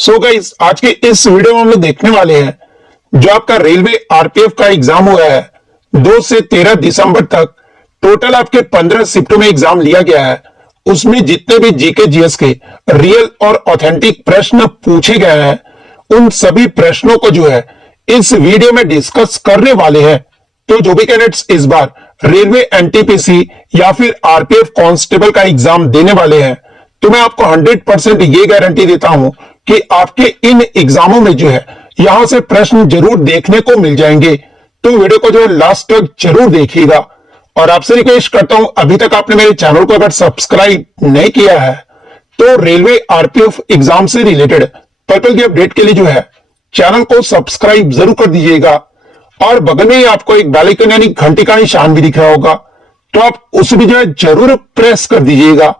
So guys, आज के इस वीडियो में हम लोग देखने वाले हैं जो आपका रेलवे आरपीएफ का एग्जाम हुआ है 2 से 13 दिसंबर तक। टोटल आपके 15 शिफ्टों में एग्जाम लिया गया है। उसमें जितने भी जीके जीएस के रियल और ऑथेंटिक प्रश्न पूछे गए हैं उन सभी प्रश्नों को जो है इस वीडियो में डिस्कस करने वाले हैं। तो जो भी कैंडिडेट्स इस बार रेलवे एनटीपीसी या फिर आरपीएफ कांस्टेबल का एग्जाम देने वाले हैं तो मैं आपको 100% ये गारंटी देता हूं कि आपके इन एग्जामों में जो है यहां से प्रश्न जरूर देखने को मिल जाएंगे। तो वीडियो को जो है लास्ट तक जरूर देखिएगा। और आपसे रिक्वेस्ट करता हूं, अभी तक आपने मेरे चैनल को अगर सब्सक्राइब नहीं किया है तो रेलवे आरपीएफ एग्जाम से रिलेटेड पर्पल की अपडेट के लिए जो है चैनल को सब्सक्राइब जरूर कर दीजिएगा। और बगल में ही आपको एक बेल आइकन यानी घंटी का निशान भी दिख रहा होगा, तो आप उसे भी जो है जरूर प्रेस कर दीजिएगा।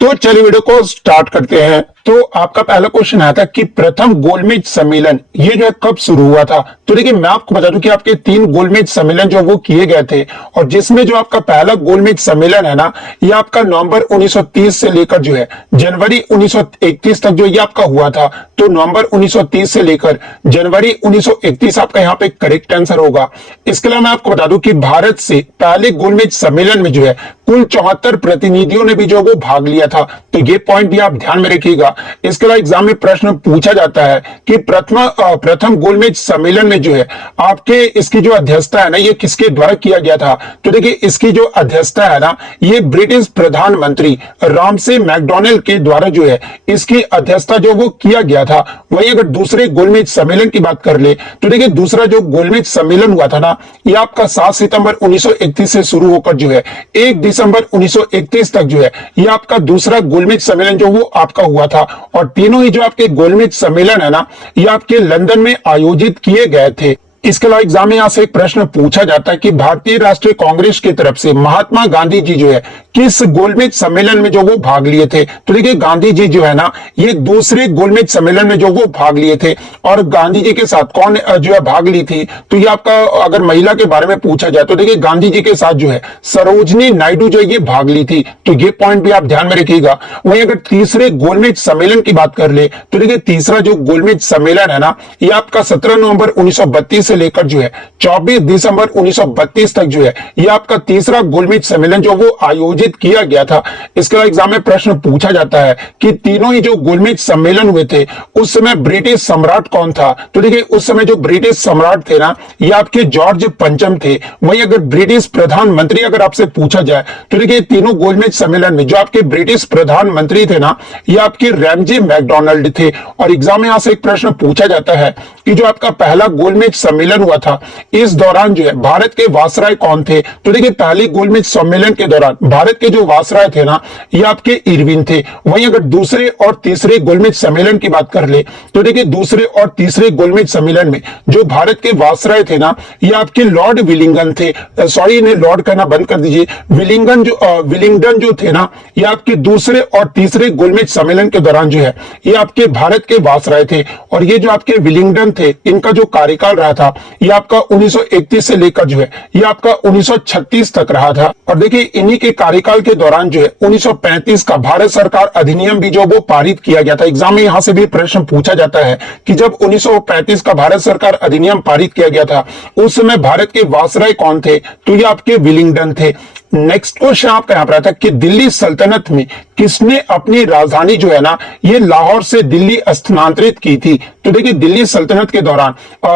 तो चलिए वीडियो को स्टार्ट करते हैं। तो आपका पहला क्वेश्चन आया था कि प्रथम गोलमेज सम्मेलन ये जो है कब शुरू हुआ था। तो देखिए, मैं आपको बता दूं कि आपके 3 गोलमेज सम्मेलन जो वो किए गए थे, और जिसमें जो आपका पहला गोलमेज सम्मेलन है ना, ये आपका नवंबर 1930 से लेकर जो है जनवरी 1931 तक जो ये आपका हुआ था। तो नवंबर 1930 से लेकर जनवरी 1931 आपका यहाँ पे करेक्ट आंसर होगा। इसके अलावा मैं आपको बता दूं कि भारत से पहले गोलमेज सम्मेलन में जो है कुल 74 प्रतिनिधियों ने भी जो वो भाग लिया था। तो ये पॉइंट भी आप ध्यान में रखिएगा। इसके अलावा एग्जाम में प्रश्न पूछा जाता है कि प्रथम गोलमेज सम्मेलन में जो है आपके इसकी जो अध्यक्षता है ना, ये किसके द्वारा किया गया था। तो देखिए, इसकी जो अध्यक्षता है ना, ये ब्रिटिश प्रधानमंत्री रामसे मैकडॉनल्ड के द्वारा जो है इसकी अध्यक्षता जो वो किया गया था। वहीं अगर दूसरे गोलमेज सम्मेलन की बात कर ले तो देखिए, दूसरा जो गोलमेज सम्मेलन हुआ था ना, ये आपका 7 सितंबर 1931 से शुरू होकर जो है 1 दिसंबर 1931 तक जो है ये आपका दूसरा गोलमेज सम्मेलन जो वो आपका हुआ था। और तीनों ही जो आपके गोलमेज सम्मेलन है ना, ये आपके लंदन में आयोजित किए गए थे। इसके अलावा एग्जाम में यहां से एक प्रश्न पूछा जाता है कि भारतीय राष्ट्रीय कांग्रेस की तरफ से महात्मा गांधी जी जो है किस गोलमेज सम्मेलन में जो वो भाग लिए थे। तो देखिए, गांधी जी जो है ना, ये दूसरे गोलमेज सम्मेलन में जो वो भाग लिए थे। और गांधी जी के साथ कौन जो है भाग ली थी, तो ये आपका अगर महिला के बारे में पूछा जाए तो देखिए, गांधी जी के साथ जो है सरोजनी नायडू जो ये भाग ली थी। तो ये पॉइंट भी आप ध्यान में रखिएगा। वहीं अगर तीसरे गोलमेज सम्मेलन की बात कर ले तो देखिए, तीसरा जो गोलमेज सम्मेलन है ना, ये आपका 17 नवंबर 1932 लेकर जो है 24 दिसंबर 1932 तक जो है ये आपका तीसरा गोलमेज सम्मेलन जो वो आयोजित किया गया था। इसके अलावा एग्जाम में प्रश्न पूछा जाता है कि तीनों ही जो गोलमेज सम्मेलन हुए थे उस समय ब्रिटिश सम्राट कौन था। तो देखिए, उस समय जो ब्रिटिश सम्राट थे ना, ये आपके जॉर्ज पंचम थे। वहीं अगर ब्रिटिश प्रधानमंत्री अगर आपसे पूछा जाए तो देखिए, तीनों गोलमेज सम्मेलन में जो आपके ब्रिटिश प्रधानमंत्री थे ना, ये आपके रैमजे मैकडॉनल्ड थे। और एग्जाम में यहां से एक प्रश्न पूछा जाता है कि जो आपका पहला गोलमेज सम्मेलन हुआ था, इस दौरान जो है भारत के वासराय कौन थे। तो देखिए, पहले गोलमेज सम्मेलन के दौरान भारत के जो वासराय थे ना, ये आपके इरविन थे। वहीं अगर दूसरे और तीसरे गोलमेज सम्मेलन की बात कर ले तो देखिए, दूसरे और तीसरे गोलमेज सम्मेलन में जो भारत के वासराय थे ना, ये आपके लॉर्ड विलिंगन थे। सॉरी, इन्हें लॉर्ड कहना बंद कर दीजिए। विलिंगडन जो थे ना, ये आपके दूसरे और तीसरे गोलमेज सम्मेलन के दौरान जो है ये आपके भारत के वासराय थे। और ये जो आपके विलिंगडन थे, इनका जो कार्यकाल रहा था ये आपका 1931 से लेकर जो है ये आपका 1936 तक रहा था। और देखिए, इन्हीं के कार्यकाल के दौरान जो है 1935 का भारत सरकार अधिनियम भी जो वो पारित किया गया था। एग्जाम में यहां से भी प्रश्न पूछा जाता है कि जब 1935 का भारत सरकार अधिनियम पारित किया गया था उस समय भारत के वासराय कौन थे। तो ये आपके विलिंगडन थे। नेक्स्ट क्वेश्चन आपका यहाँ पर आता है कि दिल्ली सल्तनत में किसने अपनी राजधानी जो है ना, ये लाहौर से दिल्ली स्थानांतरित की थी। तो देखिए, दिल्ली सल्तनत के दौरान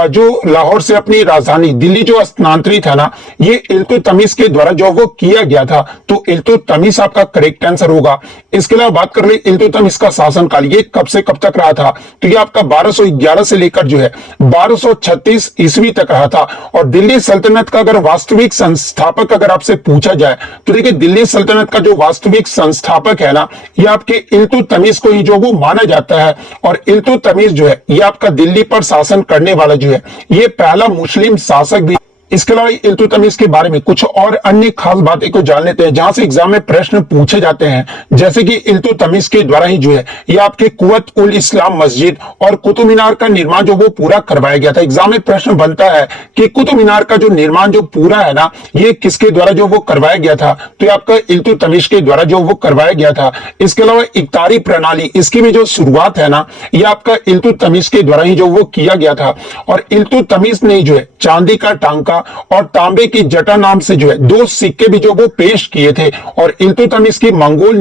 जो लाहौर से अपनी राजधानी दिल्ली जो स्थानांतरित है ना, ये इल्तुतमिश के द्वारा जो वो किया गया था। तो इल्तुतमिश आपका करेक्ट आंसर होगा। इसके अलावा बात कर ले इल्तुतमिश का शासनकाल ये कब से कब तक रहा था। तो ये आपका 1211 से लेकर जो है 1236 ईस्वी तक रहा था। और दिल्ली सल्तनत का अगर वास्तविक संस्थापक अगर आपसे पूछा जाए तो देखिए, दिल्ली सल्तनत का जो वास्तविक संस्थापक है ना, ये आपके इल्तुतमिश को ही जो वो माना जाता है। और इल्तुतमिश जो है ये आपका दिल्ली पर शासन करने वाला जो है ये पहला मुस्लिम शासक भी। इसके अलावा इल्तुतमिश के बारे में कुछ और अन्य खास बातें को जान लेते हैं जहां से एग्जाम में प्रश्न पूछे जाते हैं। जैसे कि इल्तुतमिश के द्वारा ही जो है ये आपके कुवत उल इस्लाम मस्जिद और कुतुब मीनार का निर्माण जो वो पूरा करवाया गया था। एग्जाम में प्रश्न बनता है कि कुतुब मीनार का जो निर्माण जो पूरा है ना, ये किसके द्वारा जो वो करवाया गया था, तो ये आपका इल्तुतमिश के द्वारा जो वो करवाया गया था। इसके अलावा इफ्तारी प्रणाली, इसकी भी जो शुरुआत है ना, ये आपका इल्तुतमिश के द्वारा ही जो वो किया गया था। और इल्तुतमिश ने जो है चांदी का टांका और तांबे की जटा नाम से जो है 2 सिक्के भी जो वो पेश किए थे। और इल्तुतमिश की मंगोल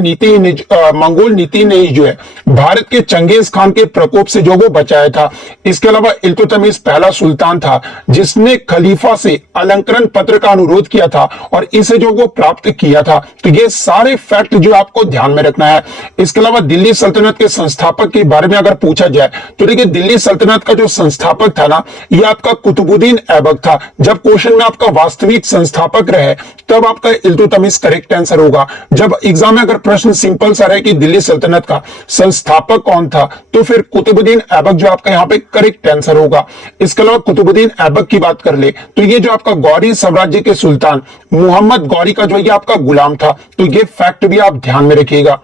नीति ने ही जो है भारत के चंगेज खान के प्रकोप से जो वो बचाया था। इसके अलावा इल्तुतमिश पहला सुल्तान था जिसने खलीफा से अलंकरण पत्र का अनुरोध किया था और इसे जो वो प्राप्त किया था। तो ये सारे फैक्ट जो आपको ध्यान में रखना है। इसके अलावा दिल्ली सल्तनत के संस्थापक के बारे में अगर पूछा जाए तो देखिए, दिल्ली सल्तनत का जो संस्थापक था ना, ये आपका कुतुबुद्दीन ऐबक था। जब क्वेश्चन में आपका वास्तविक संस्थापक रहे तब आपका इल्तुतमिश करेक्ट आंसर होगा। जब एग्जाम में अगर प्रश्न सिंपल सा रहे कि दिल्ली सल्तनत का संस्थापक कौन था, तो फिर कुतुबुद्दीन ऐबक जो आपका यहाँ पे करेक्ट आंसर होगा। इसके अलावा कुतुबुद्दीन ऐबक की बात कर ले तो ये जो आपका गौरी साम्राज्य के सुल्तान मोहम्मद गौरी का जो ये आपका गुलाम था। तो ये फैक्ट भी आप ध्यान में रखिएगा।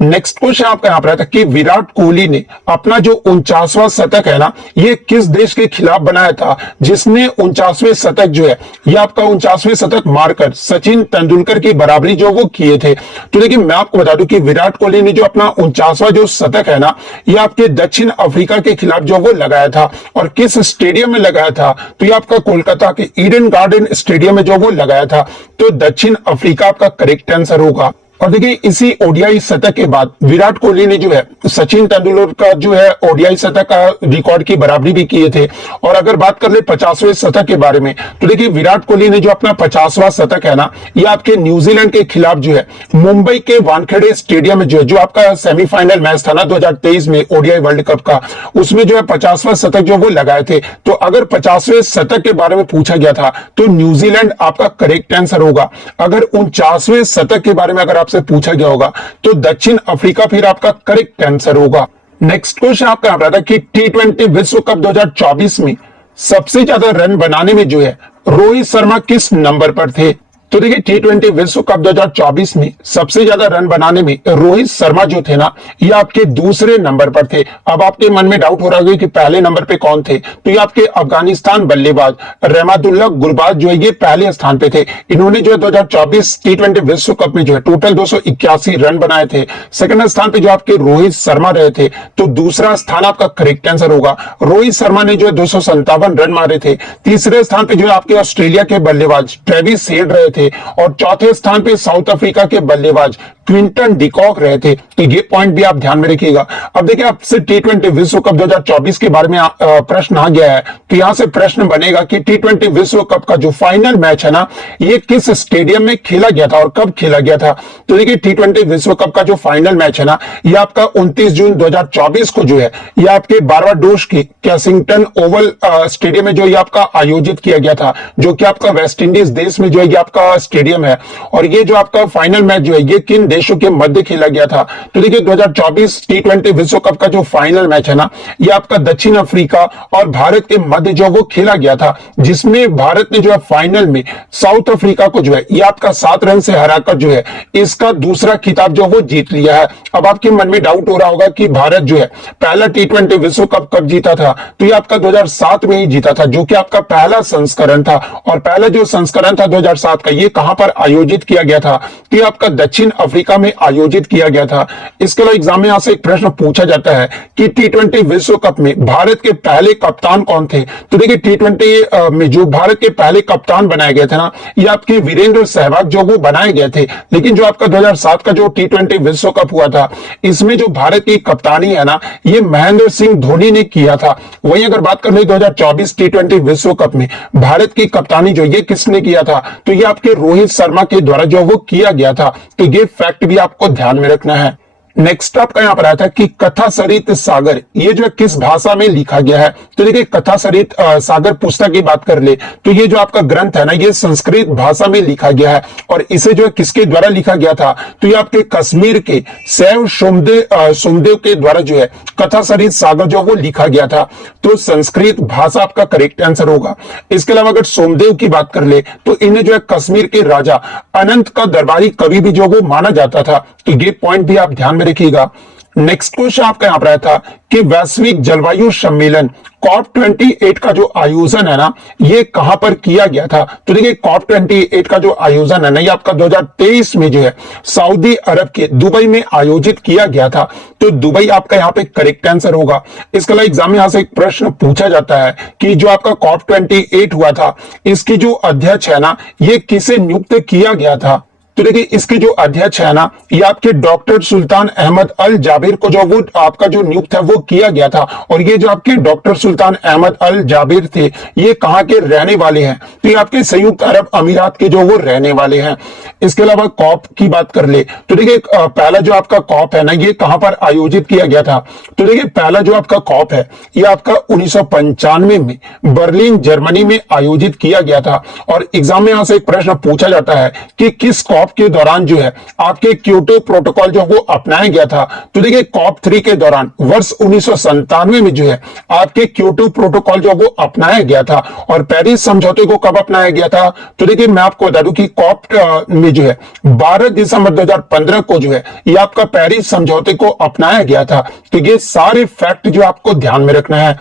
नेक्स्ट क्वेश्चन आपका यहां पर आता कि विराट कोहली ने अपना जो 49वां शतक है ना, ये किस देश के खिलाफ बनाया था, जिसने 49वें शतक जो है ये आपका 49वें शतक मारकर सचिन तेंदुलकर की बराबरी जो वो किए थे। तो देखिए, मैं आपको बता दूं कि विराट कोहली ने जो अपना 49वां जो शतक है ना, ये आपके दक्षिण अफ्रीका के खिलाफ जो वो लगाया था। और किस स्टेडियम में लगाया था, तो ये आपका कोलकाता के ईडन गार्डन स्टेडियम में जो वो लगाया था। तो दक्षिण अफ्रीका आपका करेक्ट आंसर होगा। और देखिए, इसी ओडीआई शतक के बाद विराट कोहली ने जो है सचिन तेंदुलकर का जो है ओडीआई शतक का रिकॉर्ड की बराबरी भी किए थे। और अगर बात कर ले 50वें शतक के बारे में, तो देखिए विराट कोहली ने जो अपना 50वां शतक है ना, ये आपके न्यूजीलैंड के खिलाफ जो है मुंबई के वानखेड़े स्टेडियम में जो आपका सेमीफाइनल मैच था ना 2023 में ओडीआई वर्ल्ड कप का, उसमें जो है 50वां शतक जो वो लगाए थे। तो अगर 50वें शतक के बारे में पूछा गया था तो न्यूजीलैंड आपका करेक्ट आंसर होगा। अगर 49वें शतक के बारे में अगर से पूछा गया होगा तो दक्षिण अफ्रीका फिर आपका करेक्ट आंसर होगा। नेक्स्ट क्वेश्चन आपका यहाँ पर था कि T20 विश्व कप 2024 में सबसे ज्यादा रन बनाने में जो है रोहित शर्मा किस नंबर पर थे। तो देखिए, T20 विश्व कप 2024 में सबसे ज्यादा रन बनाने में रोहित शर्मा जो थे ना, ये आपके दूसरे नंबर पर थे। अब आपके मन में डाउट हो रहा होगा कि पहले नंबर पे कौन थे, तो ये आपके अफगानिस्तान बल्लेबाज रहमतुल्लाह गुरबाज जो है ये पहले स्थान पे थे। इन्होंने जो है 2024 T20 विश्व कप में जो है टोटल 281 रन बनाए थे। सेकंड स्थान पे जो आपके रोहित शर्मा रहे थे। तो दूसरा स्थान आपका करेक्ट आंसर होगा। रोहित शर्मा ने जो है 257 रन मारे थे। तीसरे स्थान पे जो है आपके ऑस्ट्रेलिया के बल्लेबाज ट्रेविस हेड रहे थे। और चौथे स्थान पे साउथ अफ्रीका के बल्लेबाज क्विंटन डिकॉक रहे थे। तो ये पॉइंट भी आप ध्यान में रखिएगा। अब देखिए, आपसे T20 विश्व कप 2024 के बारे में प्रश्न आ गया है, तो यहां से प्रश्न बनेगा कि T20 विश्व कप का जो फाइनल मैच है ना, ये किस स्टेडियम में खेला गया था और कब खेला गया था। तो देखिए, T20 विश्व कप का जो फाइनल मैच है ना, ये आपका 29 जून 2024 को जो है ये आपके बारबाडोस के कैसिंगटन ओवल स्टेडियम में जो ये आपका आयोजित किया गया था, जो कि आपका वेस्ट इंडीज देश में जो है ये आपका स्टेडियम है। और ये जो आपका फाइनल मैच जो है ये किन देशों के मध्य खेला गया था। तो देखिए, 2024 T20 विश्व कप का जो फाइनल मैच है ना, ये आपका दक्षिण अफ्रीका और भारत के मध्य जो वो खेला गया था, जिसमें भारत ने जो है फाइनल में साउथ अफ्रीका को जो है ये आपका 7 रन से हराकर जो है इसका दूसरा खिताब जो वो जीत लिया है। अब आपके मन में डाउट हो रहा होगा कि भारत जो है पहला T20 विश्व कप कब जीता था, तो ये आपका 2007 में ही जीता था, जो कि आपका पहला संस्करण था। और पहला जो संस्करण था 2007 का, ये कहां पर आयोजित किया गया था, तो ये आपका दक्षिण अफ्रीका में आयोजित किया गया था। इसके अलावा एग्जाम में यहां से एक प्रश्न पूछा जाता है कि T20 विश्व कप में भारत के पहले कप्तान कौन थे। तो देखिए, T20 में जो भारत के पहले कप्तान बनाए गए थे ना, ये आपके वीरेंद्र सहवाग जो वो बनाए गए थे। लेकिन जो आपका 2007 का जो T20 विश्व कप हुआ था, इसमें जो भारत की कप्तानी है ना, ये महेंद्र सिंह धोनी ने किया था। वहीं अगर बात कर ले 2024 T20 विश्व कप में भारत की कप्तानी जो ये किसने किया था, तो ये आपके रोहित शर्मा के द्वारा जो वो किया गया था। तो ये फैक्ट भी आपको ध्यान में रखना है। नेक्स्ट आपका यहां पर आया था कि कथा सरित सागर ये जो है किस भाषा में लिखा गया है। तो देखिए कथा सरित सागर पुस्तक की बात कर ले तो ये जो आपका ग्रंथ है ना ये संस्कृत भाषा में लिखा गया है और इसे जो है किसके द्वारा लिखा गया था तो ये आपके कश्मीर के शैव सोमदेव के द्वारा जो है कथा सरित सागर जो वो लिखा गया था। तो संस्कृत भाषा आपका करेक्ट आंसर होगा। इसके अलावा अगर सोमदेव की बात कर ले तो इन्हें जो है कश्मीर के राजा अनंत का दरबारी कवि भी जो वो माना जाता था। तो ये पॉइंट भी आप ध्यान में रखिएगा। नेक्स्ट क्वेश्चन आपका यहां पर आया था कि वैश्विक जलवायु सम्मेलन COP28 का जो आयोजन है ना ये कहां पर किया गया था। तो देखिए COP28 का जो आयोजन है ना ये आपका 2023 में जो है सऊदी अरब के दुबई में आयोजित किया गया था। तो दुबई आपका यहां पे करेक्ट आंसर होगा। इसके अलावा एग्जाम में यहां से एक प्रश्न पूछा जाता है कि जो आपका COP28 हुआ था इसकी जो अध्यक्ष है ना ये किसे नियुक्त किया गया था। तो देखिए इसके जो अध्यक्ष है ना ये आपके डॉक्टर सुल्तान अहमद अल जाबिर को जो वो आपका जो नियुक्त है वो किया गया था। और ये जो आपके डॉक्टर सुल्तान अहमद अल जाबिर थे ये कहां के रहने वाले हैं तो ये आपके संयुक्त अरब अमीरात के जो वो रहने वाले हैं। इसके अलावा कॉप की बात कर ले तो देखिए पहला जो आपका कॉप है ना ये कहां पर आयोजित किया गया था। तो देखिए पहला जो आपका कॉप है ये आपका 1995 में बर्लिन जर्मनी में आयोजित किया गया था। और एग्जाम में यहां से एक प्रश्न पूछा जाता है कि किस कॉप के दौरान जो है आपके क्योटो प्रोटोकॉल जो वो अपनाया गया था। तो देखिए COP3 के दौरान वर्ष 1997 में जो है आपके क्योटो प्रोटोकॉल जो वो अपनाया गया था। और पेरिस समझौते को कब अपनाया गया था तो देखिए मैं आपको बता दूं कि COP में जो है 12 दिसंबर 2015 को जो है ये आपका पेरिस समझौते को अपनाया गया था। तो ये सारे फैक्ट जो आपको ध्यान में रखना है।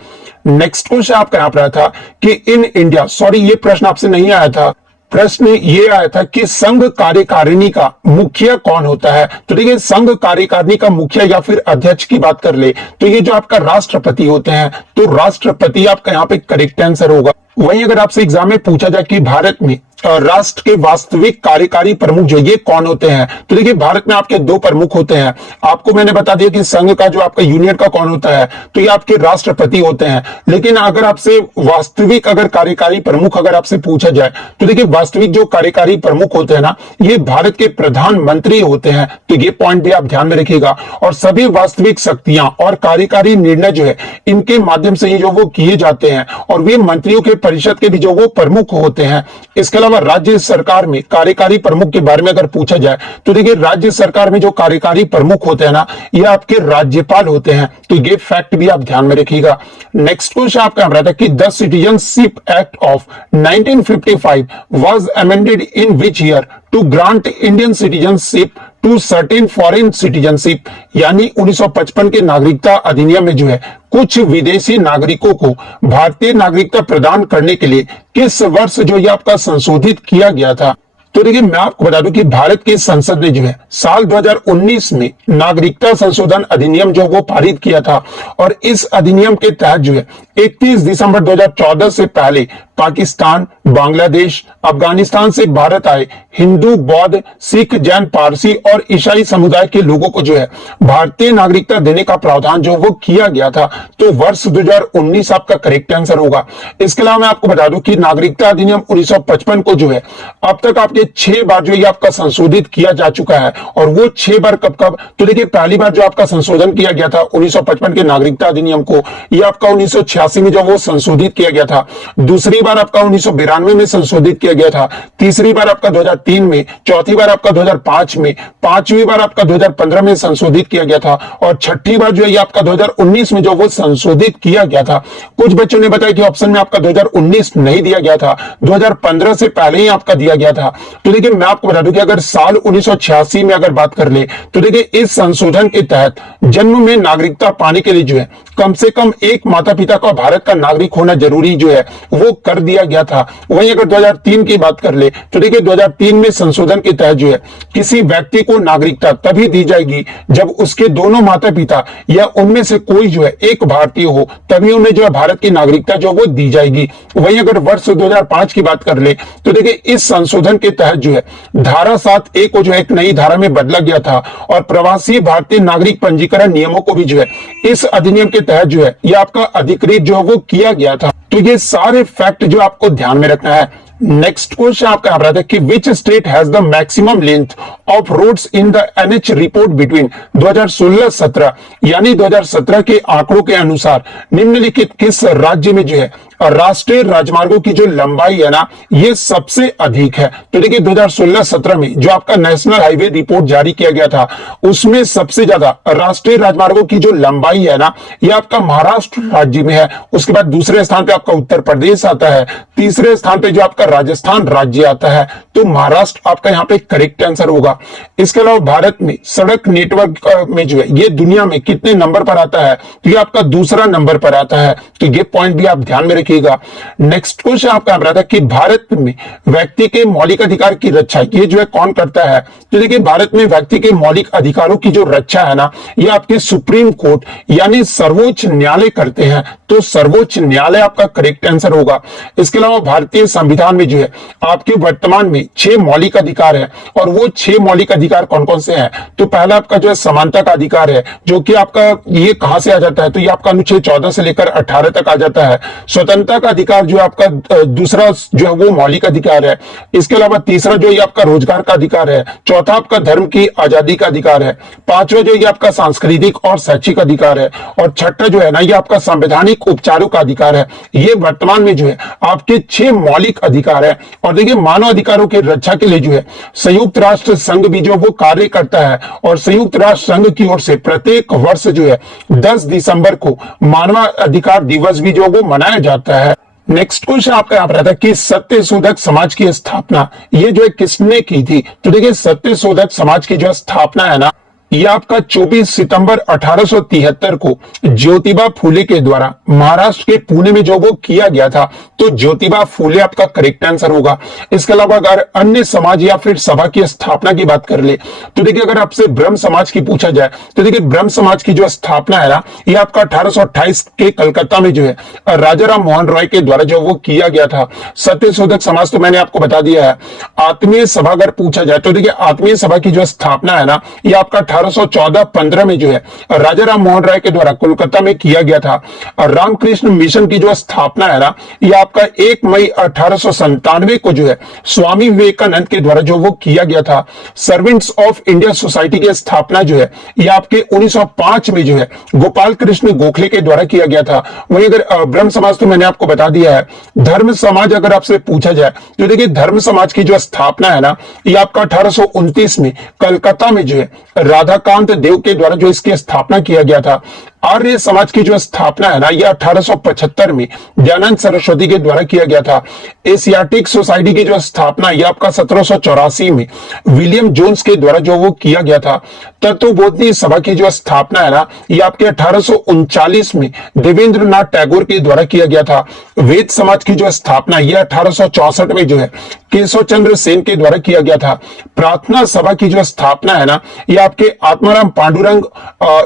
नेक्स्ट क्वेश्चन आपका यहां पर आया था कि इन इंडिया, सॉरी ये प्रश्न आपसे नहीं आया था, प्रश्न ये आया था कि संघ कार्यकारिणी का मुखिया कौन होता है। तो देखिए संघ कार्यकारिणी का मुखिया या फिर अध्यक्ष की बात कर ले तो ये जो आपका राष्ट्रपति होते हैं। तो राष्ट्रपति आपका यहाँ पे करेक्ट आंसर होगा। वहीं अगर आपसे एग्जाम में पूछा जाए कि भारत में राष्ट्र के वास्तविक कार्यकारी प्रमुख जो ये कौन होते हैं तो देखिए भारत में आपके दो प्रमुख होते हैं। आपको मैंने बता दिया कि संघ का जो आपका यूनियन का कौन होता है तो ये आपके राष्ट्रपति होते हैं। लेकिन अगर आपसे वास्तविक अगर कार्यकारी प्रमुख अगर आपसे पूछा जाए तो देखिए वास्तविक जो कार्यकारी प्रमुख होते हैं ना ये भारत के प्रधानमंत्री होते हैं। तो ये पॉइंट भी आप ध्यान में रखिएगा। और सभी वास्तविक शक्तियां और कार्यकारी निर्णय जो है इनके माध्यम से ही जो वो किए जाते हैं और वे मंत्रियों के परिषद के भी जो वो प्रमुख होते हैं। इसके अलावा राज्य सरकार में कार्यकारी प्रमुख के बारे में अगर पूछा जाए तो देखिए राज्य सरकार में जो कार्यकारी प्रमुख होते हैं ना ये आपके राज्यपाल होते हैं। तो ये फैक्ट भी आप ध्यान में रखिएगा। नेक्स्ट क्वेश्चन आपका रहा था कि the citizenship act of 1955 was amended in which year to grant Indian citizenship to certain foreign citizenship, यानी 1955 के नागरिकता अधिनियम में जो है कुछ विदेशी नागरिकों को भारतीय नागरिकता प्रदान करने के लिए किस वर्ष जो ये आपका संशोधित किया गया था। तो देखिए मैं आपको बता दूं कि भारत की संसद ने जो है साल 2019 में नागरिकता संशोधन अधिनियम जो वो पारित किया था। और इस अधिनियम के तहत जो है 31 दिसंबर 2014 से पहले पाकिस्तान, बांग्लादेश, अफगानिस्तान से भारत आए हिंदू, बौद्ध, सिख, जैन, पारसी और ईसाई समुदाय के लोगों को जो है भारतीय नागरिकता देने का प्रावधान जो वो किया गया था। तो वर्ष 2019 आपका करेक्ट आंसर होगा। इसके अलावा मैं आपको बता दूं कि नागरिकता अधिनियम 1955 को जो है अब तक आपके 6 बार जो ये आपका संशोधित किया जा चुका है। और वो 6 बार कब कब तो देखिए पहली बार जो आपका संशोधन किया गया था 1955 के नागरिकता अधिनियम को ये आपका 1986 में जो वो संशोधित किया गया था। दूसरी बार आपका 1992 में संशोधित किया गया था। तीसरी बार आपका 2003 में, चौथी बार आपका 2005 में, पांचवी बार आपका 2015 में संशोधित किया गया था और छठी बार जो है आपका 2019 में जो वो संशोधित किया गया था। कुछ बच्चों ने बताया कि ऑप्शन में आपका 2019 नहीं दिया गया था, 2015 से पहले ही आपका दिया गया था। तो देखिए मैं आपको बता दूं कि अगर साल 1986 में अगर बात कर ले तो देखिए इस संशोधन के तहत जन्म में नागरिकता पाने के लिए जो है कम से कम एक माता पिता का भारत का नागरिक होना जरूरी जो है वो कर दिया गया था। वहीं अगर 2003 की बात कर ले तो देखिए 2003 में संशोधन के तहत जो है किसी व्यक्ति को नागरिकता तभी दी जाएगी जब उसके दोनों माता पिता या उनमें से कोई जो है एक भारतीय हो, तभी उन्हें जो है भारत की नागरिकता जो वो दी जाएगी। वहीं अगर वर्ष 2005 की बात कर ले तो देखिए इस संशोधन के तहत जो है धारा 7A को जो है एक नई धारा में बदला गया था और प्रवासी भारतीय नागरिक पंजीकरण नियमों को भी जो है इस अधिनियम के तहत जो है ये आपका अधिकृत जो है वो किया गया था। तो ये सारे फैक्ट जो आपको ध्यान में रखना है। नेक्स्ट क्वेश्चन आपका यहाँ पर आता है कि which state has the maximum length of roads in the NH report between 2016-17 यानी 2017 के आंकड़ों के अनुसार निम्नलिखित किस राज्य में जो है राष्ट्रीय राजमार्गों की जो लंबाई है ना ये सबसे अधिक है। तो देखिए 2016-17 में जो आपका नेशनल हाईवे रिपोर्ट जारी किया गया था उसमें सबसे ज्यादा राष्ट्रीय राजमार्गों की जो लंबाई है ना ये आपका महाराष्ट्र राज्य में है। उसके बाद दूसरे स्थान पे आपका उत्तर प्रदेश आता है, तीसरे स्थान पे जो आपका राजस्थान राज्य आता है। तो महाराष्ट्र आपका यहाँ पे करेक्ट आंसर होगा। इसके अलावा भारत में सड़क नेटवर्क में जो है ये दुनिया में कितने नंबर पर आता है, तो ये आपका दूसरा नंबर पर आता है। तो ये पॉइंट भी आप ध्यान में रखिएगा। नेक्स्ट क्वेश्चन आपका आता है कि भारत में व्यक्ति के मौलिक अधिकार की रक्षा ये जो है कौन करता है। तो देखिए भारत में व्यक्ति के मौलिक अधिकारों की जो रक्षा है ना ये आपके सुप्रीम कोर्ट यानी सर्वोच्च न्यायालय करते हैं। तो सर्वोच्च न्यायालय आपका करेक्ट आंसर होगा। इसके अलावा भारतीय संविधान में जो है आपके वर्तमान में 6 मौलिक अधिकार है और वो 6 मौलिक अधिकार कौन कौन से हैं। तो पहला आपका जो है समानता का अधिकार है जो कि आपका ये कहां से आ जाता है, तो ये आपका अनुच्छेद 14 से लेकर 18 तक आ जाता है। स्वतंत्रता का अधिकार जो आपका दूसरा जो है वो मौलिक अधिकार है। इसके अलावा तीसरा जो ये आपका रोजगार का अधिकार है, चौथा आपका धर्म की आजादी का अधिकार है, पांचवा जो ये आपका सांस्कृतिक और शैक्षिक अधिकार है और छठा जो है ना ये आपका संवैधानिक उपचारों का अधिकार है। ये वर्तमान में जो है आपके 6 मौलिक अधिकार है। और देखिए मानव अधिकारों की रक्षा के लिए जो है संयुक्त राष्ट्र संघ भी जो वो कार्य करता है और संयुक्त राष्ट्र संघ की ओर से प्रत्येक वर्ष जो है 10 दिसंबर को मानव अधिकार दिवस भी जो वो मनाया जाता है। नेक्स्ट क्वेश्चन आपका यहाँ पर आता है कि सत्य शोधक समाज की स्थापना ये जो है किसने की थी। तो देखिए सत्य शोधक समाज की जो स्थापना है ना ये आपका 24 सितंबर 1873 को ज्योतिबा फूले के द्वारा महाराष्ट्र के पुणे में जो वो किया गया था। तो ज्योतिबा फूले आपका करेक्ट आंसर होगा। इसके अलावा अगर अन्य समाज या फिर सभा की स्थापना की बात कर ले तो देखिए अगर आपसे ब्रह्म समाज की पूछा जाए तो देखिए ब्रह्म समाज की जो स्थापना है ना ये आपका 1828 के कलकत्ता में जो है राजा राम मोहन रॉय के द्वारा जो वो किया गया था। सत्य शोधक समाज तो मैंने आपको बता दिया है। आत्मीय सभा अगर पूछा जाए तो देखिए आत्मीय सभा की जो स्थापना है ना ये आपका 1814-15 में जो है राजा राम मोहन राय के द्वारा कोलकाता में किया गया था। और रामकृष्ण मिशन की जो स्थापना है ना ये आपका 1 मई 1897 को जो है स्वामी विवेकानंद के द्वारा जो वो किया गया था। सर्वेंट्स ऑफ इंडिया सोसाइटी की स्थापना जो है ये आपके 1905 में जो है गोपाल कृष्ण गोखले के द्वारा किया गया था। वहीं अगर ब्रह्म समाज तो मैंने आपको बता दिया है। धर्म समाज अगर आपसे पूछा जाए तो देखिए धर्म समाज की जो स्थापना है ना ये आपका 1829 में कलकत्ता में जो है राधाकांत देव के द्वारा जो इसकी स्थापना किया गया था। आर्य समाज की जो स्थापना है ना यह 1875 में दयानंद सरस्वती के द्वारा किया गया था। एशियाटिक सोसाइटी की जो स्थापना यह आपका 1784 में विलियम जोन्स के द्वारा जो वो किया गया था। तत्वबोधनी सभा की जो स्थापना है ना यह आपके 1839 में देवेंद्रनाथ टैगोर के द्वारा किया गया था। वेद समाज की जो स्थापना यह 1864 में जो है केशव चंद्र सेन के द्वारा किया गया था। प्रार्थना सभा की जो स्थापना है ना यह आपके आत्माराम पांडुरंग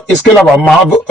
इसके अलावा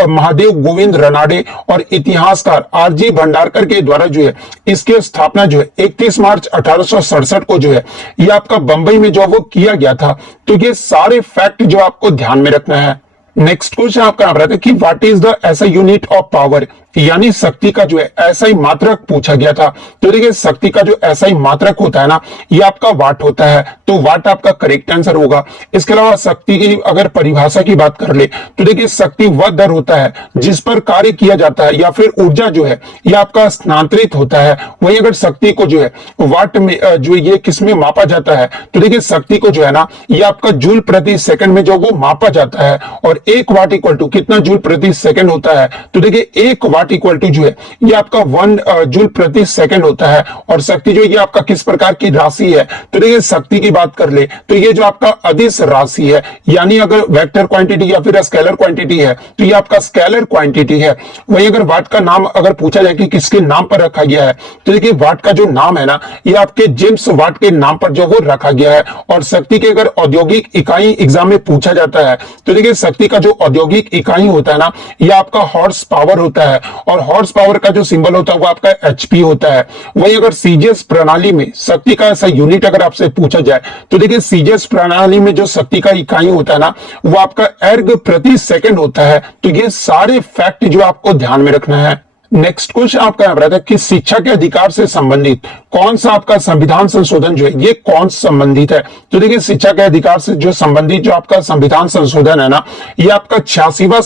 महादेव गोविंद रनाडे और इतिहासकार आरजी भंडारकर के द्वारा जो है इसकी स्थापना जो है 31 मार्च 1867 को जो है ये आपका बंबई में जो वो किया गया था। तो ये सारे फैक्ट जो आपको ध्यान में रखना है। नेक्स्ट क्वेश्चन आपका यहाँ पर है कि व्हाट इज द ऐसा यूनिट ऑफ पावर यानी शक्ति का जो है ऐसा ही मात्रक पूछा गया था। तो देखिए शक्ति का जो ऐसा ही मात्रक होता है ना ये आपका वाट होता है। तो वाट आपका करेक्ट आंसर होगा। इसके अलावा शक्ति की अगर परिभाषा की बात कर ले तो देखिए शक्ति वह दर होता है जिस पर कार्य किया जाता है या फिर ऊर्जा जो है ये आपका स्थानांतरित होता है। वहीं अगर शक्ति को जो है वाट में जो ये किस में मापा जाता है तो देखिए शक्ति को जो है ना ये आपका जूल प्रति सेकंड में जो वो मापा जाता है। और 1 वाट इक्वल टू कितना जूल प्रति सेकंड होता है। तो देखिए 1 वाट इक्वल टू जो है ये आपका 1 जूल प्रति सेकंड होता है। और शक्ति जो ये आपका किस प्रकार की राशि है तो देखिए शक्ति की बात कर ले तो ये जो आपका अदिश राशि है यानी अगर वेक्टर क्वांटिटी या फिर स्केलर क्वांटिटी है तो ये आपका स्केलर क्वांटिटी है। वहीं अगर वाट का नाम अगर पूछा जाए कि किसके नाम पर रखा गया है तो देखिए वाट का जो नाम है ना ये आपके जेम्स वाट के नाम पर जो वो रखा गया है। और शक्ति के अगर औद्योगिक इकाई एग्जाम में पूछा जाता है तो देखिए शक्ति का जो औद्योगिक इकाई होता है ना ये आपका हॉर्स पावर होता है। और हॉर्स पावर का जो सिंबल होता है वो आपका एचपी होता है। वहीं अगर सीजीएस प्रणाली में शक्ति का ऐसा यूनिट अगर आपसे पूछा जाए तो देखिए सीजीएस प्रणाली में जो शक्ति का इकाई होता है ना वो आपका एर्ग प्रति सेकंड होता है। तो ये सारे फैक्ट जो आपको ध्यान में रखना है। नेक्स्ट क्वेश्चन आपका यहाँ पर आता है कि शिक्षा के अधिकार से संबंधित कौन सा आपका संविधान संशोधन जो है ये कौन संबंधित है। तो देखिए शिक्षा के अधिकार से जो संबंधित जो आपका संविधान संशोधन है ना, ये आपका 86वां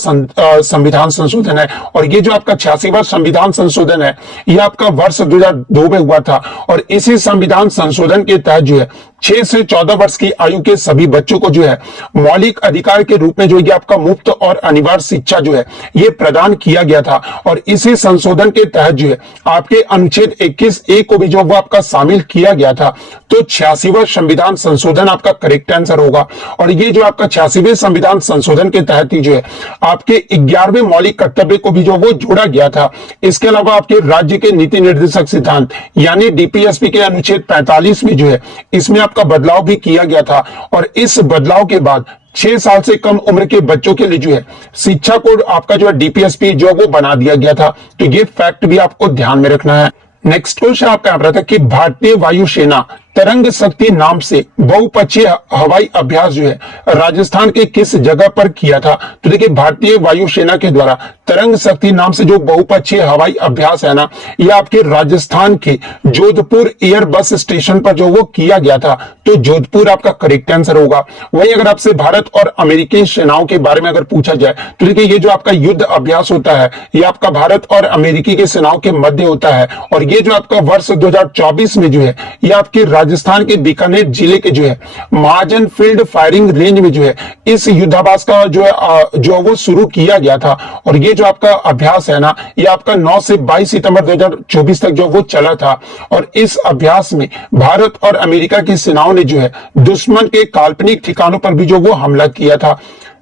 संविधान संशोधन है। और ये जो आपका 86वां संविधान संशोधन है ये आपका वर्ष 2002 में हुआ था। और इसी संविधान संशोधन के तहत जो है 6 से 14 वर्ष की आयु के सभी बच्चों को जो है मौलिक अधिकार के रूप में जो है आपका मुफ्त और अनिवार्य शिक्षा जो है ये प्रदान किया गया था। और इसी संशोधन के तहत जो है आपके अनुच्छेद 21A को भी जो वो आपका शामिल किया गया था। तो 86वां संविधान संशोधन आपका करेक्ट आंसर होगा। और ये जो आपका 86वें संविधान संशोधन के तहत ही जो है आपके 11वें मौलिक कर्तव्य को भी जो वो जोड़ा गया था। इसके अलावा आपके राज्य के नीति निर्देशक सिद्धांत यानी डीपीएसपी के अनुच्छेद 45 में जो है इसमें आपका बदलाव भी किया गया था। और इस बदलाव के बाद 6 साल से कम उम्र के बच्चों के लिए जो है शिक्षा को आपका जो है डीपीएसपी जो वो बना दिया गया था। तो ये फैक्ट भी आपको ध्यान में रखना है। नेक्स्ट क्वेश्चन आपका यहाँ पर था कि भारतीय वायुसेना तरंग शक्ति नाम से बहुपक्षीय हवाई अभ्यास जो है राजस्थान के किस जगह पर किया था। तो देखिए भारतीय वायुसेना के द्वारा तरंग शक्ति नाम से जो बहुपक्षीय हवाई अभ्यास है ना, ये आपके राजस्थान के जोधपुर एयर बस स्टेशन पर जो वो किया गया था। तो जोधपुर आपका करेक्ट आंसर होगा। वहीं अगर आपसे भारत और अमेरिकी सेनाओं के बारे में अगर पूछा जाए तो देखिए ये जो आपका युद्ध अभ्यास होता है ये आपका भारत और अमेरिकी के सेनाओं के मध्य होता है। और ये जो आपका वर्ष 2024 में जो है ये आपके राजस्थान के बीकानेर जिले के जो है महाजन फील्ड फायरिंग रेंज में जो है इस युद्धाभ्यास का जो है जो वो शुरू किया गया था। और ये जो आपका अभ्यास है ना ये आपका 9 से 22 सितंबर 2024 तक जो वो चला था। और इस अभ्यास में भारत और अमेरिका की सेनाओं ने जो है दुश्मन के काल्पनिक ठिकानों पर भी जो वो हमला किया था।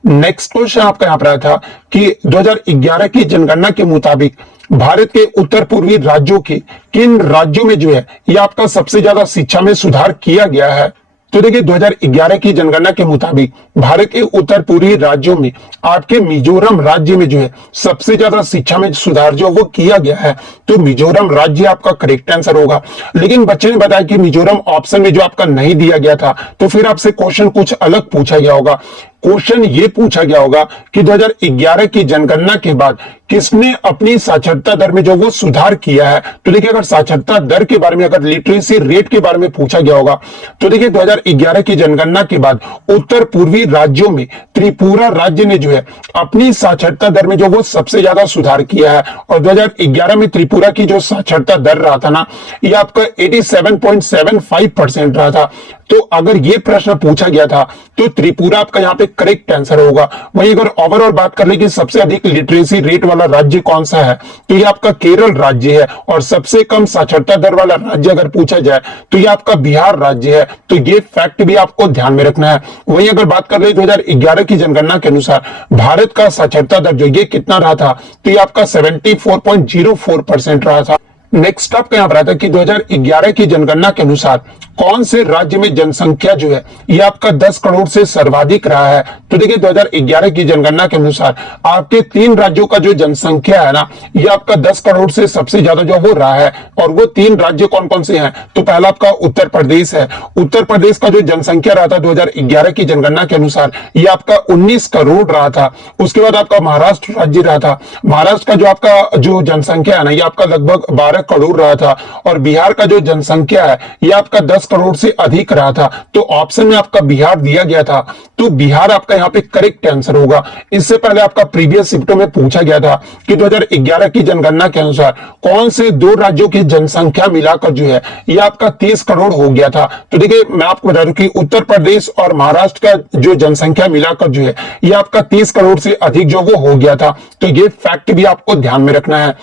नेक्स्ट क्वेश्चन आपका यहाँ पर आया था कि 2011 की जनगणना के मुताबिक भारत के उत्तर पूर्वी राज्यों के किन राज्यों में जो है ये आपका सबसे ज्यादा शिक्षा में सुधार किया गया है। तो देखिए 2011 की जनगणना के मुताबिक भारत के उत्तर पूर्वी राज्यों में आपके मिजोरम राज्य में जो है सबसे ज्यादा शिक्षा में सुधार जो वो किया गया है। तो मिजोरम राज्य आपका करेक्ट आंसर होगा। लेकिन बच्चे ने बताया कि मिजोरम ऑप्शन में जो आपका नहीं दिया गया था तो फिर आपसे क्वेश्चन कुछ अलग पूछा गया होगा। क्वेश्चन ये पूछा गया होगा कि 2011 की जनगणना के बाद किसने अपनी साक्षरता दर में जो वो सुधार किया है। तो देखिए अगर साक्षरता दर के बारे में अगर लिटरेसी रेट के बारे में पूछा गया होगा तो देखिए 2011 की जनगणना के बाद उत्तर पूर्वी राज्यों में त्रिपुरा राज्य ने जो है अपनी साक्षरता दर में जो वो सबसे ज्यादा सुधार किया है। और 2011 में त्रिपुरा की जो साक्षरता दर रहा था ना ये आपका 87.75% रहा था। तो अगर ये प्रश्न पूछा गया था तो त्रिपुरा आपका यहाँ पे करेक्ट आंसर होगा। वहीं अगर ओवरऑल बात कर ले कि सबसे अधिक लिटरेसी रेट वाला राज्य कौन सा है तो ये आपका केरल राज्य है। और सबसे कम साक्षरता दर वाला राज्य अगर पूछा जाए तो ये आपका बिहार राज्य है। तो ये फैक्ट भी आपको ध्यान में रखना है। वहीं अगर बात कर ले 2011 की जनगणना के अनुसार भारत का साक्षरता दर जो ये कितना रहा था तो ये आपका 74.04% रहा था। नेक्स्ट आपका यहाँ पर आता है कि 2011 की जनगणना के अनुसार कौन से राज्य में जनसंख्या जो है ये आपका 10 करोड़ से सर्वाधिक रहा है। तो देखिए 2011 की जनगणना के अनुसार आपके 3 राज्यों का जो जनसंख्या है ना ये आपका 10 करोड़ से सबसे ज्यादा जो हो रहा है। और वो 3 राज्य कौन कौन से हैं तो पहला आपका उत्तर प्रदेश है। उत्तर प्रदेश का जो जनसंख्या रहा था 2011 की जनगणना के अनुसार ये आपका 19 करोड़ रहा था। उसके बाद आपका महाराष्ट्र राज्य रहा था। महाराष्ट्र का जो आपका जो जनसंख्या है ना ये आपका लगभग 12 करोड़ रहा था। और बिहार का जो जनसंख्या है ये आपका 10 करोड़ से अधिक रहा था। तो ऑप्शन में आपका बिहार दिया गया था तो बिहार आपका यहाँ पे करेक्ट आंसर होगा। इससे पहले आपका प्रीवियस शिफ्टों में पूछा गया था कि 2011 की जनगणना के अनुसार कौन से 2 राज्यों की जनसंख्या मिलाकर जो है ये आपका 30 करोड़ हो गया था। तो देखिए मैं आपको बता दूं कि उत्तर प्रदेश और महाराष्ट्र का जो जनसंख्या मिलाकर जो है ये आपका 30 करोड़ से अधिक जो वो हो गया था। तो ये फैक्ट भी आपको ध्यान में रखना है।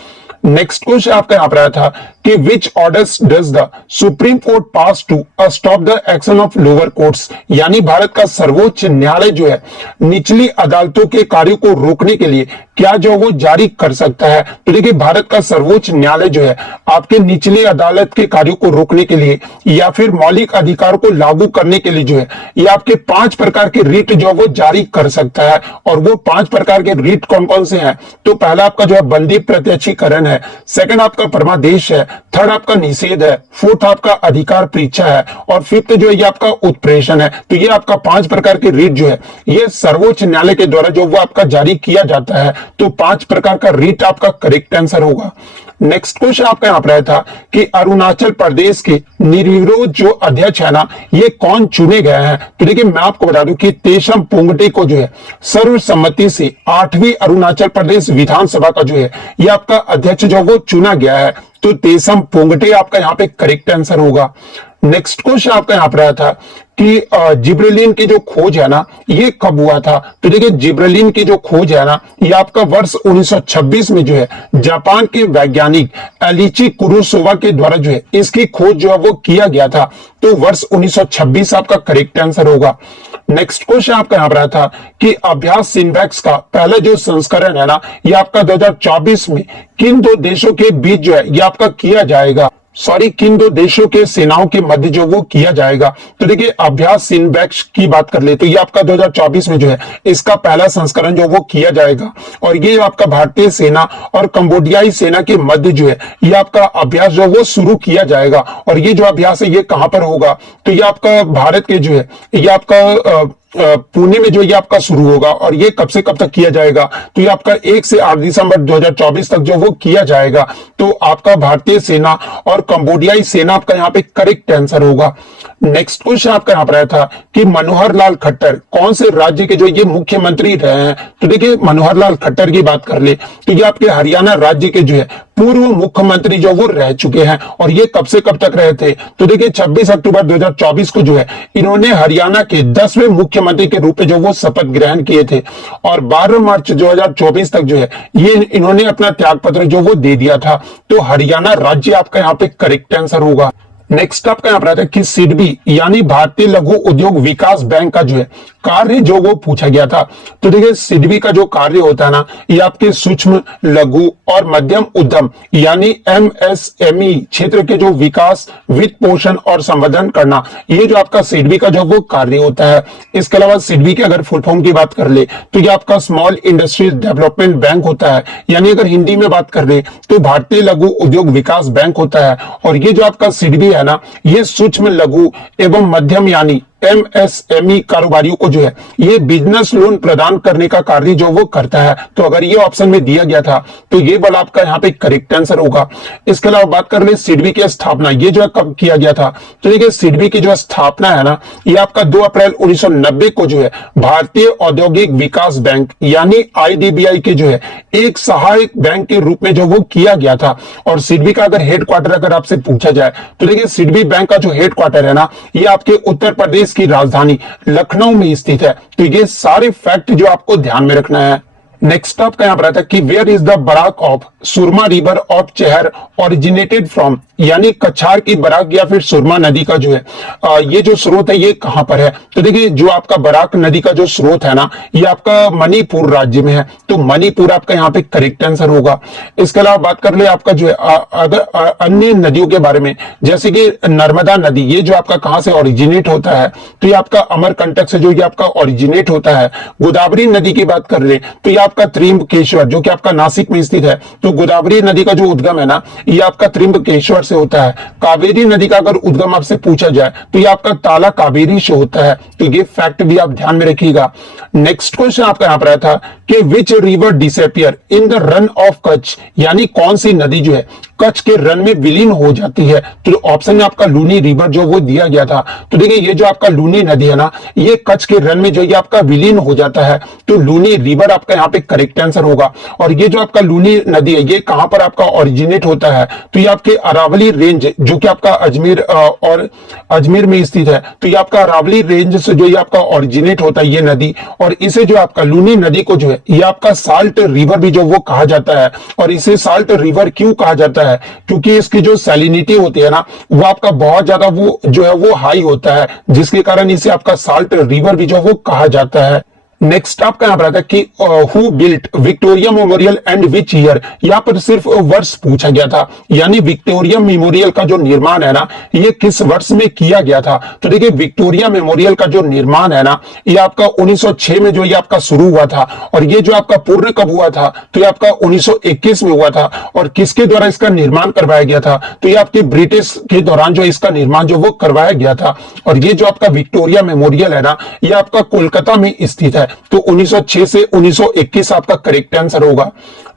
नेक्स्ट क्वेश्चन आपका यहाँ पर आया था कि which orders does the supreme court pass to stop the action of lower courts. यानी भारत का सर्वोच्च न्यायालय जो है निचली अदालतों के कार्यों को रोकने के लिए क्या जो वो जारी कर सकता है। तो देखिए भारत का सर्वोच्च न्यायालय जो है आपके निचली अदालत के कार्यों को रोकने के लिए या फिर मौलिक अधिकार को लागू करने के लिए जो है ये आपके 5 प्रकार के रिट जो वो जारी कर सकता है। और वो 5 प्रकार के रिट कौन कौन से हैं तो पहला आपका जो है बंदी प्रत्यक्षीकरण है। सेकंड आपका परमादेश है। थर्ड आपका निषेध है, फोर्थ आपका अधिकार परीक्षा है और फिफ्थ जो है ये आपका उत्प्रेषण है। तो ये आपका 5 प्रकार के रीट जो है ये सर्वोच्च न्यायालय के द्वारा जो वो आपका जारी किया जाता है। तो 5 प्रकार का रीट आपका करेक्ट आंसर होगा। नेक्स्ट क्वेश्चन आपका यहाँ पर आया था कि अरुणाचल प्रदेश के निर्विरोध जो अध्यक्ष है ना, ये कौन चुने गए हैं। तो देखिए मैं आपको बता दूं कि तेशम पोंगटे को जो है सर्वसम्मति से 8वीं अरुणाचल प्रदेश विधानसभा का जो है ये आपका अध्यक्ष जो वो चुना गया है। तो तेशम पोंगटे आपका यहाँ पे करेक्ट आंसर होगा। नेक्स्ट क्वेश्चन आपका यहाँ पर आया था कि जिब्रेलिन की जो खोज है ना ये कब हुआ था। तो देखिए जिब्रेलिन की जो खोज है ना ये आपका वर्ष 1926 में जो है जापान के वैज्ञानिक एलिची कुरोसावा के द्वारा जो है इसकी खोज जो है वो किया गया था। तो वर्ष 1926 आपका करेक्ट आंसर होगा। नेक्स्ट क्वेश्चन आपका यहाँ पर आया था कि अभ्यास सिन्वैक्स का पहला जो संस्करण है ना ये आपका 2024 में किन दो देशों के बीच जो है ये आपका किया जाएगा, किन दो देशों के सेनाओं के मध्य जो वो किया जाएगा। तो देखिए अभ्यास सिन्वैक्स की बात कर ले तो ये आपका 2024 में जो है इसका पहला संस्करण जो वो किया जाएगा और ये आपका भारतीय सेना और कंबोडियाई सेना के मध्य जो है ये आपका अभ्यास जो वो शुरू किया जाएगा। और ये जो अभ्यास है ये कहां पर होगा, तो ये आपका भारत के जो है ये आपका पुणे में जो ये आपका शुरू होगा और ये कब से कब तक किया जाएगा, तो ये आपका 1 से 8 दिसंबर 2024 तक जो वो किया जाएगा। तो आपका भारतीय सेना और कंबोडियाई सेना आपका यहाँ पे करेक्ट आंसर होगा। नेक्स्ट क्वेश्चन आपका यहाँ पर आया था कि मनोहर लाल खट्टर कौन से राज्य के जो ये मुख्यमंत्री रहे हैं। तो देखिए मनोहर लाल खट्टर की बात कर ले तो ये आपके हरियाणा राज्य के जो है पूर्व मुख्यमंत्री जो वो रह चुके हैं और ये कब से कब तक रहे थे। तो देखिए 26 अक्टूबर 2024 को जो है इन्होंने हरियाणा के 10वें मुख्यमंत्री के रूप में जो वो शपथ ग्रहण किए थे और 12 मार्च 2024 तक जो है ये इन्होंने अपना त्यागपत्र जो वो दे दिया था। तो हरियाणा राज्य आपका यहाँ पे करेक्ट आंसर होगा। नेक्स्ट आपका यहाँ पर आता है कि सिडबी यानी भारतीय लघु उद्योग विकास बैंक का जो है कार्य जो वो पूछा गया था। तो देखिए सिडबी का जो कार्य होता है ना ये आपके सूक्ष्म लघु और मध्यम उद्यम यानी एमएसएमई क्षेत्र के जो विकास, वित्त पोषण और संवर्धन करना, ये जो आपका सिडबी का जो वो कार्य होता है। इसके अलावा सिडबी के अगर फुल फॉर्म की बात कर ले तो ये आपका स्मॉल इंडस्ट्रीज डेवलपमेंट बैंक होता है, यानी अगर हिंदी में बात कर ले तो भारतीय लघु उद्योग विकास बैंक होता है। और ये जो आपका सिडबी है ना ये सूक्ष्म लघु एवं मध्यम यानी एमएसएमई कारोबारियों को जो है ये बिजनेस लोन प्रदान करने का कार्य जो वो करता है। तो अगर ये ऑप्शन में दिया गया था तो ये वाला आपका यहाँ पे करेक्ट आंसर होगा। इसके अलावा बात कर ले सिडबी की स्थापना ये जो है कब किया गया था। तो देखिए सिडबी की जो स्थापना है ना ये आपका 2 अप्रैल 1990 को जो है भारतीय औद्योगिक विकास बैंक यानी आईडीबीआई के जो है एक सहायक बैंक के रूप में जो वो किया गया था। और सिडबी का अगर हेडक्वार्टर अगर आपसे पूछा जाए तो देखिए सिडबी बैंक का जो हेडक्वार्टर है ना ये आपके उत्तर प्रदेश की राजधानी लखनऊ में स्थित है। तो ये सारे फैक्ट जो आपको ध्यान में रखना है। नेक्स्ट आपका यहाँ पर आता है कि where is the Barak of Surma river of चेहर ओरिजिनेटेड फ्रॉम, यानी कछार की बराक या फिर सुरमा नदी का जो है ये जो स्रोत है ये कहां पर है। तो देखिए जो आपका बराक नदी का जो स्रोत है ना ये आपका मणिपुर राज्य में है। तो मणिपुर आपका यहाँ पे करेक्ट आंसर होगा। इसके अलावा बात कर ले आपका जो है अगर अन्य नदियों के बारे में, जैसे कि नर्मदा नदी ये जो आपका कहां से ओरिजिनेट होता है, तो ये आपका अमरकंटक से जो ये आपका ओरिजिनेट होता है। गोदावरी नदी की बात कर ले तो ये आपका त्रिंबकेश्वर जो कि आपका नासिक में स्थित है। तो गोदावरी नदी का जो उद्गम है ना ये आपका त्रिंबकेश्वर से होता है। कावेरी नदी का अगर उद्गम आपसे पूछा जाए तो ये आपका ताला कावेरी से होता है। तो ये फैक्ट भी आप ध्यान में रखिएगा। नेक्स्ट क्वेश्चन आपका यहाँ पर आया था कि which river disappear in the run of Kutch, यानी कौन सी नदी जो है कच्छ के रन में विलीन हो जाती है। तो ऑप्शन में आपका लूनी रिवर जो वो दिया गया था। तो देखिए ये जो आपका लूनी नदी है ना ये कच्छ के रन में जो ये आपका विलीन हो जाता है। तो लूनी रिवर आपका यहाँ पे करेक्ट आंसर होगा। और ये जो आपका लूनी नदी है ये कहां पर आपका ओरिजिनेट होता है। तो ये आपके अरावली रेंज जो कि आपका अजमेर और अजमेर में स्थित है। तो ये आपका अरावली रेंज से जो ये आपका ओरिजिनेट होता है ये नदी। और इसे जो आपका लूनी नदी को जो है ये आपका साल्ट रिवर भी जो वो कहा जाता है। और इसे साल्ट रिवर क्यों कहा जाता है, क्योंकि इसकी जो सैलिनिटी होती है ना वो आपका बहुत ज्यादा वो जो है वो हाई होता है, जिसके कारण इसे आपका साल्ट रिवर भी जो वो कहा जाता है। नेक्स्ट आपका यहाँ पर आता है कि who built Victoria memorial and which year. यहाँ पर सिर्फ वर्ष पूछा गया था, यानी विक्टोरिया मेमोरियल का जो निर्माण है ना, ये किस वर्ष में किया गया था। तो देखिए विक्टोरिया मेमोरियल का जो निर्माण है ना, ये आपका 1906 में जो ये आपका शुरू हुआ था, और ये जो आपका पूर्ण कब हुआ था, तो ये आपका 1921 में हुआ था। और किसके द्वारा इसका निर्माण करवाया गया था, तो ये आपके ब्रिटिश के दौरान जो इसका निर्माण जो वो करवाया गया था। और ये जो आपका विक्टोरिया मेमोरियल है ना, ये आपका कोलकाता में स्थित है। तो 1906 से 1921 आपका करेक्ट आंसर होगा।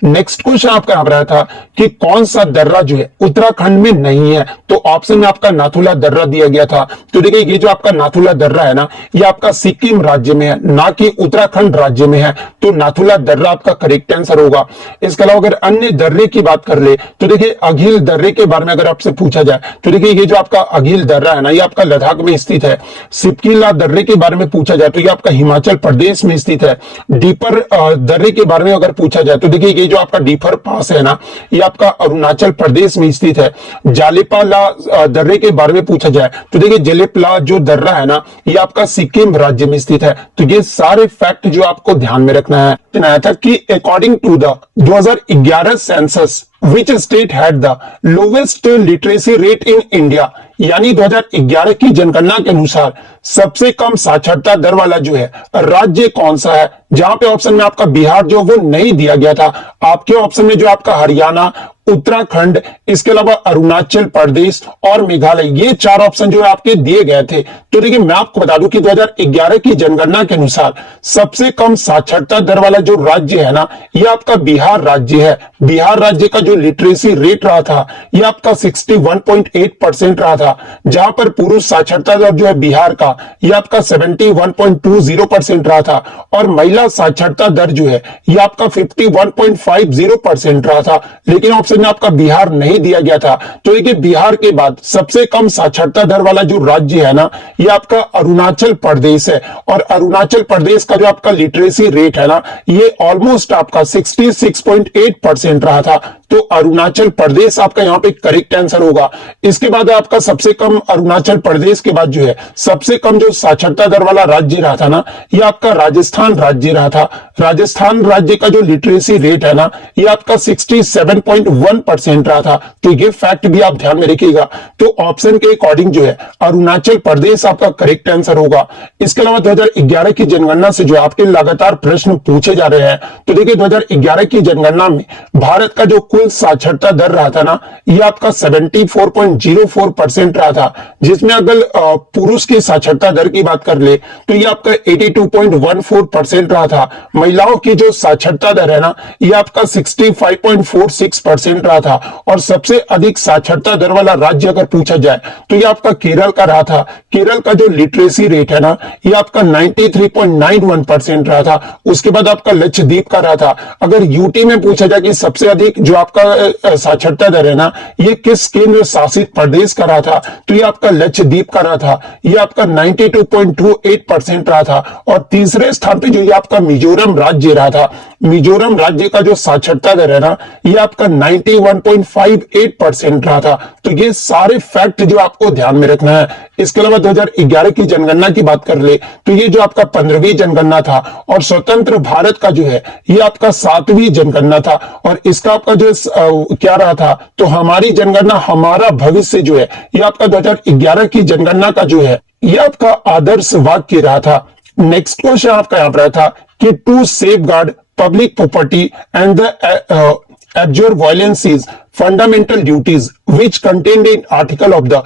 नेक्स्ट क्वेश्चन आपका यहाँ पर आया था कि कौन सा दर्रा जो है उत्तराखंड में नहीं है। तो ऑप्शन में आपका नाथुला दर्रा दिया गया था। तो देखिए ये जो आपका नाथुला दर्रा है ना, ये आपका सिक्किम राज्य में है, ना कि उत्तराखंड राज्य में है। तो नाथुला दर्रा आपका करेक्ट आंसर होगा। इसके अलावा अगर अन्य दर्रे की बात कर ले, तो देखिए अघिल दर्रे के बारे में अगर आपसे पूछा जाए, तो देखिए ये जो आपका अघिल दर्रा है ना, ये आपका लद्दाख में स्थित है। सिपकीला दर्रे के बारे में पूछा जाए तो ये आपका हिमाचल प्रदेश में स्थित है। डीपर दर्रे के बारे में अगर पूछा जाए तो देखिए ये जो आपका डीपर पास है ना, ये आपका अरुणाचल प्रदेश में स्थित है। जालिपाला दर्रे के बारे में पूछा जाए तो देखिए जलेपला जो दर्रा है ना, ये आपका सिक्किम राज्य में स्थित है। तो ये सारे फैक्ट जो आपको ध्यान में रखना है। आया था कि according to the 2011 census which state had the lowest literacy rate in India, यानी 2011 की जनगणना के अनुसार सबसे कम साक्षरता दर वाला जो है राज्य कौन सा है। जहां पे ऑप्शन में आपका बिहार जो वो नहीं दिया गया था, आपके ऑप्शन में जो आपका हरियाणा, उत्तराखंड, इसके अलावा अरुणाचल प्रदेश और मेघालय, ये चार ऑप्शन जो है आपके दिए गए थे। तो देखिए मैं आपको बता दूं कि 2011 की जनगणना के अनुसार सबसे कम साक्षरता दर वाला जो राज्य है ना, ये आपका बिहार राज्य है। बिहार राज्य का जो लिटरेसी रेट रहा था, ये आपका 61.8% रहा था। जहां पर पुरुष साक्षरता दर जो है बिहार का, ये आपका 71.20% रहा था। और महिला साक्षरता दर जो है ये आपका 51.50% रहा था। लेकिन ऑप्शन में आपका बिहार नहीं दिया गया था। तो देखिए बिहार के बाद सबसे कम साक्षरता दर वाला जो राज्य है ना, ये आपका अरुणाचल प्रदेश है। और अरुणाचल प्रदेश का जो आपका लिटरेसी रेट है ना, ये ऑलमोस्ट आपका 66.8% रहा था। तो अरुणाचल प्रदेश आपका यहाँ पे करेक्ट आंसर होगा। इसके बाद आपका सबसे कम, अरुणाचल प्रदेश के बाद जो है सबसे कम जो साक्षरता दर वाला राज्य रहा था ना, ये आपका राजस्थान राज्य रहा था। राजस्थान राज्य का जो लिटरेसी रेट है ना, ये आपका 67.1% रहा था। तो ये फैक्ट भी आप ध्यान में रखिएगा। तो ऑप्शन के अकॉर्डिंग जो है अरुणाचल प्रदेश आपका करेक्ट आंसर होगा। इसके अलावा 2011 की जनगणना से जो आपके लगातार प्रश्न पूछे जा रहे हैं, तो देखिए 2011 की जनगणना में भारत का जो कुल साक्षरता दर रहा था ना, ये आपका 74.04% रहा था। जिसमें अगर पुरुष की साक्षरता दर की बात कर ले तो ये आपका 82.14% रहा था। महिलाओं की जो साक्षरता दर है ना, ये आपका 65.46% रहा था। और सबसे अधिक साक्षरता दर वाला राज्य अगर पूछा जाए तो ये आपका केरल का रहा था। केरल का जो लिटरेसी रेट है ना, ये आपका 93.91% रहा था। उसके बाद आपका लक्षद्वीप का रहा था। अगर यूटी में पूछा जाए कि सबसे अधिक जो आपका साक्षरता दर है ना, ये किस केंद्र शासित प्रदेश का रहा था, तो ये आपका लक्षद्वीप का रहा था। ये आपका 92.28% रहा था। और तीसरे स्थान पे जो ये आपका मिजोरम राज्य रहा था। मिजोरम राज्य का जो साक्षरता दर है ना, ये आपका 91.58% रहा था। तो ये सारे फैक्ट जो आपको ध्यान में रखना है। इसके अलावा 2011 की जनगणना की बात कर ले तो ये जो आपका 15वीं जनगणना था। और स्वतंत्र भारत का जो है ये आपका 7वीं जनगणना था। और इसका आपका जो क्या रहा था, तो हमारी जनगणना हमारा भविष्य जो है, ये आपका 2011 की जनगणना का जो है ये आपका आदर्श वाक्य रहा था। नेक्स्ट क्वेश्चन आपका यहाँ पर रहा था कि to safeguard public property and the abjure violence is fundamental duties which contained in article of the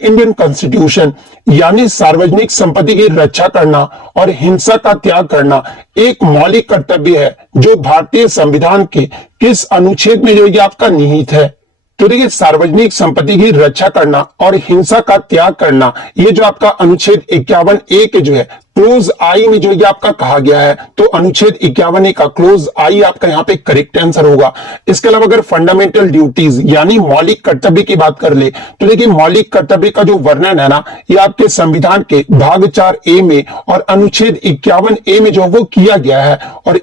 Indian Constitution, यानी सार्वजनिक संपत्ति की रक्षा करना और हिंसा का त्याग करना एक मौलिक कर्तव्य है जो भारतीय संविधान के किस अनुच्छेद में जो ये आपका निहित है। तो देखिए सार्वजनिक संपत्ति की रक्षा करना और हिंसा का त्याग करना, ये जो आपका अनुच्छेद 51A के जो है क्लोज आई में जो ये आपका कहा गया है, तो अनुच्छेद 51A का क्लोज आई आपका यहाँ पे करेक्ट आंसर होगा। इसके अलावा अगर फंडामेंटल ड्यूटीज यानी मौलिक कर्तव्य की बात कर ले तो देखिए मौलिक कर्तव्य का जो वर्णन है ना, ये आपके संविधान के भाग 4A में और अनुच्छेद 51A में जो वो किया गया है। और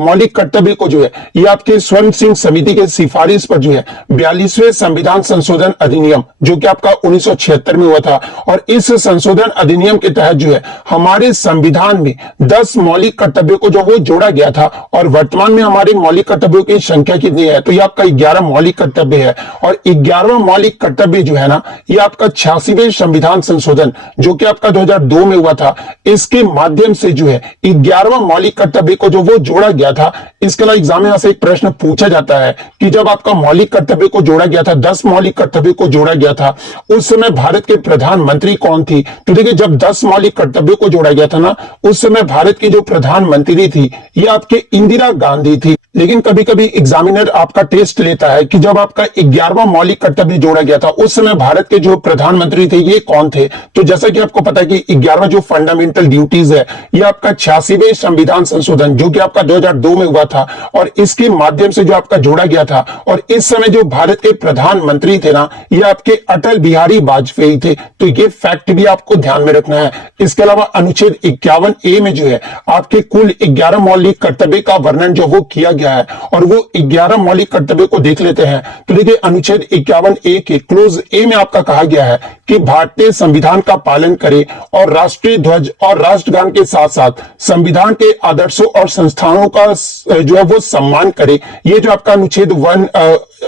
मौलिक कर्तव्य को जो है ये आपके स्वर्ण सिंह समिति के सिफारिश पर जो है 42वें संविधान संशोधन अधिनियम जो कि आपका 1976 में हुआ था। और इस संशोधन अधिनियम के तहत जो है हमारे हमारे संविधान में 10 मौलिक कर्तव्यों को जो वो जोड़ा गया था, और वर्तमान में हमारे मौलिक कर्तव्यों की संख्या कितनी है, तो ये आपका 11 मौलिक कर्तव्य है। और 11वां मौलिक कर्तव्य जो है ना, ये आपका 86वें संविधान संशोधन जो कि आपका 2002 में हुआ था, इसके माध्यम से जो है 11वां मौलिक कर्तव्य को जो वो जोड़ा गया था। इसके अलावा एग्जाम में यहां से एक प्रश्न पूछा जाता है कि जब आपका मौलिक कर्तव्य को जोड़ा गया था, 10 मौलिक कर्तव्य को जोड़ा गया था, उस समय भारत के प्रधानमंत्री कौन थी? तो देखिए, जब 10 मौलिक कर्तव्यों को जोड़ा गया था ना, उस समय भारत की जो प्रधानमंत्री थी ये आपके इंदिरा गांधी थी। लेकिन कभी कभी एग्जामिनर आपका टेस्ट लेता है कि जब आपका 11वां मौलिक कर्तव्य जोड़ा गया था, उस समय भारत के जो प्रधानमंत्री थे ये कौन थे? तो जैसा कि आपको पता है कि 11वां जो फंडामेंटल ड्यूटीज है, ये आपका 86वें संविधान संशोधन जो कि आपका 2002 में हुआ था, और इसके माध्यम से जो आपका जोड़ा गया था। और इस समय जो भारत के प्रधानमंत्री थे ना, ये आपके अटल बिहारी वाजपेयी थे। तो ये फैक्ट भी आपको ध्यान में रखना है। इसके अलावा अनुच्छेद 51A में जो है आपके कुल 11 मौलिक कर्तव्य का वर्णन जो वो किया गया है, और वो 11 मौलिक कर्तव्य को देख लेते हैं। तो देखिए, अनुच्छेद 51A के क्लोज ए में आपका कहा गया है कि भारतीय संविधान का पालन करे और राष्ट्रीय ध्वज और राष्ट्रगान के साथ साथ संविधान के आदर्शों और संस्थानों का जो है वो सम्मान करे। ये जो आपका अनुच्छेद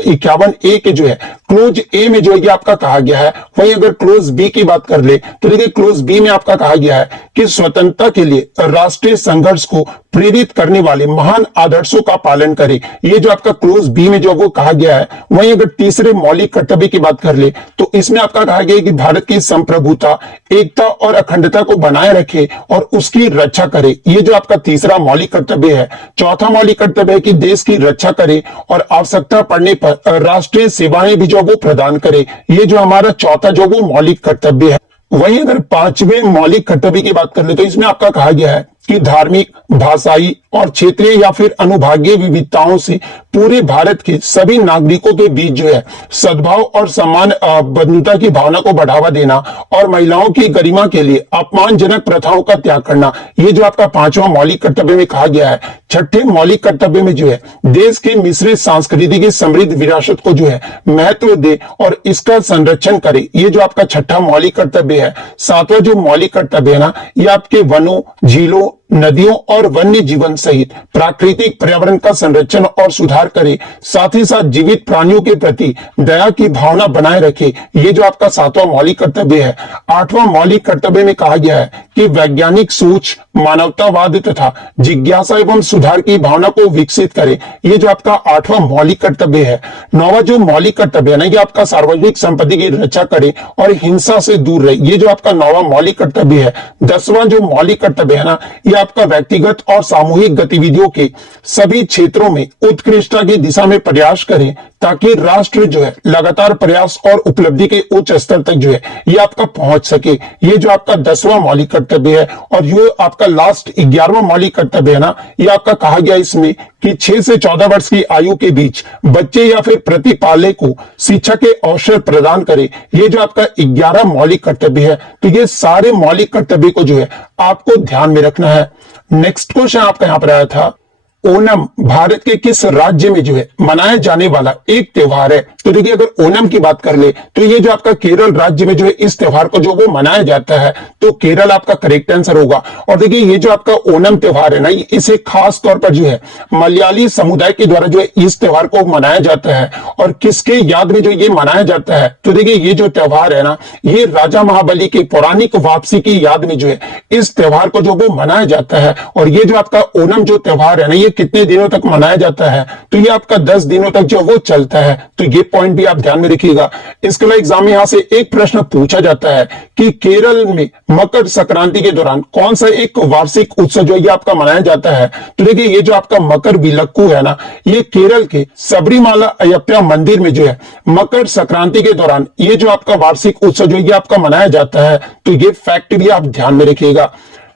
51A के जो है क्लोज ए में जो ये आपका कहा गया है। वही अगर क्लोज बी की बात कर ले तो देखिए, क्लोज बी में आपका कहा गया है कि स्वतंत्रता के लिए राष्ट्रीय संघर्ष को प्रेरित करने वाले महान आदर्शों का पालन करे। ये जो आपका क्लोज बी में जो वो कहा गया है। वहीं अगर तीसरे मौलिक कर्तव्य की बात कर ले तो इसमें आपका कहा गया है कि भारत की संप्रभुता, एकता और अखंडता को बनाए रखे और उसकी रक्षा करे। ये जो आपका तीसरा मौलिक कर्तव्य है। चौथा मौलिक कर्तव्य है कि देश की रक्षा करे और आवश्यकता पड़ने पर राष्ट्रीय सेवाएं भी जो वो प्रदान करे। ये जो हमारा चौथा जो वो मौलिक कर्तव्य है। वहीं अगर पांचवें मौलिक कर्तव्य की बात कर ले तो इसमें आपका कहा गया है कि धार्मिक, भाषाई और क्षेत्रीय या फिर अनुभागीय विविधताओं से पूरे भारत के सभी नागरिकों के बीच जो है सद्भाव और सम्मान बंधुता की भावना को बढ़ावा देना और महिलाओं की गरिमा के लिए अपमानजनक प्रथाओं का त्याग करना। ये जो आपका पांचवा मौलिक कर्तव्य में कहा गया है। छठे मौलिक कर्तव्य में जो है देश की मिश्रित संस्कृति की समृद्ध विरासत को जो है महत्व दे और इसका संरक्षण करे। ये जो आपका छठा मौलिक कर्तव्य है। सातवां जो मौलिक कर्तव्य है ना, ये आपके वनों, झीलों, नदियों और वन्य जीवन सहित प्राकृतिक पर्यावरण का संरक्षण और सुधार करे। साथ ही साथ जीवित प्राणियों के प्रति दया की भावना बनाए रखे। ये जो आपका सातवां मौलिक कर्तव्य है। आठवां मौलिक कर्तव्य में कहा गया है कि वैज्ञानिक सोच, मानवतावाद तथा जिज्ञासा एवं सुधार की भावना को विकसित करे। ये जो आपका आठवां मौलिक कर्तव्य है। नौवां जो मौलिक कर्तव्य है ना, ये आपका सार्वजनिक संपत्ति की रक्षा करे और हिंसा से दूर रहे। ये जो आपका नौवां मौलिक कर्तव्य है। 10वां जो मौलिक कर्तव्य है ना, ये आपका व्यक्तिगत और सामूहिक गतिविधियों के सभी क्षेत्रों में उत्कृष्टता की दिशा में प्रयास करें ताकि राष्ट्र जो है लगातार प्रयास और उपलब्धि के उच्च स्तर तक जो है ये आपका पहुंच सके। ये जो आपका 10वां मौलिक कर्तव्य है। और ये आपका लास्ट 11वां मौलिक कर्तव्य है ना, ये आपका कहा गया इसमें कि 6 से 14 वर्ष की आयु के बीच बच्चे या फिर प्रतिपालय को शिक्षा के अवसर प्रदान करे। ये जो आपका 11 मौलिक कर्तव्य है। तो ये सारे मौलिक कर्तव्य को जो है आपको ध्यान में रखना है। नेक्स्ट क्वेश्चन आपका यहां पर आया था, ओणम भारत के किस राज्य में जो है मनाया जाने वाला एक त्योहार है? तो देखिए, अगर ओणम की बात कर ले तो ये जो आपका केरल राज्य में जो है इस त्योहार को जो वो मनाया जाता है, तो केरल आपका करेक्ट आंसर होगा। और देखिए, ये जो आपका ओणम त्योहार है ना, इसे खास तौर पर जो है मलयाली समुदाय के द्वारा जो है इस त्योहार को मनाया जाता है। और किसके याद में जो ये मनाया जाता है? तो देखिए, ये जो त्योहार है ना, ये राजा महाबली की पौराणिक वापसी की याद में जो है इस त्योहार को जो वो मनाया जाता है। और ये जो आपका ओणम जो त्योहार है ना, ये कितने दिनों तक मनाया जाता है? तो ये आपका 10 दिनों तक जो वो चलता है। तो ये पॉइंट भी आप ध्यान में रखिएगा। इसके लिए एग्जाम में यहां से एक प्रश्न पूछा जाता है कि केरल में मकर संक्रांति के दौरान कौन सा एक वार्षिक उत्सव जो ये आपका मनाया जाता है? तो देखिए, ये जो आपका मकर विलक्कू है ना, ये केरल के सबरीमाला अयप्पा मंदिर में जो है मकर संक्रांति के दौरान ये जो आपका वार्षिक उत्सव जो ये आपका मनाया जाता है। तो ये फैक्ट भी आप ध्यान में रखिएगा।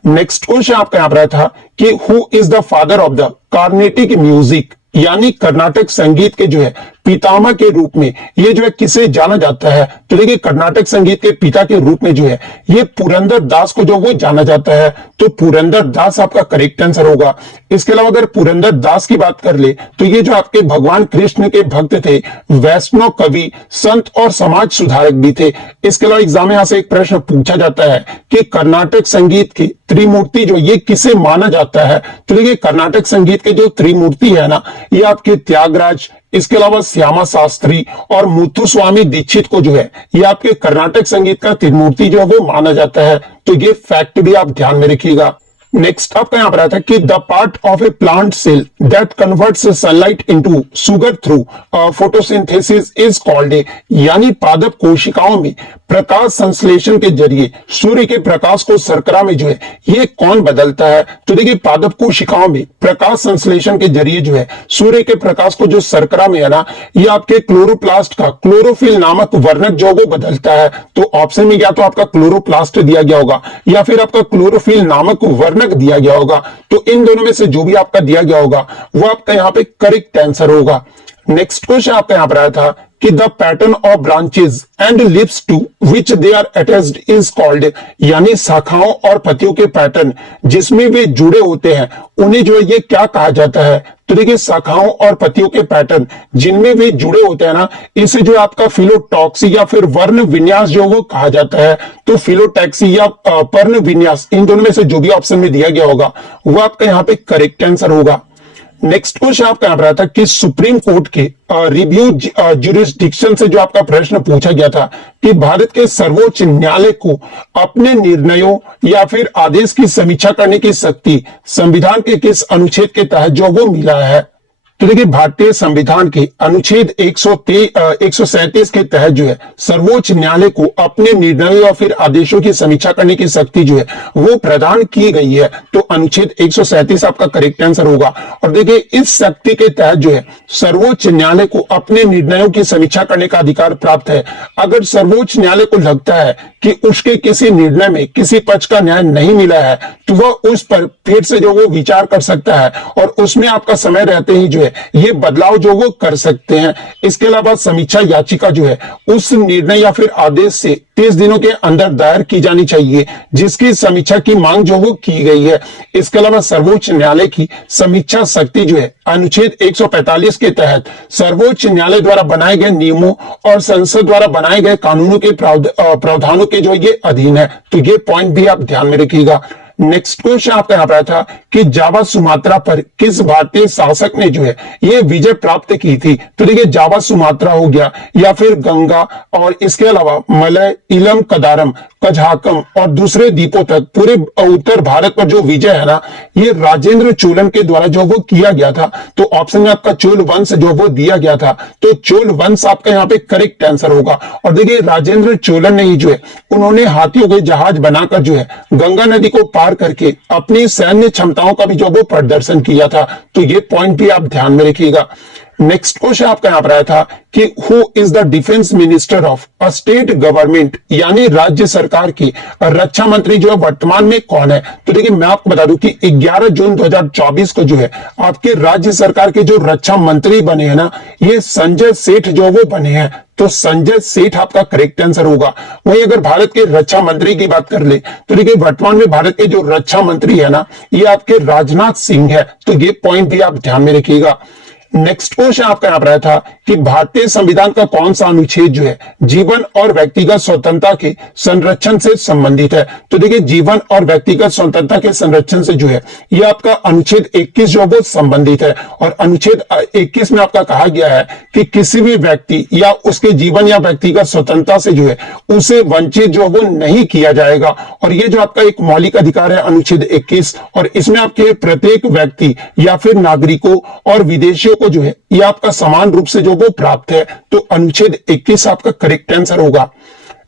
नेक्स्ट क्वेश्चन आपका यहां पर था कि who is the father of the Carnatic music, यानी कर्नाटक संगीत के जो है पितामह के रूप में ये जो है किसे जाना जाता है? तो देखिए कर्नाटक संगीत के पिता के रूप में जो है ये पुरंदर दास को जो वो जाना जाता है। तो पुरंदर दास आपका करेक्ट आंसर होगा। इसके अलावा अगर पुरंदर दास की बात कर ले तो ये जो आपके भगवान कृष्ण के भक्त थे, वैष्णव कवि, संत और समाज सुधारक भी थे। इसके अलावा एग्जाम में यहां से एक प्रश्न पूछा जाता है कि कर्नाटक संगीत की त्रिमूर्ति जो ये किसे माना जाता है? तो देखिए कर्नाटक संगीत के जो त्रिमूर्ति है ना, ये आपके त्यागराज, इसके अलावा श्यामा शास्त्री और मुथुस्वामी दीक्षित को जो है ये आपके कर्नाटक संगीत का त्रिमूर्ति जो है वो माना जाता है। तो ये फैक्ट भी आप ध्यान में रखिएगा। नेक्स्ट आपका यहां पर आता है कि the part of a plant cell that converts sunlight into sugar through photosynthesis is called a, यानी पादप कोशिकाओं में प्रकाश संश्लेषण के जरिए सूर्य के प्रकाश को शर्करा में जो है ये कौन बदलता है? तो देखिए पादप कोशिकाओं में प्रकाश संश्लेषण के जरिए जो है सूर्य के प्रकाश को जो शर्करा में है ना, ये आपके क्लोरोप्लास्ट का क्लोरोफिल नामक वर्णक जो वो बदलता है। तो ऑप्शन में या तो आपका क्लोरोप्लास्ट दिया गया होगा या फिर आपका क्लोरोफिल नामक वर्णक दिया गया होगा। तो इन दोनों में से जो भी आपका दिया गया होगा वो आपका यहाँ पे करेक्ट आंसर होगा। नेक्स्ट क्वेश्चन आपका यहाँ पर आया था कि the pattern of branches and leaves to which they are attached is called, यानी शाखाओं और पत्तियों के पैटर्न जिसमें वे जुड़े होते हैं उन्हें जो है ये क्या कहा जाता है? तो देखिए शाखाओं और पत्तियों के पैटर्न जिनमें वे जुड़े होते हैं ना, इसे जो आपका फिलोटॉक्सी या फिर वर्ण विन्यास जो वो कहा जाता है। तो फिलोटैक्सी या पर्ण विन्यास, इन दोनों में से जो भी ऑप्शन में दिया गया होगा वो आपका यहाँ पे करेक्ट आंसर होगा। नेक्स्ट क्वेश्चन आपका यहाँ पर आता है कि सुप्रीम कोर्ट के रिव्यू ज्यूरिसडिक्शन से जो आपका प्रश्न पूछा गया था कि भारत के सर्वोच्च न्यायालय को अपने निर्णयों या फिर आदेश की समीक्षा करने की शक्ति संविधान के किस अनुच्छेद के तहत जो वो मिला है? तो देखिए भारतीय संविधान के अनुच्छेद 137 के तहत जो है सर्वोच्च न्यायालय को अपने निर्णयों या फिर आदेशों की समीक्षा करने की शक्ति जो है वो प्रदान की गई है। तो अनुच्छेद 137 आपका करेक्ट आंसर होगा। और देखिए इस शक्ति के तहत जो है सर्वोच्च न्यायालय को अपने निर्णयों की समीक्षा करने का अधिकार प्राप्त है। अगर सर्वोच्च न्यायालय को लगता है कि उसके किसी निर्णय में किसी पक्ष का न्याय नहीं मिला है तो वह उस पर फिर से जो वो विचार कर सकता है और उसमें आपका समय रहते ही जो है ये बदलाव जो वो कर सकते हैं। इसके अलावा समीक्षा याचिका जो है उस निर्णय या फिर आदेश से 30 दिनों के अंदर दायर की जानी चाहिए जिसकी समीक्षा की मांग जो वो की गई है। इसके अलावा सर्वोच्च न्यायालय की समीक्षा शक्ति जो है अनुच्छेद 145 के तहत सर्वोच्च न्यायालय द्वारा बनाए गए नियमों और संसद द्वारा बनाए गए कानूनों के प्रावधानों के जो ये अधीन है। तो ये पॉइंट भी आप ध्यान में रखिएगा। नेक्स्ट क्वेश्चन आपका यहाँ पर था कि जावा सुमात्रा पर किस भारतीय शासक ने जो है ये विजय प्राप्त की थी? तो देखिए जावा सुमात्रा हो गया या फिर गंगा और इसके अलावा मलय, इलम, कदारम, कझाकम और दूसरे द्वीपों तक पूरे उत्तर भारत पर जो विजय है ना, ये राजेंद्र चोलन के द्वारा जो वो किया गया था। तो ऑप्शन में आपका चोल वंश जो वो दिया गया था, तो चोल वंश आपका यहाँ पे करेक्ट आंसर होगा। और देखिए राजेंद्र चोलन ने ही जो है उन्होंने हाथियों के जहाज बनाकर जो है गंगा नदी को पार करके अपनी सैन्य क्षमताओं का भी जो वो प्रदर्शन किया था। तो ये पॉइंट भी आप ध्यान में रखिएगा। नेक्स्ट क्वेश्चन आपका यहाँ पर आया था कि who is the defence minister of a state government, यानी राज्य सरकार की रक्षा मंत्री जो है वर्तमान में कौन है? तो देखिए मैं आपको बता दूं कि 11 जून 2024 को जो है आपके राज्य सरकार के जो रक्षा मंत्री बने हैं ना, ये संजय सेठ जो वो बने हैं। तो संजय सेठ आपका करेक्ट आंसर होगा। वहीं अगर भारत के रक्षा मंत्री की बात कर ले तो देखिए वर्तमान में भारत के जो रक्षा मंत्री है ना, ये आपके राजनाथ सिंह है। तो ये पॉइंट भी आप ध्यान में रखिएगा। नेक्स्ट क्वेश्चन आपका यहाँ पर था कि भारतीय संविधान का कौन सा अनुच्छेद जो है जीवन और व्यक्तिगत स्वतंत्रता के संरक्षण से संबंधित है? तो देखिए जीवन और व्यक्तिगत स्वतंत्रता के संरक्षण से जो है ये आपका अनुच्छेद 21 जो वो संबंधित है। और अनुच्छेद 21 में आपका कहा गया है कि किसी भी व्यक्ति या उसके जीवन या व्यक्तिगत स्वतंत्रता से जो है उसे वंचित जो वो नहीं किया जाएगा। और ये जो आपका एक मौलिक अधिकार है अनुच्छेद 21, और इसमें आपके प्रत्येक व्यक्ति या फिर नागरिकों और विदेशियों को जो है ये आपका समान रूप से जो वो प्राप्त है। तो अनुच्छेद 21 आपका करेक्ट आंसर होगा।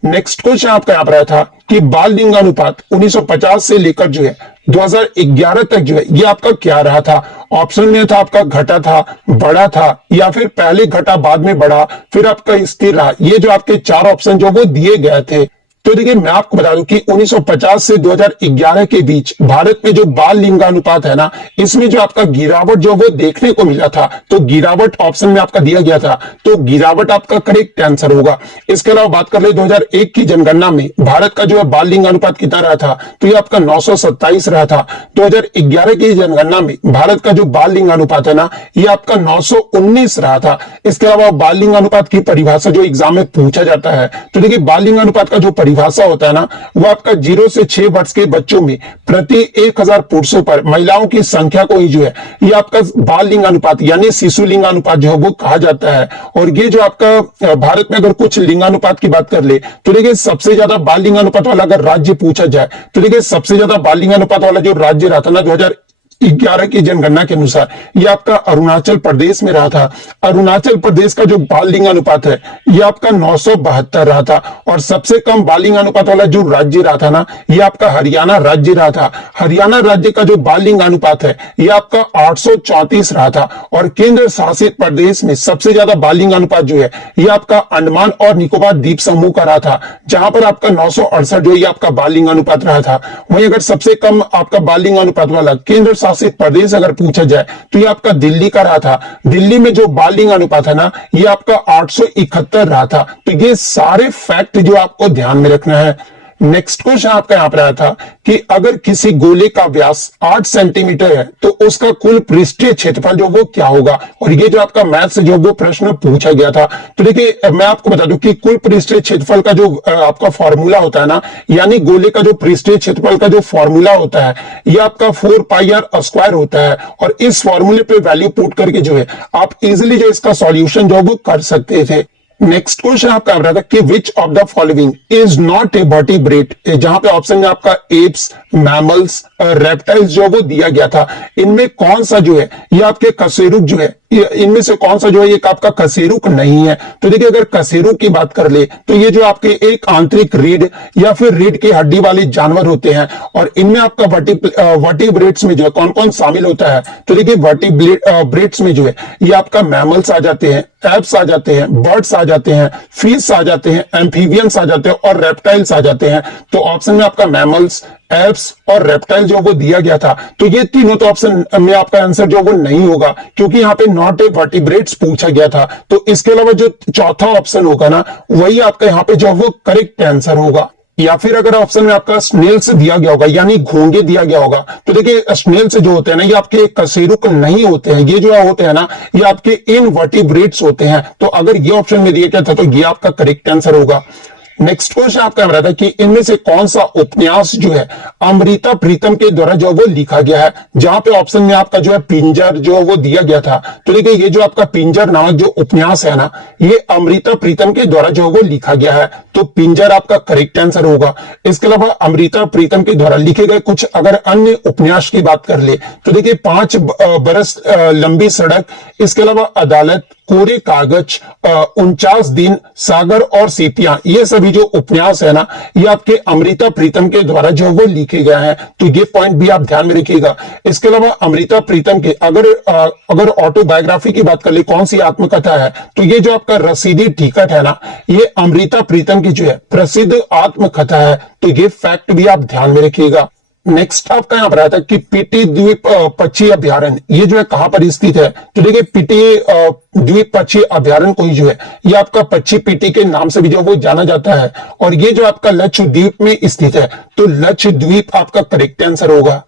नेक्स्ट क्वेश्चन आपका यहाँ पर आया था कि बाल लिंगानुपात 1950 से लेकर जो है 2011 तक जो है ये आपका क्या रहा था? ऑप्शन में था आपका घटा था, बढ़ा था, या फिर पहले घटा बाद में बढ़ा, फिर आपका स्थिर रहा। ये जो आपके चार ऑप्शन जो वो दिए गए थे, तो देखिए मैं आपको बता दूं कि 1950 से 2011 के बीच भारत में जो बाल लिंगानुपात है ना, इसमें जो आपका गिरावट जो वो देखने को मिला था, तो गिरावट ऑप्शन में आपका दिया गया था, तो गिरावट आपका करेक्ट आंसर होगा। इसके अलावा बात कर ले 2001 की जनगणना में भारत का जो है बाल लिंगानुपात कितना रहा था, तो ये आपका 927 रहा था। 2011 की जनगणना में भारत का जो बाल लिंगानुपात है ना, ये आपका 919 रहा था। इसके अलावा बाल लिंगानुपात की परिभाषा जो एग्जाम में पूछा जाता है, तो देखिए बाल लिंगानुपात का जो परिभाषा होता है ना, वो आपका 0 से 6 वर्ष के बच्चों में प्रति 1000 पुरुषों पर महिलाओं की संख्या को ही जो है ये आपका बाल लिंगानुपात यानी शिशु लिंगानुपात जो है वो कहा जाता है। और ये जो आपका भारत में अगर कुछ लिंगानुपात की बात कर ले, तो देखिए सबसे ज्यादा बाल लिंगानुपात वाला अगर राज्य पूछा जाए, तो देखिए सबसे ज्यादा बाल लिंगानुपात वाला जो राज्य रहा था ना 2011 की जनगणना के अनुसार, ये आपका अरुणाचल प्रदेश में रहा था। अरुणाचल प्रदेश का जो बाल लिंगानुपात है ये आपका 972 रहा था। और सबसे कम बाल लिंगानुपात वाला जो राज्य रहा था ना, ये आपका हरियाणा राज्य रहा था। हरियाणा राज्य का जो बाल लिंगानुपात है ये आपका 834 रहा था। और केंद्र शासित प्रदेश में सबसे ज्यादा बाल लिंगानुपात जो है ये आपका अंडमान और निकोबार द्वीप समूह का रहा था, जहां पर आपका 968 जो है आपका बाल लिंगानुपात रहा था। वहीं अगर सबसे कम आपका बाल लिंगानुपात वाला केंद्र शासित प्रदेश अगर पूछा जाए, तो ये आपका दिल्ली का रहा था। दिल्ली में जो बाल लिंगानुपात है ना, ये आपका 871 रहा था। तो ये सारे फैक्ट जो आपको ध्यान में रखना है। नेक्स्ट क्वेश्चन आपका यहां पर आया था कि अगर किसी गोले का व्यास 8 सेंटीमीटर है, तो उसका कुल पृष्ठीय क्षेत्रफल जो वो क्या होगा। और ये जो आपका मैथ से जो वो प्रश्न पूछा गया था, तो देखिए मैं आपको बता दूं कि कुल पृष्ठीय क्षेत्रफल का जो आपका फॉर्मूला होता है ना, यानी गोले का जो पृष्ठीय क्षेत्रफल का जो फॉर्मूला होता है, ये आपका 4πr² होता है। और इस फॉर्मूले पे वैल्यू पुट करके जो है आप इजिली जो इसका सॉल्यूशन जो वो कर सकते थे। नेक्स्ट क्वेश्चन आपका आ रहा था कि विच of the following is not a vertebrate, जहां पे ऑप्शन में आपका एप्स, मैमल्स, रेप्टाइल्स जो वो दिया गया था, इनमें कौन सा जो है ये आपके कशेरुक जो है, इनमें से कौन सा जो है ये आपका कशेरुक नहीं है। तो देखिए अगर कशेरुक की बात कर ले, तो ये जो आपके एक आंतरिक रीढ़ या फिर रीढ़ की हड्डी वाले जानवर होते हैं। और इनमें आपका वर्टिब्रेट्स में जो है कौन कौन शामिल होता है, तो देखिए वर्टिब्रेट्स में जो है ये आपका मैमल्स आ जाते हैं, एप्स आ जाते हैं, बर्ड्स आ जाते हैं, फिश आ जाते हैं, एम्फीबियंस आ जाते हैं और रेप्टाइल्स आ जाते हैं। तो ऑप्शन में आपका मैमल्स, एप्स और रेप्टाइल जो वो दिया गया था, तो ये तीनों तो ऑप्शन में आपका आंसर जो वो नहीं होगा, क्योंकि यहाँ पे नॉट ए वर्टिब्रेट्स पूछा गया था। तो इसके अलावा जो चौथा ऑप्शन होगा ना, वही आपका यहाँ पे जो वो करेक्ट आंसर होगा। या फिर अगर ऑप्शन में आपका स्नेल्स दिया गया होगा यानी घोंगे दिया गया होगा, तो देखिए स्नेल्स जो होते हैं ना, ये आपके कशेरुक नहीं होते हैं। ये जो होते हैं ना, ये आपके इनवर्टिब्रेट्स होते हैं। तो अगर ये ऑप्शन में दिया गया था, तो ये आपका करेक्ट आंसर होगा। नेक्स्ट क्वेश्चन आपका रहा था कि इनमें से कौन सा उपन्यास जो है अमृता प्रीतम के द्वारा जो वो लिखा गया है, जहां पे ऑप्शन में आपका जो है पिंजर जो वो दिया गया था। तो देखिए ये जो आपका पिंजर नामक जो उपन्यास है ना, ये अमृता प्रीतम के द्वारा जो वो लिखा गया है। तो पिंजर आपका करेक्ट आंसर होगा। इसके अलावा अमृता प्रीतम के द्वारा लिखे गए कुछ अगर अन्य उपन्यास की बात कर ले, तो देखिए 5 बरस लंबी सड़क, इसके अलावा अदालत, कोरे कागज, 49 दिन, सागर और सीतियां, ये सभी जो उपन्यास है ना, ये आपके अमृता प्रीतम के द्वारा जो वो लिखे गए हैं। तो ये पॉइंट भी आप ध्यान में रखिएगा। इसके अलावा अमृता प्रीतम के अगर ऑटोबायोग्राफी की बात कर ले, कौन सी आत्मकथा है, तो ये जो आपका रसीदी टिकट है ना, ये अमृता प्रीतम की जो है प्रसिद्ध आत्मकथा है। तो ये फैक्ट भी आप ध्यान में रखिएगा। नेक्स्ट आपका यहाँ पर आया था कि पीटी द्वीप पक्षी अभ्यारण्य, ये जो है कहां पर स्थित है। तो देखिए पीटी द्वीप पक्षी अभ्यारण्य को ही जो है ये आपका पक्षी पीटी के नाम से भी जो वो जाना जाता है। और ये जो आपका लक्षद्वीप में स्थित है, तो लक्षद्वीप आपका करेक्ट आंसर होगा।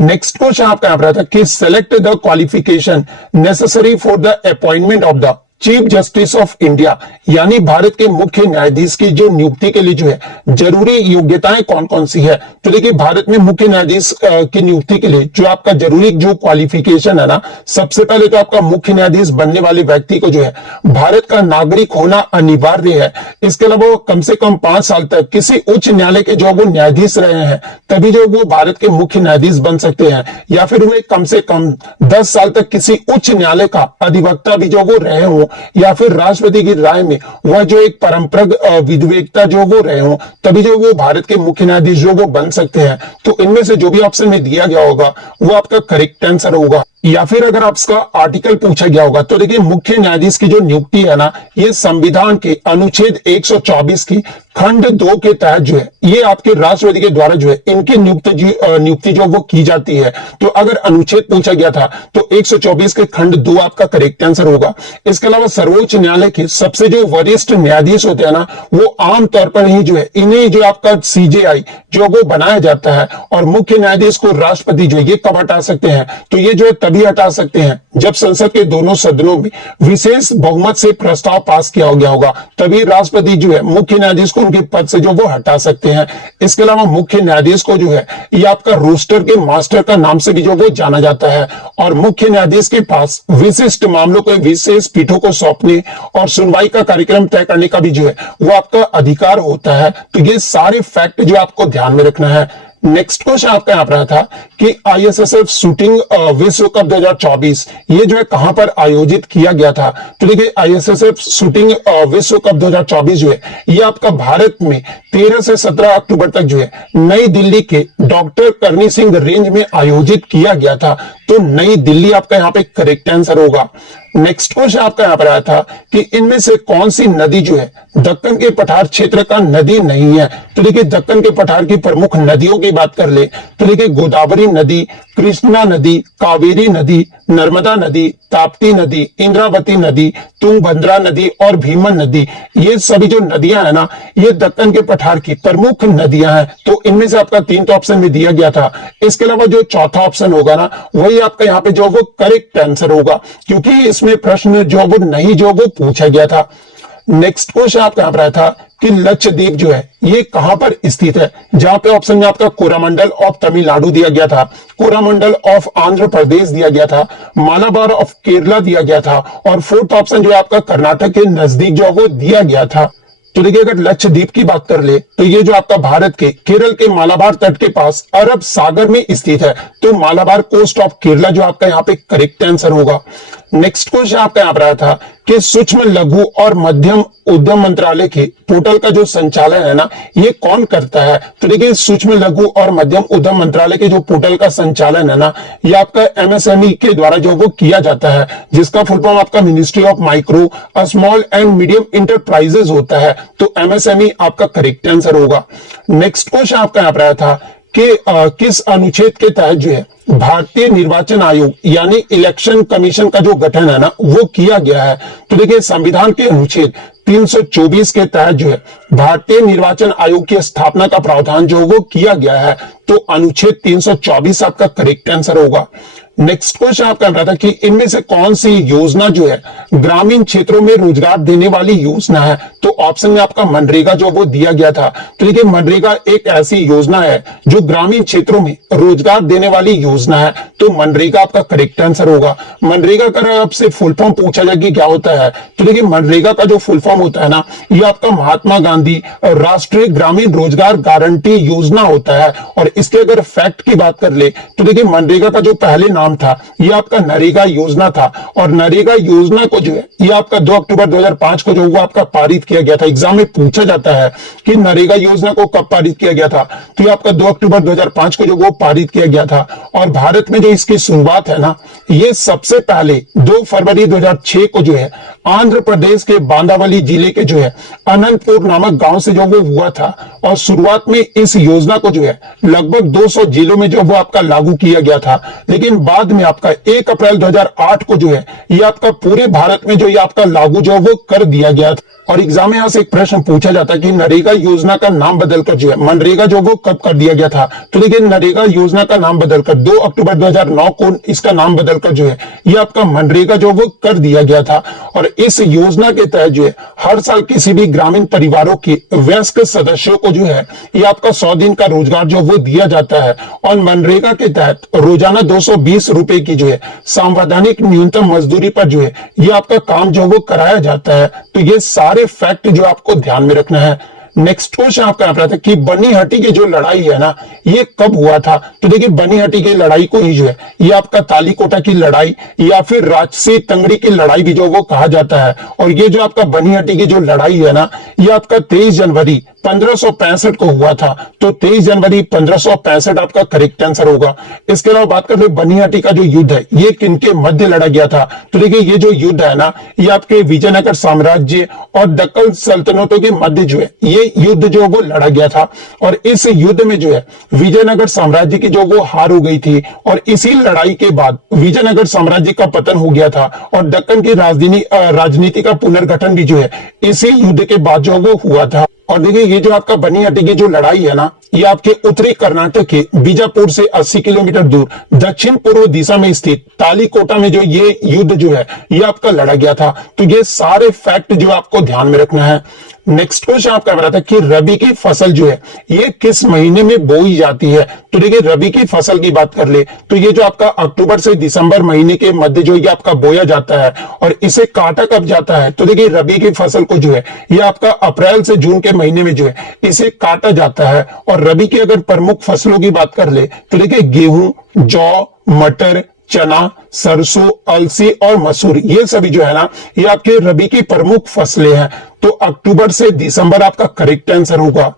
नेक्स्ट क्वेश्चन आपका यहाँ पर आया था कि select the qualification necessary for the appointment of the chief justice of India, यानी भारत के मुख्य न्यायाधीश की जो नियुक्ति के लिए जो है जरूरी योग्यताएं कौन कौन सी है। तो देखिए भारत में मुख्य न्यायाधीश की नियुक्ति के लिए जो आपका जरूरी जो क्वालिफिकेशन है ना, सबसे पहले तो आपका मुख्य न्यायाधीश बनने वाले व्यक्ति को जो है भारत का नागरिक होना अनिवार्य है। इसके अलावा वो कम से कम 5 साल तक किसी उच्च न्यायालय के जो वो न्यायाधीश रहे हैं, तभी जो वो भारत के मुख्य न्यायाधीश बन सकते हैं। या फिर उन्हें कम से कम 10 साल तक किसी उच्च न्यायालय का अधिवक्ता भी जो वो रहे हो, या फिर राष्ट्रपति की राय में वह जो एक परंपरागत विधिवेत्ता जो वो रहे हो, तभी जो वो भारत के मुख्य न्यायाधीश जो वो बन सकते हैं। तो इनमें से जो भी ऑप्शन में दिया गया होगा वो आपका करेक्ट आंसर होगा। या फिर अगर आपका आर्टिकल पूछा गया होगा तो देखिए मुख्य न्यायाधीश की जो नियुक्ति है ना, ये संविधान के अनुच्छेद 124 की खंड 2 के तहत जो है ये आपके राष्ट्रपति के द्वारा जो है इनकी नियुक्ति जो वो की जाती है। तो अगर अनुच्छेद पूछा गया था तो 124 के खंड 2 आपका करेक्ट आंसर होगा। इसके अलावा सर्वोच्च न्यायालय के सबसे जो वरिष्ठ न्यायाधीश होते हैं ना, वो आमतौर पर ही जो है इन्हें जो आपका सीजेआई जो वो बनाया जाता है। और मुख्य न्यायाधीश को राष्ट्रपति जो है ये कब हटा सकते हैं, तो ये जो है तभी हटा सकते हैं जब संसद के दोनों सदनों में विशेष बहुमत से प्रस्ताव पास किया गया होगा, तभी राष्ट्रपति जो है मुख्य न्यायाधीश को उनके पद से जो वो हटा सकते हैं। इसके अलावा मुख्य न्यायाधीश को जो है ये आपका रोस्टर के मास्टर का नाम से भी जो वो जाना जाता है। और मुख्य न्यायाधीश के पास विशिष्ट मामलों को विशेष पीठों को सौंपने और सुनवाई का कार्यक्रम तय करने का भी जो है वो आपका अधिकार होता है। तो ये सारे फैक्ट जो आपको ध्यान में रखना है। नेक्स्ट क्वेश्चन आपका यहाँ पर रहा था कि आईएसएसएफ शूटिंग विश्व कप 2024 ये जो है कहां पर आयोजित किया गया था। तो देखिए आईएसएसएफ शूटिंग विश्व कप 2024 जो है ये आपका भारत में 13 से 17 अक्टूबर तक जो है नई दिल्ली के डॉक्टर करनी सिंह रेंज में आयोजित किया गया था। तो नई दिल्ली आपका यहाँ पे करेक्ट आंसर होगा। नेक्स्ट क्वेश्चन आपका यहाँ पर आया था कि इनमें से कौन सी नदी जो है दक्कन के पठार क्षेत्र का नदी नहीं है। तो देखिए दक्कन के पठार की प्रमुख नदियों की बात कर ले तो देखिए गोदावरी नदी, कृष्णा नदी, कावेरी नदी, नर्मदा नदी, ताप्ती नदी, इंद्रावती नदी, तुंगभद्रा नदी और भीमन नदी, ये सभी जो नदियां है ना ये दक्कन के पठार की प्रमुख नदियां हैं। तो इनमें से आपका 3 तो ऑप्शन में दिया गया था। इसके अलावा जो चौथा ऑप्शन होगा ना वही आपका यहाँ पे जो वो करेक्ट आंसर होगा, क्योंकि इसमें प्रश्न जो वो नहीं जो वो पूछा गया था। नेक्स्ट क्वेश्चन आपका यहाँ पर आया था कि लक्षद्वीप जो है ये कहां पर स्थित है, जहां पे ऑप्शन में आपका कोरामंडल ऑफ तमिलनाडु दिया गया था, कोरामंडल ऑफ आंध्र प्रदेश दिया गया था, मालाबार ऑफ केरला दिया गया था और फोर्थ ऑप्शन जो है आपका कर्नाटक के नजदीक जो है वो दिया गया था। तो देखिए अगर लक्षद्वीप की बात कर ले तो ये जो आपका भारत के केरल के मालाबार तट के पास अरब सागर में स्थित है। तो मालाबार कोस्ट ऑफ केरला जो आपका यहाँ पे करेक्ट आंसर होगा। नेक्स्ट क्वेश्चन आपका यहाँ पर आया था कि सूक्ष्म लघु और मध्यम उद्यम मंत्रालय के पोर्टल का जो संचालन है ना ये कौन करता है। तो देखिए सूक्ष्म लघु और मध्यम उद्यम मंत्रालय के जो पोर्टल का संचालन है ना ये आपका एमएसएमई के द्वारा जो वो किया जाता है, जिसका फुल फॉर्म आपका ministry of micro small and medium enterprises होता है। तो एमएसएमई आपका करेक्ट आंसर होगा। नेक्स्ट क्वेश्चन आपका यहाँ पर आया था कि किस अनुच्छेद के तहत जो है भारतीय निर्वाचन आयोग यानी इलेक्शन कमीशन का जो गठन है ना वो किया गया है। तो देखिए संविधान के अनुच्छेद 324 के तहत जो है भारतीय निर्वाचन आयोग की स्थापना का प्रावधान जो वो किया गया है। तो अनुच्छेद 324 आपका करेक्ट आंसर होगा। नेक्स्ट क्वेश्चन आपका रहा था कि इनमें से कौन सी योजना जो है ग्रामीण क्षेत्रों में रोजगार देने वाली योजना है। तो ऑप्शन में आपका मनरेगा जो वो दिया गया था। तो देखिए मनरेगा एक ऐसी योजना है जो ग्रामीण क्षेत्रों में रोजगार देने वाली योजना है। तो मनरेगा आपका करेक्ट आंसर होगा। मनरेगा का आपसे फुल फॉर्म पूछा जाए कि क्या होता है, तो देखिए मनरेगा का जो फुल फॉर्म होता है ना ये आपका महात्मा गांधी राष्ट्रीय ग्रामीण रोजगार गारंटी योजना होता है। और इसके अगर फैक्ट की बात कर ले तो देखिए मनरेगा का जो पहले नाम था ये आपका नरेगा योजना था। और नरेगा योजना को जो है ये आपका 2 अक्टूबर 2005 को जो वो आपका पारित किया गया था। एग्जाम में पूछा जाता है कि नरेगा योजना को कब पारित किया गया था, तो ये आपका 2 अक्टूबर 2005 को जो वो पारित किया गया था। और भारत में जो इसकी शुरुआत है ना ये सबसे पहले 2 फरवरी 2006 को जो है आंध्र प्रदेश के बांदावली जिले के जो है अनंतपुर नामक गांव से जो वो हुआ था। और शुरुआत में इस योजना को जो है लगभग 200 जिलों में जो वो आपका लागू किया गया था, लेकिन बाद में आपका 1 अप्रैल 2008 को जो है ये आपका पूरे भारत में जो ये आपका लागू जो वो कर दिया गया था। और एग्जाम में यहां से एक प्रश्न पूछा जाता है कि नरेगा योजना का नाम बदलकर जो है मनरेगा जो वो कब कर दिया गया था। तो देखिए नरेगा योजना का नाम बदलकर 2 अक्टूबर 2009 को इसका नाम बदलकर जो है ये आपका मनरेगा जो वो कर दिया गया था। और इस योजना के तहत जो है हर साल किसी भी ग्रामीण परिवारों के वयस्क सदस्यों को जो है ये आपका 100 दिन का रोजगार जो वो दिया जाता है। और मनरेगा के तहत रोजाना 220 रुपए की जो है संवैधानिक न्यूनतम मजदूरी पर जो है ये आपका काम जो वो कराया जाता है। तो ये सारे फैक्ट जो आपको ध्यान में रखना है। नेक्स्ट क्वेश्चन आपका यहाँ पर था कि बनीहट्टी की जो लड़ाई है ना ये कब हुआ था। तो देखिए बनीहट्टी की लड़ाई को ही जो है ये आपका तालीकोटा की लड़ाई या फिर राजसी तंगड़ी की लड़ाई भी जो वो कहा जाता है। और ये जो आपका बनीहट्टी की जो लड़ाई है ना ये आपका 23 जनवरी 1565 को हुआ था। तो 23 जनवरी 1565 आपका करेक्ट आंसर होगा। इसके अलावा बात करते हैं बनिहाटी का जो युद्ध है ये किनके मध्य लड़ा गया था। तो देखिए ये जो युद्ध है ना ये आपके विजयनगर साम्राज्य और दक्कन सल्तनतों के मध्य जो है ये युद्ध जो वो लड़ा गया था। और इस युद्ध में जो है विजयनगर साम्राज्य की जो वो हार हो गई थी और इसी लड़ाई के बाद विजयनगर साम्राज्य का पतन हो गया था और दक्कन की राजनीति का पुनर्गठन भी जो है इसी युद्ध के बाद जो वो हुआ था। और देखिए ये जो आपका बनिहाटी की जो लड़ाई है ना ये आपके उत्तरी कर्नाटक के बीजापुर से 80 किलोमीटर दूर दक्षिण पूर्व दिशा में स्थित तालीकोटा में जो ये युद्ध जो है ये आपका लड़ा गया था। तो ये सारे फैक्ट जो आपको ध्यान में रखना है। नेक्स्ट क्वेश्चन आपका बता था कि रबी की फसल जो है ये किस महीने में बोई जाती है। तो देखिए रबी की फसल की बात कर ले तो ये जो आपका अक्टूबर से दिसंबर महीने के मध्य जो ये आपका बोया जाता है और इसे काटा कब जाता है। तो देखिए रबी की फसल को जो है ये आपका अप्रैल से जून के महीने में जो है इसे काटा जाता है। और रबी की अगर प्रमुख फसलों की बात कर ले तो देखिए गेहूं, जौ, मटर, चना, सरसों, अलसी और मसूर ये सभी जो है ना ये आपके रबी की प्रमुख फसलें हैं। तो अक्टूबर से दिसंबर आपका करेक्ट आंसर होगा।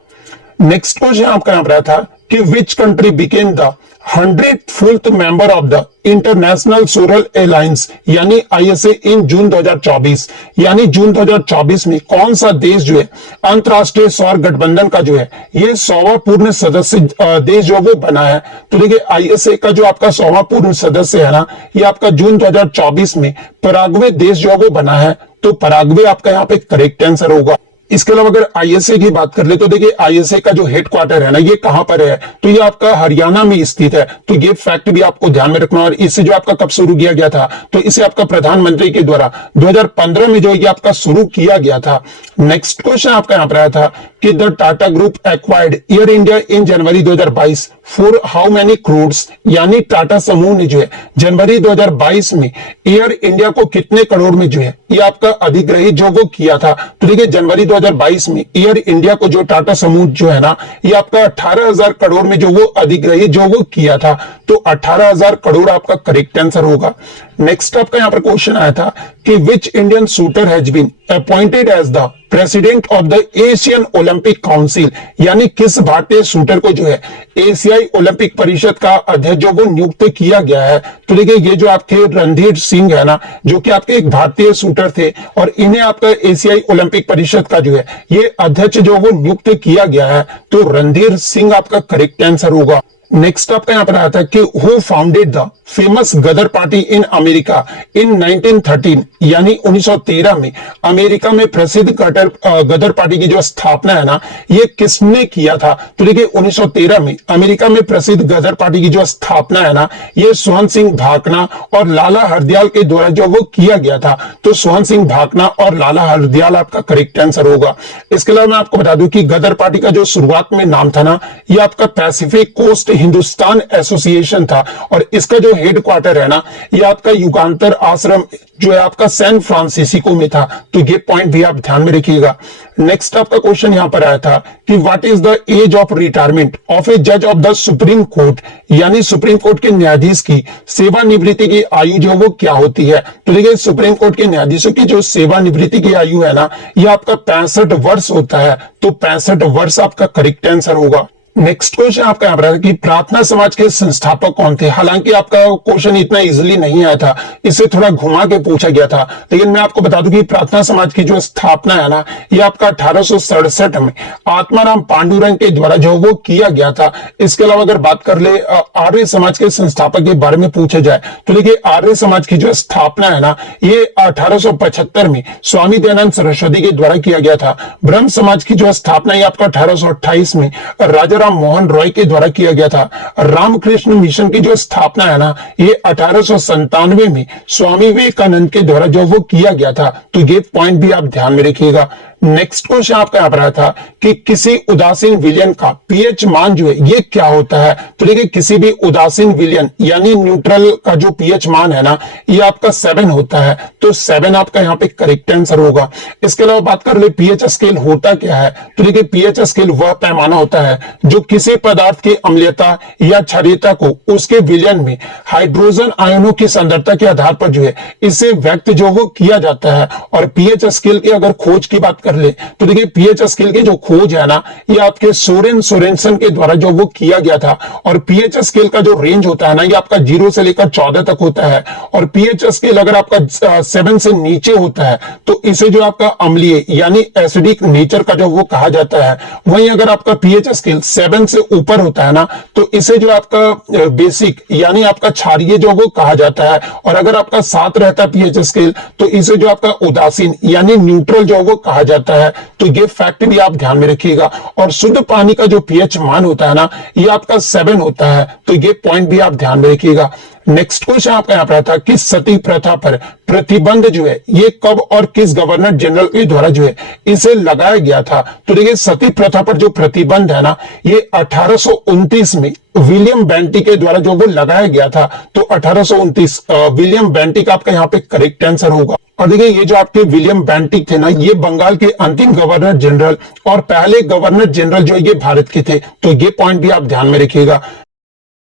नेक्स्ट क्वेश्चन आपका यहाँ पर आया था कि which country became the 104th member of the international solar alliance यानी आईएसए इन जून 2024। यानी जून 2024 में कौन सा देश जो है अंतरराष्ट्रीय सौर गठबंधन का जो है ये 100वां पूर्ण सदस्य देश जो वो बना है। तो देखिए आईएसए का जो आपका 100वां पूर्ण सदस्य है ना ये आपका जून 2024 में पराग्वे देश जो वो बना है। तो पराग्वे आपका यहाँ पे करेक्ट आंसर होगा। इसके अलावा अगर आईएसए की बात कर ले तो देखिए आईएसए का जो हेडक्वार्टर है ना ये कहां पर है। तो ये आपका हरियाणा में स्थित है। तो ये फैक्ट भी आपको ध्यान में रखना। और इससे जो आपका कब शुरू किया गया था तो इसे आपका प्रधानमंत्री के द्वारा 2015 में जो ये आपका शुरू किया गया था। नेक्स्ट क्वेश्चन आपका यहाँ पर आया था कि the Tata group acquired air India in January 2022 for how many crores. यानी टाटा समूह ने जो है जनवरी 2022 में एयर इंडिया को कितने करोड़ में जो है ये आपका अधिग्रहित जो वो किया था। तो देखिए जनवरी 2022 में एयर इंडिया को जो टाटा समूह जो है ना ये आपका 18,000 करोड़ में जो वो अधिग्रहित जो वो किया था। तो 18,000 करोड़ आपका करेक्ट आंसर होगा। नेक्स्ट आपका यहाँ पर क्वेश्चन आया था कि which Indian shooter has been appointed as the president of the Asian Olympic council. यानी किस भारतीय शूटर को जो है एशियाई ओलंपिक परिषद का अध्यक्ष जो वो नियुक्त किया गया है। तो देखिए ये जो आपके रणधीर सिंह है ना जो कि आपके एक भारतीय शूटर थे और इन्हें आपका एशियाई ओलंपिक परिषद का जो है ये अध्यक्ष जो वो नियुक्त किया गया है। तो रणधीर सिंह आपका करेक्ट आंसर होगा। नेक्स्ट आपका यहाँ पर आया था कि who founded the famous Ghadar party in America in 1913। यानी 1913 में अमेरिका में प्रसिद्ध गदर पार्टी की जो स्थापना है ना ये किसने किया था। तो देखिए 1913 में अमेरिका में प्रसिद्ध गदर पार्टी की जो स्थापना है ना ये सोहन सिंह भाकना और लाला हरदयाल के द्वारा जो वो किया गया था। तो सोहन सिंह भाकना और लाला हरदयाल आपका करेक्ट आंसर होगा। इसके अलावा मैं आपको बता दूं कि गदर पार्टी का जो शुरुआत में नाम था ना ये आपका पैसिफिक कोस्ट हिंदुस्तान एसोसिएशन था और इसका जो हेडक्वार्टर है ना ये आपका युगांतर आश्रम जो है आपका सैन फ्रांसिस्को में था। तो ये पॉइंट भी आप ध्यान में रखिएगा। नेक्स्ट आपका क्वेश्चन यहां पर आया था कि what is the age of retirement of a जज ऑफ द सुप्रीम कोर्ट। यानी सुप्रीम कोर्ट के न्यायाधीश की सेवानिवृत्ति की आयु जो वो क्या होती है। तो देखिए सुप्रीम कोर्ट के न्यायाधीशों की जो सेवानिवृत्ति की आयु है ना ये आपका 65 वर्ष होता है। तो 65 वर्ष आपका करेक्ट आंसर होगा। नेक्स्ट क्वेश्चन आपका यहाँ पर कि प्रार्थना समाज के संस्थापक कौन थे। हालांकि आपका क्वेश्चन इतना इजीली नहीं आया था, इसे थोड़ा घुमा के पूछा गया था, लेकिन मैं आपको बता दूं कि प्रार्थना समाज की जो स्थापना है ना ये आपका 1867 में आत्माराम पांडुरंग के द्वारा जो वो किया गया था। इसके अलावा अगर बात कर ले आर्य समाज के संस्थापक के बारे में पूछा जाए तो देखिए आर्य समाज की जो स्थापना है ना ये 1875 में स्वामी दयानंद सरस्वती के द्वारा किया गया था। ब्रह्म समाज की जो स्थापना ये आपका 1828 में राजा राम मोहन रॉय के द्वारा किया गया था। रामकृष्ण मिशन की जो स्थापना है ना ये 1897 में स्वामी विवेकानंद के द्वारा जो वो किया गया था। तो ये पॉइंट भी आप ध्यान में रखिएगा। नेक्स्ट क्वेश्चन आपका यहाँ पर आया था कि किसी उदासीन विलयन का पीएच मान जो है ये क्या होता है। तो देखिए किसी भी उदासीन विलयन यानी न्यूट्रल का जो पीएच मान है ना ये आपका 7 होता है। तो 7 आपका यहाँ पे करेक्ट आंसर होगा। इसके अलावा बात कर ले पीएच स्केल होता क्या है। तो देखिए पीएच स्केल वह पैमाना होता है जो किसी पदार्थ की अम्लीयता या क्षारीयता को उसके विलयन में हाइड्रोजन आयनों की सांद्रता के आधार पर जो है इसे व्यक्त जो वो किया जाता है। और पीएच स्केल की अगर खोज की बात कर ले तो देखिए पीएच स्केल की जो खोज है ना ये आपके सोरेनसन के द्वारा जो वो किया गया था। और पीएच स्केल का जो रेंज होता है ना ये आपका 0 से लेकर 14 तक होता है। और पीएच स्केल अगर आपका 7 से नीचे होता है तो इसे जो आपका अम्लीय यानी एसिडिक नेचर का जो वो कहा जाता है। वहीं अगर आपका पीएच स्केल 7 से ऊपर होता है ना तो इसे जो आपका बेसिक यानी आपका क्षारीय जो वो कहा जाता है। और अगर आपका 7 रहता है पीएच स्केल तो इसे जो आपका उदासीन यानी न्यूट्रल जो वो कहा जाता है। तो ये फैक्ट भी आप ध्यान में रखिएगा। और शुद्ध पानी का जो पीएच मान होता है ना ये आपका 7 होता है। तो ये पॉइंट भी आप ध्यान में रखिएगा। नेक्स्ट क्वेश्चन आपका यहाँ पर था कि सती प्रथा पर प्रतिबंध जो है ये कब और किस गवर्नर जनरल के द्वारा जो है इसे लगाया गया था। तो देखिए सती प्रथा पर जो प्रतिबंध है ना ये 1829 में विलियम बेंटिक के द्वारा जो वो लगाया गया था। तो 1829 विलियम बेंटिक आपका यहाँ पे करेक्ट आंसर होगा। और देखिए ये जो आपके विलियम बेंटिक थे ना ये बंगाल के अंतिम गवर्नर जनरल और पहले गवर्नर जनरल जो ये भारत के थे। तो ये पॉइंट भी आप ध्यान में रखिएगा।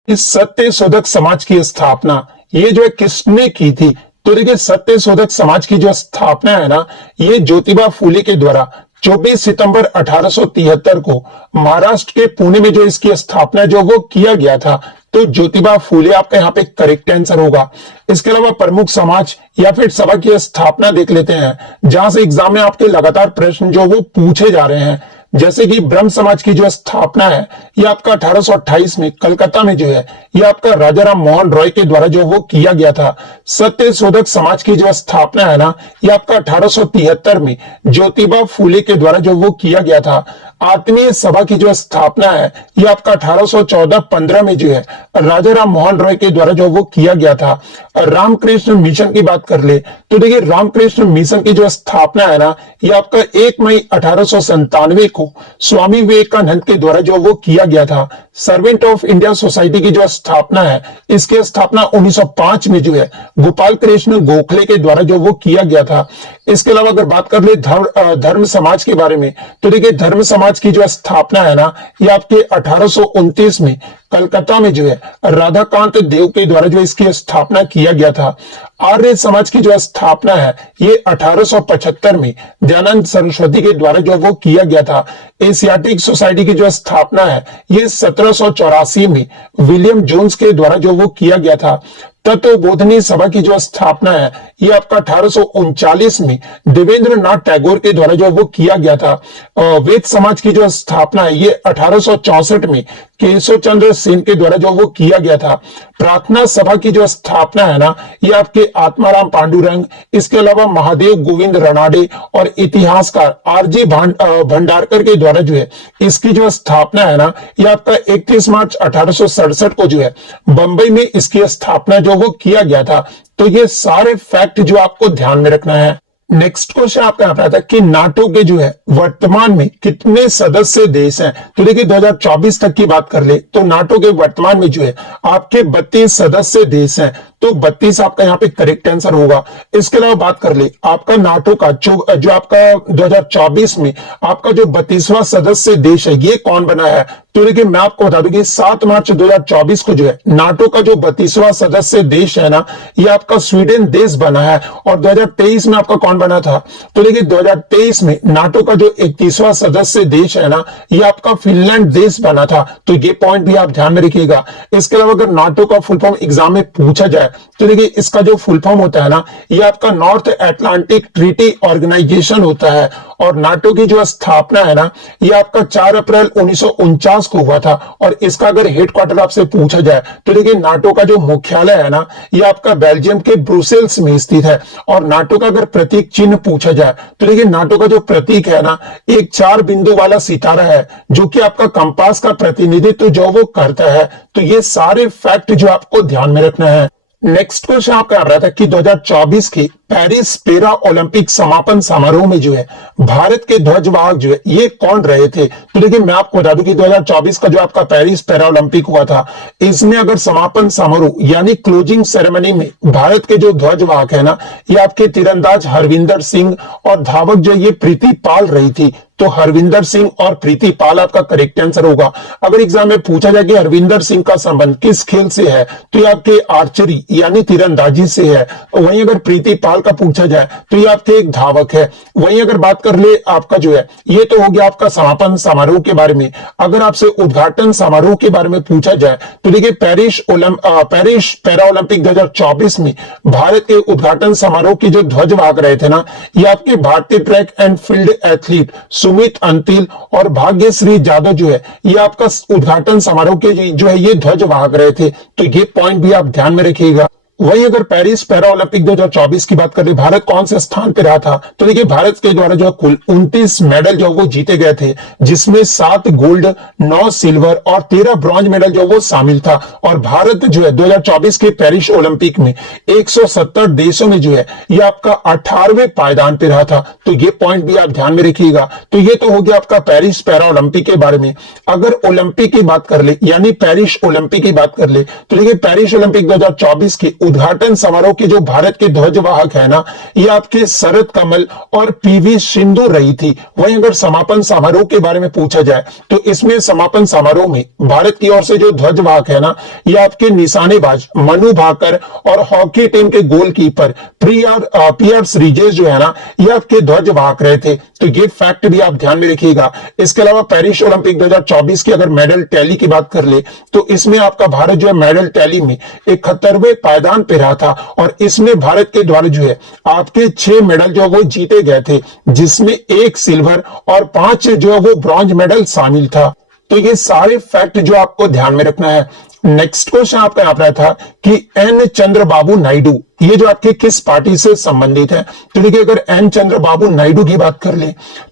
इस सत्य शोधक समाज की स्थापना ये जो है किसने की थी। तो देखिए सत्य शोधक समाज की जो स्थापना है ना ये ज्योतिबा फूले के द्वारा 24 सितंबर 1873 को महाराष्ट्र के पुणे में जो इसकी स्थापना जो वो किया गया था। तो ज्योतिबा फूले आपका यहाँ पे करेक्ट आंसर होगा। इसके अलावा प्रमुख समाज या फिर सभा की स्थापना देख लेते हैं जहां से एग्जाम में आपके लगातार प्रश्न जो वो पूछे जा रहे हैं। जैसे कि ब्रह्म समाज की जो स्थापना है ये आपका 1828 में कलकत्ता में जो है ये आपका राजा राम मोहन रॉय के द्वारा जो वो किया गया था। सत्य शोधक समाज की जो स्थापना है ना ये आपका 1873 में ज्योतिबा फूले के द्वारा जो वो किया गया था। आत्मीय सभा की जो स्थापना है ये आपका 1814-15 में जो है राजा राम मोहन रॉय के द्वारा जो वो किया गया था। रामकृष्ण मिशन की बात कर ले तो देखिए रामकृष्ण मिशन की जो स्थापना है ना ये आपका 1 मई 1897 को स्वामी विवेकानंद के द्वारा जो वो किया गया था। सर्वेंट ऑफ इंडिया सोसाइटी की जो स्थापना है इसकी स्थापना 1905 में जो है गोपाल कृष्ण गोखले के द्वारा जो वो किया गया था। इसके अलावा अगर बात कर ले धर्म समाज के बारे में तो देखिए धर्म समाज की जो स्थापना है ना ये आपके 1829 में कलकत्ता में जो है राधाकांत देव के द्वारा जो इसकी स्थापना किया गया था। आर्य समाज की जो स्थापना है ये 1875 में दयानंद सरस्वती के द्वारा जो वो किया गया था। एशियाटिक सोसाइटी की जो स्थापना है ये 1784 में विलियम जोन्स के द्वारा जो वो किया गया था। तत्वबोधनी सभा की जो स्थापना है ये आपका 1839 में देवेंद्र नाथ टैगोर के द्वारा जो वो किया गया था। वेद समाज की जो स्थापना है ये 1864 में केशव चंद्र सेन के द्वारा जो वो किया गया था। प्रार्थना सभा की जो स्थापना है ना ये आपके आत्माराम पांडुरंग, इसके अलावा महादेव गोविंद रनाडे और इतिहासकार आरजे भंडारकर के द्वारा जो है इसकी जो स्थापना है ना ये आपका 31 मार्च 1867 को जो है बंबई में इसकी स्थापना जो वो किया गया था। तो ये सारे फैक्ट जो आपको ध्यान में रखना है। नेक्स्ट क्वेश्चन आपका यहाँ पे आता है कि नाटो के जो है वर्तमान में कितने सदस्य देश हैं। तो देखिए 2024 तक की बात कर ले तो नाटो के वर्तमान में जो है आपके 32 सदस्य देश हैं। तो 32 आपका यहाँ पे करेक्ट आंसर होगा। इसके अलावा बात कर ले आपका नाटो का जो आपका 2024 में आपका जो 32वां सदस्य देश है ये कौन बना है। तो देखिए मैं आपको बता दूं कि 7 मार्च 2024 को जो है नाटो का जो 32वां सदस्य देश है ना ये आपका स्वीडन देश बना है। और 2023 में आपका कौन बना था। तो देखिए 2023 में नाटो का जो 31वां सदस्य देश है ना ये आपका फिनलैंड देश बना था। तो ये पॉइंट भी आप ध्यान में रखिएगा। इसके अलावा अगर नाटो का फुल फॉर्म एग्जाम में पूछा जाए तो देखिए इसका जो फुल फॉर्म होता है ना ये आपका नॉर्थ अटलांटिक ट्रीटी ऑर्गेनाइजेशन होता है। और नाटो की जो स्थापना है ना ये आपका 4 अप्रैल 1949 को हुआ था। और इसका अगर हेडक्वार्टर आपसे पूछा जाए तो देखिए नाटो का जो मुख्यालय है ना ये आपका बेल्जियम के ब्रुसेल्स में स्थित है। और नाटो का अगर प्रतीक चिन्ह पूछा जाए तो देखिए नाटो का जो प्रतीक है ना एक 4 बिंदु वाला सितारा है जो कि आपका कंपास का प्रतिनिधित्व जो वो करता है। तो ये सारे फैक्ट जो आपको ध्यान में रखना है। नेक्स्ट क्वेश्चन आपका आ रहा था कि 2024 के पेरिस पैरा ओलंपिक समापन समारोह में जो है भारत के ध्वजवाहक जो है ये कौन रहे थे? तो देखिए मैं आपको बता दूं कि 2024 का जो आपका पेरिस पैरा ओलंपिक हुआ था, इसमें अगर समापन समारोह यानी क्लोजिंग सेरेमनी में भारत के जो ध्वजवाहक है ना, ये आपके तीरंदाज हरविंदर सिंह और धावक जो ये प्रीति पाल रही थी। तो हरविंदर सिंह और प्रीति पाल आपका करेक्ट आंसर होगा। अगर एग्जाम में पूछा जाए कि हरविंदर सिंह का संबंध किस खेल से है, तो ये आपके आर्चरी यानी तीरंदाजी से है। वहीं अगर प्रीति पाल का पूछा जाए तो ये आपके एक धावक है। वहीं अगर बात कर ले आपका जो है, ये तो हो गया आपका समापन समारोह के बारे में। अगर आपसे उद्घाटन समारोह के बारे में पूछा जाए तो देखिए पेरिस पैरा ओलंपिक 2024 में भारत के उद्घाटन समारोह के जो ध्वजवाहक रहे थे ना, ये आपके भारतीय track and field athlete Sumit Antil और भाग्यश्री जादव जो है ये आपका उद्घाटन समारोह के जो है ये ध्वजवाहक रहे थे। तो ये पॉइंट भी आप ध्यान में रखिएगा। वहीं अगर पेरिस पैरा ओलंपिक 2024 की बात करें, भारत कौन से स्थान पे रहा था, तो देखिए भारत के द्वारा जो कुल 29 मेडल जो वो जीते गए थे, जिसमें 7 गोल्ड, 9 सिल्वर और 13 ब्रॉन्ज मेडल जो वो शामिल था। और भारत जो है 2024 के पेरिस ओलंपिक में 170 देशों में जो है ये आपका 18वें पायदान पे रहा था। तो ये पॉइंट भी आप ध्यान में रखिएगा। तो ये तो हो गया आपका पेरिस पैरा ओलंपिक के बारे में। अगर ओलंपिक की बात कर ले यानी पेरिस ओलंपिक की बात कर ले, तो देखिए पेरिस ओलंपिक 2024 की उद्घाटन समारोह के जो भारत के ध्वजवाहक है ना, ये आपके शरद कमल और पीवी सिंधु रही थी। वहीं अगर समापन समारोह के बारे में पूछा जाए तो इसमें समापन समारोह में भारत की ओर से जो ध्वजवाहक है ना, ये आपके निशानेबाज मनु भाकर और हॉकी टीम के गोलकीपर पीआर श्रीजेश जो है ना, ये आपके ध्वजवाहक रहे थे। तो ये फैक्ट भी आप ध्यान में रखिएगा। इसके अलावा पेरिस ओलंपिक 2024 की अगर मेडल टैली की बात कर ले तो इसमें आपका भारत जो है मेडल टैली में 71वें पायदान पे रहा था। और इसमें भारत के द्वारा जो है आपके 6 मेडल जो वो जीते गए थे, जिसमें 1 सिल्वर और 5 जो है वो ब्रॉन्ज मेडल शामिल था। तो ये सारे फैक्ट जो आपको ध्यान में रखना है। नेक्स्ट क्वेश्चन आपका यहाँ पर था कि एन चंद्रबाबू नायडू ये जो आपके किस पार्टी से संबंधित है। तो देखिए अगर एन चंद्रबाबू नायडू की बात कर ले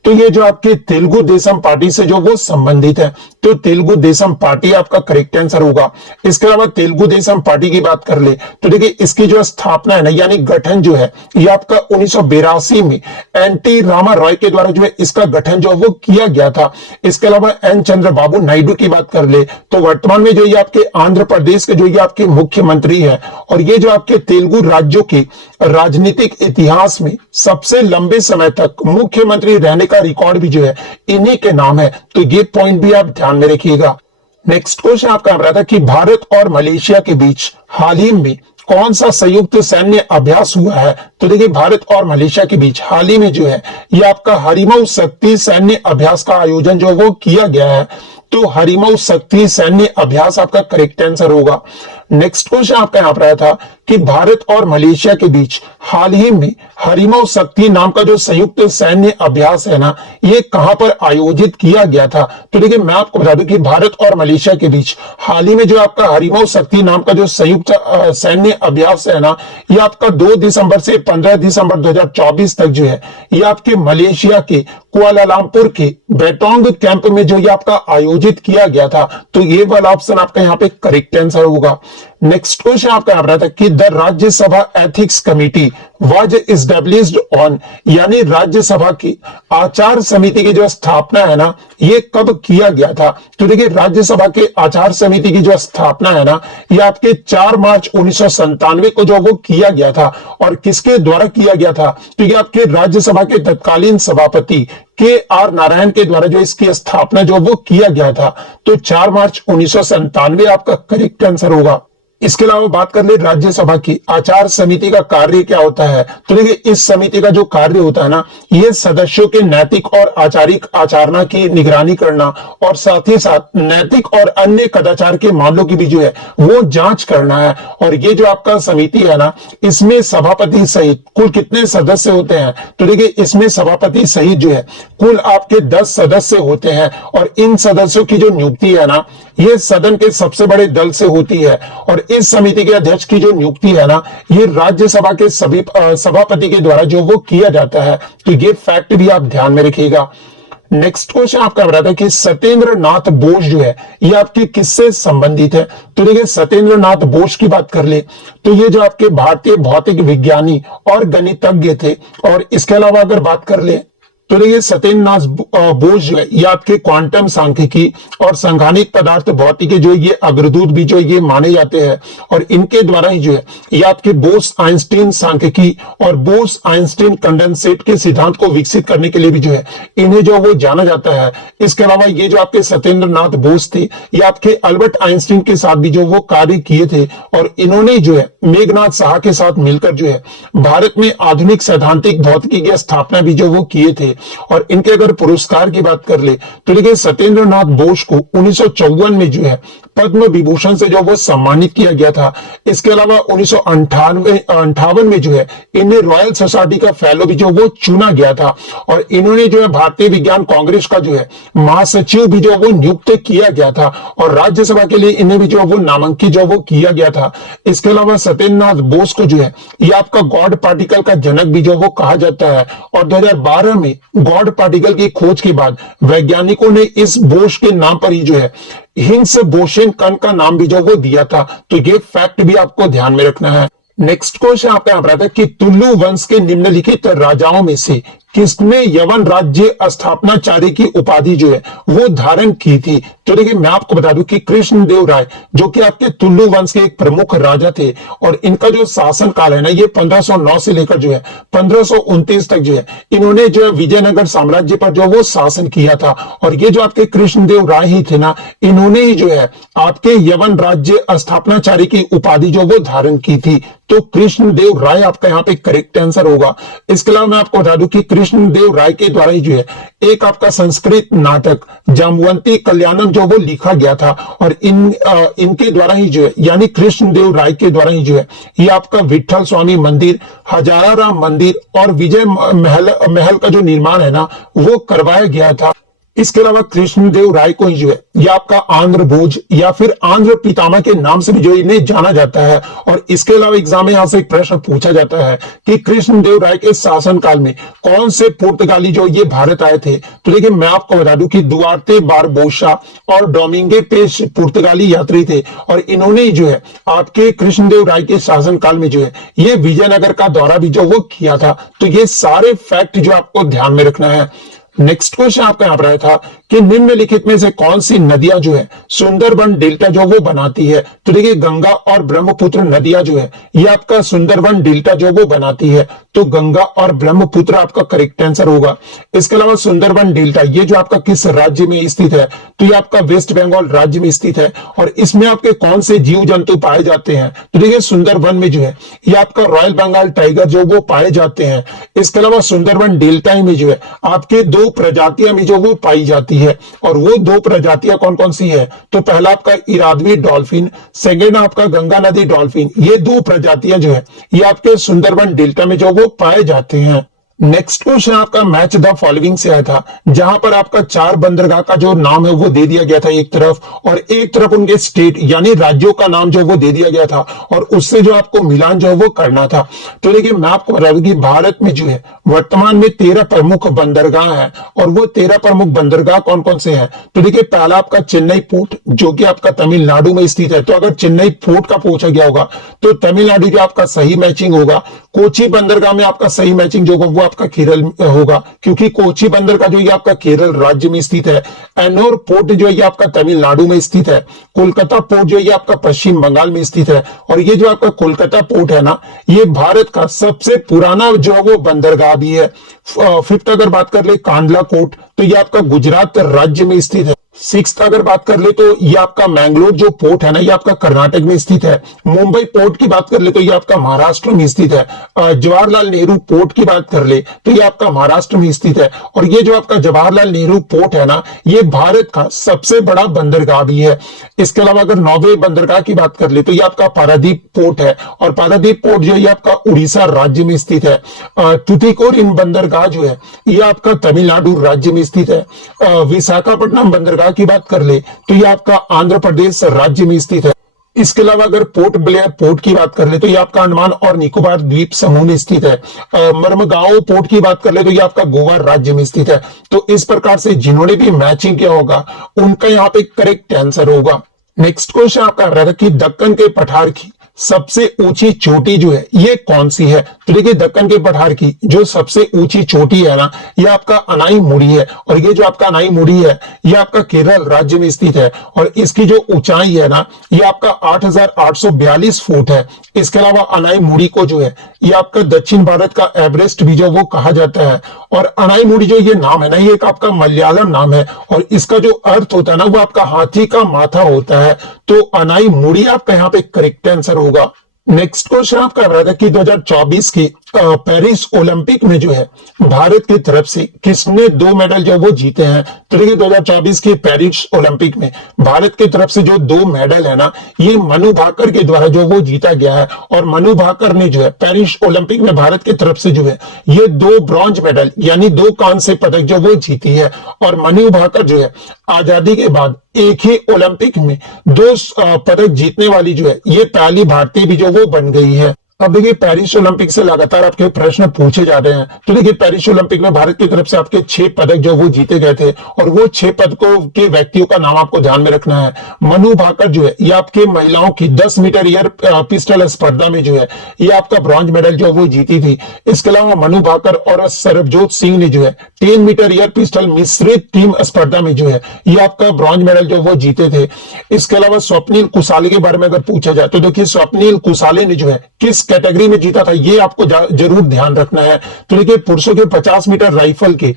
तो ये जो आपके तेलुगु देशम पार्टी से जो वो संबंधित है। तो तेलुगु देशम पार्टी आपका करेक्ट आंसर होगा। इसके अलावा तेलुगु देशम पार्टी की बात कर ले तो देखिए इसकी जो स्थापना है ना यानी गठन जो है ये आपका 1982 में एनटी रामा रॉय के द्वारा जो है इसका गठन जो वो किया गया था। इसके अलावा एन चंद्रबाबू नायडू की बात कर ले तो वर्तमान में जो ये आपके आंध्र प्रदेश के जो ये आपके मुख्यमंत्री है और ये जो आपके तेलुगु राज्यों के राजनीतिक इतिहास में सबसे लंबे समय तक मुख्यमंत्री रहने का रिकॉर्ड भी जो है इन्हीं के नाम है। तो ये पॉइंट भी आप ध्यान में रखिएगा। नेक्स्ट क्वेश्चन आपका आ रहा था कि भारत और मलेशिया के बीच हाल ही में कौन सा संयुक्त सैन्य अभ्यास हुआ है। तो देखिए भारत और मलेशिया के बीच हाल ही में जो है ये आपका हरिमऊ शक्ति सैन्य अभ्यास का आयोजन जो वो किया गया है। तो हरिमऊ शक्ति सैन्य अभ्यास आपका करेक्ट आंसर होगा। नेक्स्ट क्वेश्चन आपका यहाँ पर आया था कि भारत और मलेशिया के बीच हाल ही में हरिमऊ शक्ति नाम का जो संयुक्त सैन्य अभ्यास है ना, ये कहां पर आयोजित किया गया था। तो देखिए मैं आपको बता दूं कि भारत और मलेशिया के बीच हाल ही में जो आपका हरिमऊ शक्ति नाम का जो संयुक्त सैन्य अभ्यास है ना, ये आपका 2 दिसंबर से 15 दिसंबर 2024 तक जो है ये आपके मलेशिया के कुआलालंपुर के बेटोंग कैंप में जो ये आपका आयोजित किया गया था। तो ये वाला ऑप्शन आपका यहाँ पे करेक्ट आंसर होगा। नेक्स्ट क्वेश्चन आपका यहाँ था कि the Rajya Sabha ethics committee was established on यानी राज्यसभा की आचार समिति की जो स्थापना है ना, ये कब किया गया था। तो देखिए राज्यसभा के आचार समिति की जो स्थापना है ना, ये आपके 4 मार्च 1997 को जो वो किया गया था। और किसके द्वारा किया गया था, तो ये आपके राज्यसभा के तत्कालीन सभापति के.आर. नारायण के द्वारा जो इसकी स्थापना जो वो किया गया था। तो 4 मार्च 1997 आपका करेक्ट आंसर होगा। इसके अलावा बात कर ले राज्यसभा की आचार समिति का कार्य क्या होता है। तो देखिए इस समिति का जो कार्य होता है ना, ये सदस्यों के नैतिक और आचारिक आचरण की निगरानी करना और साथ ही साथ नैतिक और अन्य कदाचार के मामलों की भी जो है वो जांच करना है। और ये जो आपका समिति है ना, इसमें सभापति सहित कुल कितने सदस्य होते हैं। तो देखिए इसमें सभापति सहित जो है कुल आपके 10 सदस्य होते हैं। और इन सदस्यों की जो नियुक्ति है ना, ये सदन के सबसे बड़े दल से होती है। और इस समिति के अध्यक्ष की जो नियुक्ति है ना, ये राज्यसभा के सभी सभापति के द्वारा जो वो किया जाता है। तो ये फैक्ट भी आप ध्यान में रखिएगा। नेक्स्ट क्वेश्चन आपका बता था कि सत्येंद्र नाथ बोस जो है ये आपके किससे संबंधित है। तो देखिए सत्येंद्र नाथ बोस की बात कर ले तो ये जो आपके भारतीय भौतिक विज्ञानी और गणितज्ञ थे। और इसके अलावा अगर बात कर ले तो देखिए सत्येंद्र नाथ बोस जो है ये आपके क्वांटम सांख्यिकी और संघानिक पदार्थ भौतिकी जो ये अग्रदूत भी जो ये माने जाते हैं। और इनके द्वारा ही जो है ये आपके बोस आइंस्टीन सांख्यिकी और बोस आइंस्टीन कंडेंसेट के सिद्धांत को विकसित करने के लिए भी जो है इन्हें जो वो जाना जाता है। इसके अलावा ये जो आपके सत्येंद्र नाथ बोस थे ये आपके अल्बर्ट आइंस्टीन के साथ भी जो वो कार्य किए थे। और इन्होंने जो है मेघनाथ साहा के साथ मिलकर जो है भारत में आधुनिक सैद्धांतिक भौतिकी की स्थापना भी जो वो किए थे। और इनके अगर पुरस्कार की बात कर ले तो देखिए सत्येंद्र नाथ बोस को 1954 में जो है पद्म विभूषण से जो वो सम्मानित किया गया था। इसके अलावा 1958 में जो है इन्हें रॉयल सोसाइटी का फेलो भी जो वो चुना गया था। और इन्होंने जो है भारतीय विज्ञान कांग्रेस का जो है महासचिव भी जो वो नियुक्त किया गया था। और राज्यसभा के लिए इन्हें भी जो वो नामांकित जो वो किया गया था। इसके अलावा सत्येंद्र नाथ बोस को जो है ये आपका गॉड पार्टिकल का जनक भी जो वो कहा जाता है। और 2012 में गॉड पार्टिकल की खोज के बाद वैज्ञानिकों ने इस बोस के नाम पर ही जो है हिग्स बोसन कण का नाम भी जो वो दिया था। तो ये फैक्ट भी आपको ध्यान में रखना है। नेक्स्ट क्वेश्चन आपका यहाँ पर आता है कि तुल्लु वंश के निम्नलिखित राजाओं में से किसने यवन राज्य स्थापनाचार्य की उपाधि जो है वो धारण की थी। तो देखिए मैं आपको बता दूं कि कृष्णदेव राय जो कि आपके तुल्लु वंश के एक प्रमुख राजा थे। और इनका जो शासन काल है ना ये 1509 से लेकर जो है 1529 तक जो है इन्होंने जो है विजयनगर साम्राज्य पर जो वो शासन किया था। और ये जो आपके कृष्णदेव राय ही थे ना इन्होंने ही जो है आपके यवन राज्य स्थापनाचार्य की उपाधि जो वो धारण की थी। तो कृष्णदेव राय आपका यहाँ पे करेक्ट आंसर होगा। इसके अलावा मैं आपको बता दूं कि कृष्णदेव राय के द्वारा ही जो है एक आपका संस्कृत नाटक जामवंती कल्याणम जो वो लिखा गया था। और इनके द्वारा ही जो है यानी कृष्णदेव राय के द्वारा ही जो है ये आपका विठल स्वामी मंदिर, हजारा राम मंदिर और विजय महल का जो निर्माण है ना वो करवाया गया था। इसके अलावा कृष्णदेव राय को ही जो है ये आपका आंध्र भोज या फिर आंध्र पितामह के नाम से भी जो इन्हें जाना जाता है। और इसके अलावा एग्जाम में यहां से एक प्रश्न पूछा जाता है कि कृष्णदेव राय के शासनकाल में कौन से पुर्तगाली जो ये भारत आए थे। तो देखिए मैं आपको बता दूं कि दुआर्ते बारबोसा और डोमिंगे पेश पुर्तगाली यात्री थे। और इन्होंने ही जो है आपके कृष्णदेव राय के शासनकाल में जो है ये विजयनगर का दौरा भी जो वो किया था। तो ये सारे फैक्ट जो आपको ध्यान में रखना है। नेक्स्ट क्वेश्चन आपका यहाँ पर आया था कि निम्नलिखित में से कौन सी नदियां जो है सुंदरबन डेल्टा जो वो बनाती है। तो देखिए गंगा और ब्रह्मपुत्र नदियां जो है ये आपका सुंदरबन डेल्टा जो वो बनाती है। तो गंगा और ब्रह्मपुत्र आपका करेक्ट आंसर होगा। इसके अलावा सुंदरबन डेल्टा ये जो आपका किस राज्य में स्थित है। तो ये आपका वेस्ट बंगाल राज्य में स्थित है। और इसमें आपके कौन से जीव जंतु पाए जाते हैं। तो देखिए सुंदरबन में जो है ये आपका रॉयल बंगाल टाइगर जो वो पाए जाते हैं। इसके अलावा सुंदरबन डेल्टा में जो है आपके दो प्रजातियां भी जो वो पाई जाती है। और वो दो प्रजातियां कौन कौन सी है। तो पहला आपका इरादवी डॉल्फिन, सेकेंड आपका गंगा नदी डॉल्फिन। ये दो प्रजातियां जो है ये आपके सुंदरबन डेल्टा में जो वो पाए जाते हैं। नेक्स्ट क्वेश्चन आपका मैच द फॉलोइंग से आया था जहां पर आपका 4 बंदरगाह का जो नाम है वो दे दिया गया था एक तरफ, और एक तरफ उनके स्टेट यानी राज्यों का नाम जो वो दे दिया गया था। और उससे जो आपको मिलान जो है वो करना था। तो देखिए मैं आपको बता दूं कि भारत में जो है वर्तमान में 13 प्रमुख बंदरगाह है। और वो 13 प्रमुख बंदरगाह कौन कौन से हैं। तो देखिए पहला आपका चेन्नई पोर्ट जो कि आपका तमिलनाडु में स्थित है। तो अगर चेन्नई पोर्ट का पूछा गया होगा तो तमिलनाडु जो आपका सही मैचिंग होगा। कोची बंदरगाह में आपका सही मैचिंग जो होगा वो आपका केरल होगा, क्योंकि कोची बंदर का जो ये आपका केरल राज्य में स्थित है। एनोर पोर्ट जो ये आपका तमिलनाडु में स्थित है। कोलकाता पोर्ट जो ये आपका पश्चिम बंगाल में स्थित है। और ये जो आपका कोलकाता पोर्ट है ना ये भारत का सबसे पुराना जो है वो बंदरगाह भी है। फिफ्थ अगर बात कर ले कांडला पोर्ट तो ये आपका गुजरात राज्य में स्थित है। सिक्स्थ अगर बात कर ले तो ये आपका मैंगलोर जो पोर्ट है ना ये आपका कर्नाटक में स्थित है। मुंबई पोर्ट की बात कर ले तो ये आपका महाराष्ट्र में स्थित है। जवाहरलाल नेहरू पोर्ट की बात कर ले तो ये आपका महाराष्ट्र में स्थित है। और ये जो आपका जवाहरलाल नेहरू पोर्ट है ना ये भारत का सबसे बड़ा बंदरगाह भी है। इसके अलावा अगर 9वें बंदरगाह की बात कर ले तो ये आपका पारादीप पोर्ट है। और पारादीप पोर्ट जो ये आपका उड़ीसा राज्य में स्थित है। टुटिकोरिन बंदरगाह जो है ये आपका तमिलनाडु राज्य में स्थित है। विशाखापट्टनम बंदरगाह की बात कर ले तो ये आपका आंध्र प्रदेश राज्य में स्थित है। इसके अलावा अगर पोर्ट ब्लेयर पोर्ट की बात कर ले तो ये आपका अंडमान और निकोबार द्वीप समूह में स्थित है। मरमगांव पोर्ट की बात कर ले तो ये आपका गोवा राज्य में स्थित है। तो इस प्रकार से जिन्होंने भी मैचिंग किया होगा उनका यहाँ पे करेक्ट आंसर होगा। नेक्स्ट क्वेश्चन आपका रहा था कि दक्कन के पठार की सबसे ऊंची चोटी जो है ये कौन सी है। तो देखिए दक्कन के पठार की जो सबसे ऊंची चोटी है ना ये आपका अनाई मुड़ी है, और ये जो आपका अनाई मुड़ी है ये आपका केरल राज्य में स्थित है, और इसकी जो ऊंचाई है ना ये आपका 8,842 फुट है। इसके अलावा अनाई मुड़ी को जो है ये आपका दक्षिण भारत का एवरेस्ट भी जो वो कहा जाता है। और अनाई मुड़ी जो ये नाम है ना ये एक आपका मलयालम नाम है, और इसका जो अर्थ होता है ना वो आपका हाथी का माथा होता है। तो अनाई मुड़ी आपका यहाँ पे करेक्ट आंसर होगा। नेक्स्ट क्वेश्चन आपका रहा था कि 2024 की पेरिस ओलंपिक में जो है भारत की तरफ से किसने 2 मेडल जो वो जीते हैं। तो देखिए 2024 के पेरिस ओलंपिक में भारत की तरफ से जो 2 मेडल है ना ये मनु भाकर के द्वारा जो वो जीता गया है, और मनु भाकर ने जो है पेरिस ओलंपिक में भारत की तरफ से जो है ये 2 ब्रॉन्ज मेडल यानी 2 कांस्य पदक जो वो जीती है। और मनु भाकर जो है आजादी के बाद एक ही ओलंपिक में 2 पदक जीतने वाली जो है ये पहली भारतीय भी जो वो बन गई है। अब देखिए पेरिस ओलंपिक से लगातार आपके प्रश्न पूछे जा रहे हैं। तो देखिए पेरिस ओलंपिक में भारत की तरफ से आपके 6 पदक जो वो जीते गए थे, और वो 6 पदकों के व्यक्तियों का नाम आपको ध्यान में रखना है। मनु भाकर जो है ये आपके महिलाओं की 10 मीटर एयर पिस्टल स्पर्धा में जो है ये आपका ब्रॉन्ज मेडल जो वो जीती थी। इसके अलावा मनु भाकर और सरबजोत सिंह ने जो है 10 मीटर एयर पिस्टल मिश्रित टीम स्पर्धा में जो है ये आपका ब्रॉन्ज मेडल जो वो जीते थे। इसके अलावा स्वप्निल कुसाले के बारे में अगर पूछा जाए तो देखिए स्वप्निल कुसाले ने जो है किस कैटेगरी में जीता था ये आपको जरूर ध्यान रखना है। तो देखिए पुरुषों के 50 मीटर राइफल के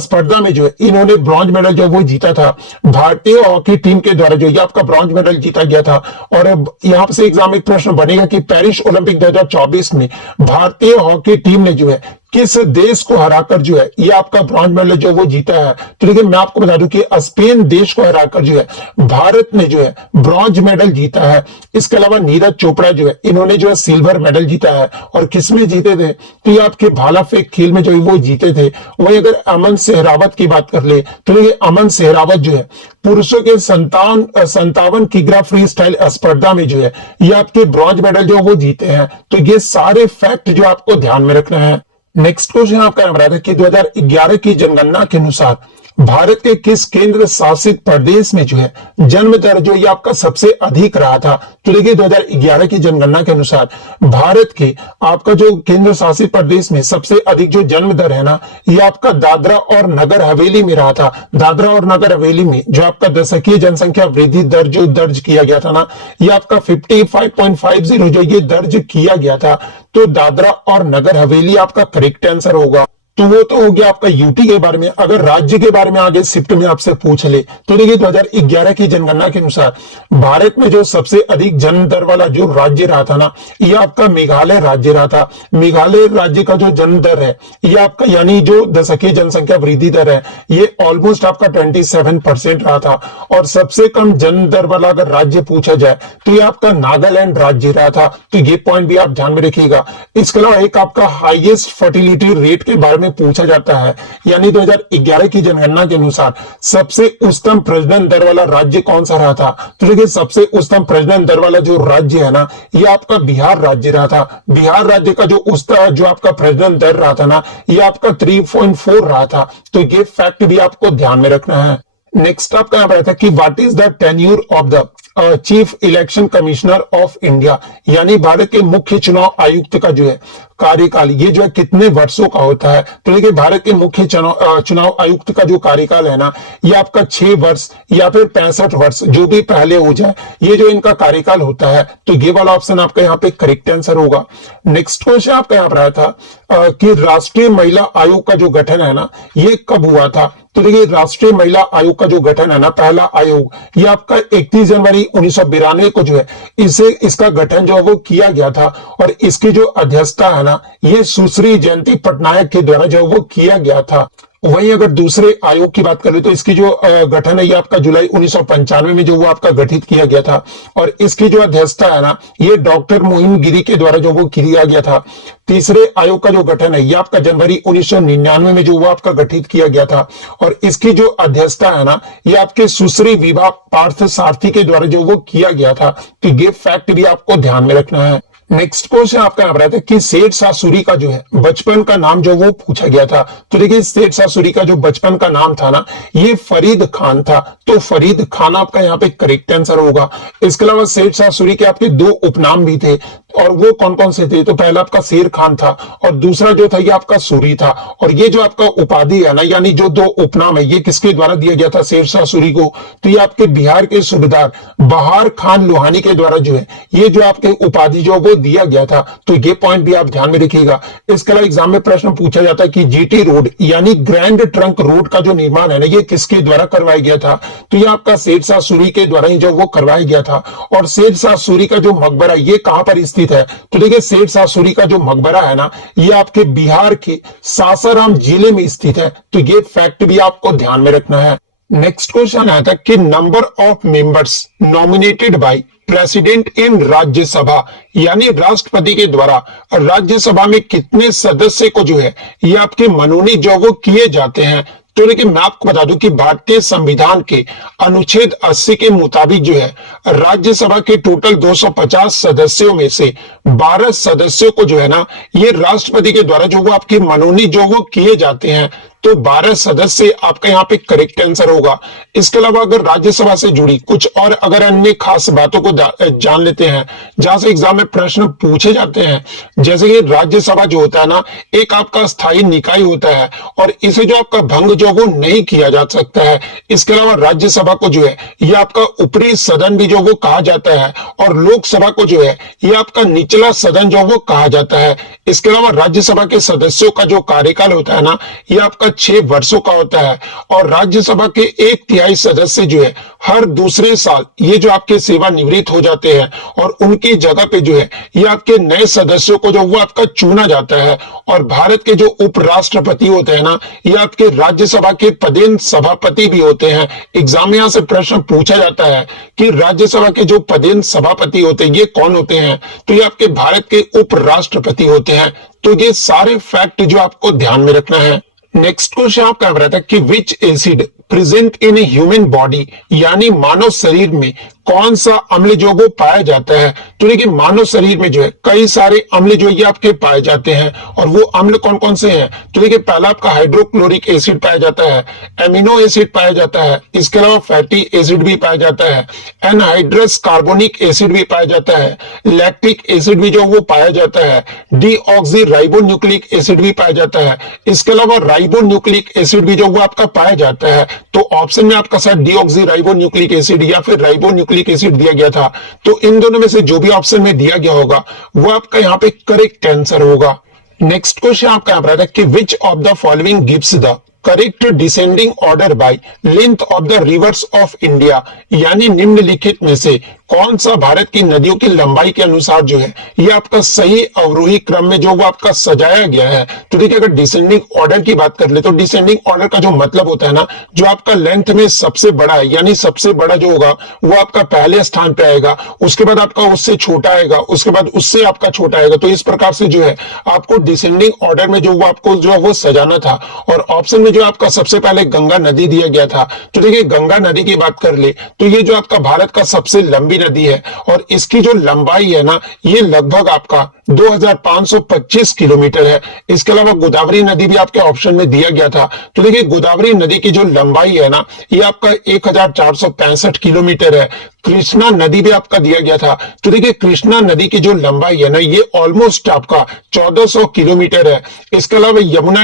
स्पर्धा में जो है इन्होंने ब्रॉन्ज मेडल जो वो जीता था। भारतीय हॉकी टीम के द्वारा जो ये आपका ब्रॉन्ज मेडल जीता गया था। और यहां से एग्जाम एक प्रश्न बनेगा कि पेरिस ओलंपिक 2024 में भारतीय हॉकी टीम ने जो है किस देश को हराकर जो है ये आपका ब्रॉन्ज मेडल जो वो जीता है। तो देखिए मैं आपको बता दूं कि स्पेन देश को हराकर जो है भारत ने जो है ब्रॉन्ज मेडल जीता है। इसके अलावा नीरज चोपड़ा जो है इन्होंने जो है सिल्वर मेडल जीता है, और किसमें जीते थे तो ये आपके भाला फेंक खेल में जो वो जीते थे। वही अगर अमन सेहरावत की बात कर ले तो ये अमन सेहरावत जो है पुरुषों के 57 किग्रा फ्री स्टाइल स्पर्धा में जो है ये आपके ब्रॉन्ज मेडल जो वो जीते हैं। तो ये सारे फैक्ट जो आपको ध्यान में रखना है। नेक्स्ट क्वेश्चन आपका नंबर आता है कि 2011 की जनगणना के अनुसार भारत के किस केंद्र शासित प्रदेश में जो है जन्म दर जो ये आपका सबसे अधिक रहा था। तो देखिए 2011 की जनगणना के अनुसार भारत के आपका जो केंद्र शासित प्रदेश में सबसे अधिक जो जन्म दर है ना ये आपका दादरा और नगर हवेली में रहा था। दादरा और नगर हवेली में जो आपका दशकीय जनसंख्या वृद्धि दर जो दर्ज किया गया था ना ये आपका 55.50 जो ये दर्ज किया गया था। तो दादरा और नगर हवेली आपका करेक्ट आंसर होगा। तो वो तो हो गया आपका यूटी के बारे में। अगर राज्य के बारे में आगे शिफ्ट में आपसे पूछ ले तो देखिए 2011 की जनगणना के अनुसार भारत में जो सबसे अधिक जन्म दर वाला जो राज्य रहा था ना ये आपका मेघालय राज्य रहा था। मेघालय राज्य का जो जन्म दर है ये आपका यानी जो दशकीय जनसंख्या वृद्धि दर है ये ऑलमोस्ट आपका 27% रहा था। और सबसे कम जन्म दर वाला अगर राज्य पूछा जाए तो ये आपका नागालैंड राज्य रहा था। तो ये पॉइंट भी आप ध्यान में रखिएगा। इसके अलावा एक आपका हाईएस्ट फर्टिलिटी रेट के बारे में पूछा जाता है, यानी 2011 की जनगणना के अनुसार सबसे उच्चतम प्रजनन दर वाला राज्य कौन सा रहा था। तो देखिए सबसे उच्चतम प्रजनन दर वाला जो राज्य है ना ये आपका बिहार राज्य रहा था। बिहार राज्य का जो उच्चतम जो आपका प्रजनन दर रहा था ना ये आपका 3.4 रहा था। तो ये फैक्ट भी आपको ध्यान में रखना है। नेक्स्ट आपका यहाँ था कि what is the tenure of the chief election commissioner of India, यानी भारत के मुख्य चुनाव आयुक्त का जो है कार्यकाल ये जो है कितने वर्षों का होता है। तो देखिए भारत के मुख्य चुनाव आयुक्त का जो कार्यकाल है ना ये आपका 6 वर्ष या फिर 65 वर्ष जो भी पहले हो जाए ये जो इनका कार्यकाल होता है। तो ये वाला ऑप्शन आपका यहाँ पे करेक्ट आंसर होगा। नेक्स्ट क्वेश्चन आपका यहाँ पर आया था कि राष्ट्रीय महिला आयोग का जो गठन है ना ये कब हुआ था। तो देखिए राष्ट्रीय महिला आयोग का जो गठन है ना पहला आयोग ये आपका 31 जनवरी 1992 को जो है इसका गठन जो है वो किया गया था। और इसकी जो अध्यक्षता है ना ये सुश्री जयंती पटनायक के द्वारा जो वो किया गया था। वहीं अगर दूसरे आयोग की बात करें तो इसकी जो गठन है ये आपका जुलाई 1995 में जो वो आपका गठित किया गया था और इसकी जो अध्यक्षता है ना ये डॉक्टर मोइन गिरी के द्वारा जो वो किया गया था। तीसरे आयोग का जो गठन है ये आपका जनवरी 1999 में जो वो आपका गठित किया गया था और इसकी जो अध्यक्षता है ना ये आपके सुश्री विभा पार्थ सारथी के द्वारा जो वो किया गया था। तो ये फैक्ट भी आपको ध्यान में रखना है। नेक्स्ट क्वेश्चन आपका यहाँ पर आता है कि सेठ शाह सूरी का जो है बचपन का नाम जो वो पूछा गया था। तो देखिए सेठ शाह सूरी का जो बचपन का नाम था ना ये फरीद खान था। तो फरीद खान आपका यहाँ पे करेक्ट आंसर होगा। इसके अलावा सेठ शाह सूरी के आपके दो उपनाम भी थे और वो कौन कौन से थे। तो पहला आपका शेर खान था और दूसरा जो था ये आपका सूरी था। और ये जो आपका उपाधि है ना यानी जो दो उपनाम है ये किसके द्वारा दिया गया था शेर शाह सूरी को। तो ये आपके बिहार के सूबेदार बहार खान लोहानी के द्वारा जो है ये जो आपके उपाधि जो वो दिया गया था। तो ये पॉइंट भी आप ध्यान में रखिएगा। इसके अलावा एग्जाम में प्रश्न पूछा जाता है कि जीटी रोड यानी ग्रैंड ट्रंक रोड का जो निर्माण है ना ये किसके द्वारा करवाया गया था। तो ये आपका शेर शाह सूरी के द्वारा ही जो वो करवाया गया था। और शेर शाह सूरी का जो मकबरा ये कहां पर स्थित है। तो देखिए शेर शाह सूरी का जो मकबरा है ना ये आपके बिहार के सासाराम जिले में स्थित है। तो ये फैक्ट भी आपको ध्यान में रखना है। नेक्स्ट क्वेश्चन आता है कि number of members nominated by president in Rajya Sabha यानी राष्ट्रपति के द्वारा राज्यसभा में कितने सदस्य को जो है ये आपके मनोनीत जो वो किए जाते हैं। तो देखिए मैं आपको बता दूं कि भारतीय संविधान के अनुच्छेद 80 के मुताबिक जो है राज्यसभा के टोटल 250 सदस्यों में से 12 सदस्यों को जो है ना ये राष्ट्रपति के द्वारा जो वो आपके मनोनीत जो वो किए जाते हैं। तो 12 सदस्य आपका यहाँ पे करेक्ट आंसर होगा। इसके अलावा अगर राज्यसभा से जुड़ी कुछ और अगर अन्य खास बातों को जान लेते हैं जहां से एग्जाम में प्रश्न पूछे जाते हैं। जैसे कि राज्यसभा जो होता है ना एक आपका स्थायी निकाय होता है और इसे जो आपका भंग जो वो नहीं किया जा सकता है। इसके अलावा राज्यसभा को जो है ये आपका ऊपरी सदन भी जो वो कहा जाता है और लोकसभा को जो है ये आपका निचला सदन जो वो कहा जाता है। इसके अलावा राज्यसभा के सदस्यों का जो कार्यकाल होता है ना ये आपका 6 वर्षों का होता है और राज्यसभा के 1/3 सदस्य जो है हर दूसरे साल ये जो आपके सेवानिवृत्त हो जाते हैं और उनकी जगह पे जो है ये आपके नए सदस्यों को जो वो आपका चुना जाता है। और भारत के जो उपराष्ट्रपति होते हैं ना ये आपके राज्यसभा के पदेन सभापति भी होते हैं। एग्जाम में यहां से प्रश्न पूछा जाता है कि राज्यसभा के जो पदेन सभापति होते हैं ये कौन होते हैं। तो ये आपके भारत के उपराष्ट्रपति होते हैं। तो ये सारे फैक्ट जो आपको ध्यान में रखना है। नेक्स्ट क्वेश्चन आपका रहता है कि विच acid present in a human body यानी मानव शरीर में कौन सा अम्ल जो वो पाया जाता है। तो देखिए मानव शरीर में जो है कई सारे अम्ल जो ये आपके पाए जाते हैं और वो अम्ल कौन कौन से हैं। तो देखिए पहला आपका हाइड्रोक्लोरिक एसिड पाया जाता है, एमिनो एसिड पाया जाता है, इसके अलावा फैटी एसिड भी पाया जाता है, एनहाइड्रस कार्बोनिक एसिड भी पाया जाता है, लैक्टिक एसिड भी जो वो पाया जाता है, डीऑक्सी राइबोन्यूक्लिक एसिड भी पाया जाता है, इसके अलावा राइबोन्यूक्लिक एसिड भी जो वो आपका पाया जाता है। तो ऑप्शन में आपका शायद डीऑक्सी राइबोन्यूक्लिक एसिड या फिर राइबोन्यूक्लिक एसिड दिया गया था। तो इन दोनों में से जो भी ऑप्शन में दिया गया होगा वो आपका यहाँ पे करेक्ट आंसर होगा। नेक्स्ट क्वेश्चन आपका यहाँ पर है कि विच of the following gives the correct descending order by length of the reverse of India यानी निम्नलिखित में से कौन सा भारत की नदियों की लंबाई के अनुसार जो है ये आपका सही अवरोही क्रम में जो वो आपका सजाया गया है। तो देखिए अगर डिसेंडिंग ऑर्डर की बात कर ले तो डिसेंडिंग ऑर्डर का जो मतलब होता है ना जो आपका लेंथ में सबसे बड़ा है यानी सबसे बड़ा जो होगा वो आपका पहले स्थान पे आएगा, उसके बाद आपका उससे छोटा आएगा, उसके बाद उससे आपका छोटा आएगा। तो इस प्रकार से जो है आपको डिसेंडिंग ऑर्डर में जो वो आपको जो वो सजाना था। और ऑप्शन में जो आपका सबसे पहले गंगा नदी दिया गया था। तो देखिए गंगा नदी की बात कर ले तो ये जो आपका भारत का सबसे लंबी नदी है और इसकी जो लंबाई है ना ये लगभग आपका 2525 किलोमीटर है। इसके अलावा गोदावरी नदी भी आपके ऑप्शन में दिया गया था। तो देखिए गोदावरी नदी की जो लंबाई है ना ये आपका 1465 किलोमीटर है। कृष्णा नदी भी आपका दिया गया था। तो देखिए कृष्णा नदी की जो लंबाई है ना ये ऑलमोस्ट आपका 1400 किलोमीटर है। इसके अलावा यमुना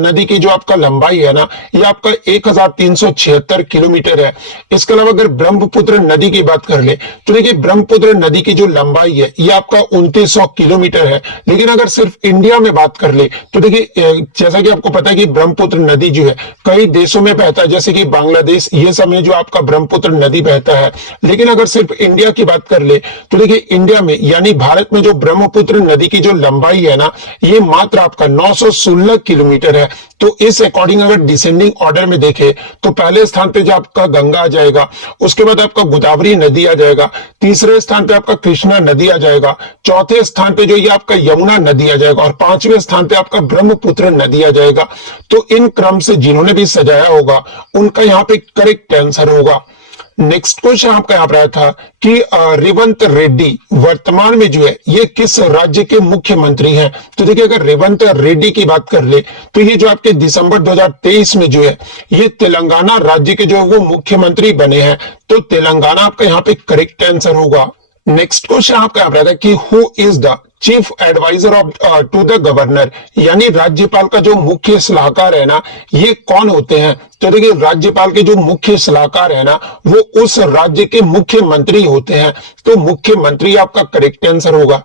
नदी की जो आपका लंबाई है ना ये आपका 1376 किलोमीटर है। इसके अलावा अगर ब्रह्मपुत्र नदी की बात कर ले तो देखिए ब्रह्मपुत्र नदी की जो लंबाई है ये आपका 2900 किलोमीटर किलोमीटर है। लेकिन अगर सिर्फ इंडिया में बात कर ले तो देखिए जैसा कि आपको पता है कि ब्रह्मपुत्र नदी जो है कई देशों में बहता है, जैसे कि बांग्लादेश, ये सब में जो आपका ब्रह्मपुत्र नदी बहता है। लेकिन अगर सिर्फ इंडिया की बात कर ले तो देखिए इंडिया में यानी भारत में जो ब्रह्मपुत्र नदी की जो लंबाई है ना, ये मात्र आपका 916 किलोमीटर है। तो इस अकॉर्डिंग अगर डिसेंडिंग ऑर्डर में देखे तो पहले स्थान पे जो आपका गंगा आ जाएगा, उसके बाद आपका गोदावरी नदी आ जाएगा, तीसरे स्थान पे आपका कृष्णा नदी आ जाएगा, चौथे स्थान पे जो ये आपका यमुना नदी आ जाएगा और पांचवें स्थान पे आपका ब्रह्मपुत्र नदी आ जाएगा। तो इन क्रम से जिन्होंने भी सजाया होगा उनका यहाँ पे करेक्ट आंसर होगा। नेक्स्ट क्वेश्चन आपका यहाँ पर आया था कि रेवंत रेड्डी वर्तमान में जो है ये किस राज्य के मुख्यमंत्री हैं। तो देखिए अगर रेवंत रेड्डी की बात कर ले तो ये जो आपके दिसंबर 2023 में जो है ये तेलंगाना राज्य के जो वो मुख्यमंत्री बने हैं। तो तेलंगाना आपका यहाँ पे करेक्ट आंसर होगा। नेक्स्ट क्वेश्चन आपका यहाँ पर कि who is the chief adviser of to the governor, यानी राज्यपाल का जो मुख्य सलाहकार है ना, ये कौन होते हैं। तो देखिए राज्यपाल के जो मुख्य सलाहकार है ना वो उस राज्य के मुख्यमंत्री होते हैं। तो मुख्यमंत्री आपका करेक्ट आंसर होगा।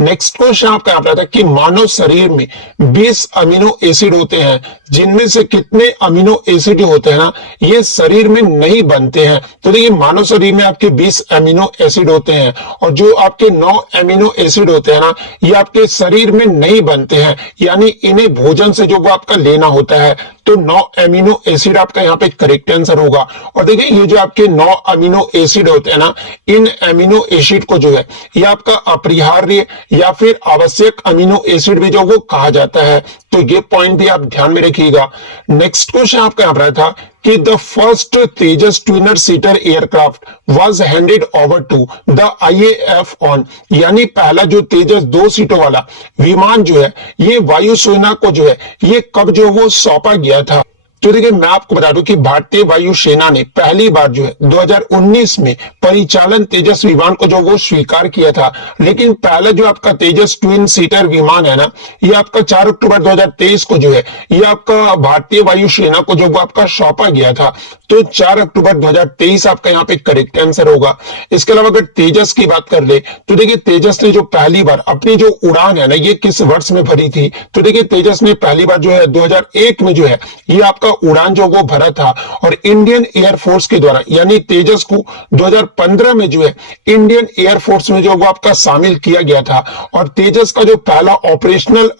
नेक्स्ट क्वेश्चन आपका यहाँ था कि मानव शरीर में 20 अमीनो एसिड होते हैं, जिनमें से कितने अमीनो एसिड होते हैं ना ये शरीर में नहीं बनते हैं। तो देखिए मानव शरीर में आपके 20 अमीनो एसिड होते हैं और जो आपके 9 अमीनो एसिड होते हैं ना ये आपके शरीर में नहीं बनते हैं, यानी इन्हें भोजन से जो वो आपका लेना होता है। तो 9 अमीनो एसिड आपका यहाँ पे करेक्ट आंसर होगा। और देखिए ये जो आपके 9 अमीनो एसिड होते हैं ना, इन अमीनो एसिड को जो है ये आपका अपरिहार्य या फिर आवश्यक अमीनो एसिड भी जो वो कहा जाता है। तो ये पॉइंट भी आप ध्यान में रखिएगा। नेक्स्ट क्वेश्चन आपका यहाँ पर था कि the first Tejas twin seater aircraft was handed over to the IAF on, यानी पहला जो तेजस 2 सीटों वाला विमान जो है ये वायुसेना को जो है ये कब जो वो सौंपा गया था। तो देखिए मैं आपको बता दूं कि भारतीय वायुसेना ने पहली बार जो है 2019 में परिचालन तेजस विमान को जो वो स्वीकार किया था। लेकिन पहला जो आपका तेजस ट्विन सीटर विमान है ना ये आपका 4 अक्टूबर 2023 को जो है ये आपका भारतीय वायुसेना को जो वो आपका सौंपा गया था। तो 4 अक्टूबर 2023 आपका यहाँ पे करेक्ट आंसर होगा। इसके अलावा अगर तेजस की बात कर ले तो देखिए तेजस ने जो पहली बार अपनी जो उड़ान है ना ये किस वर्ष में भरी थी। तो देखिए तेजस ने पहली बार जो है 2001 में जो है ये आपका उड़ान जो वो भरा था और इंडियन एयरफोर्स के द्वारा, यानी तेजस को 2015 में जो है इंडियन एयरफोर्स में जो वो आपका शामिल किया गया था। और तेजस का जो पहला ऑपरेशनल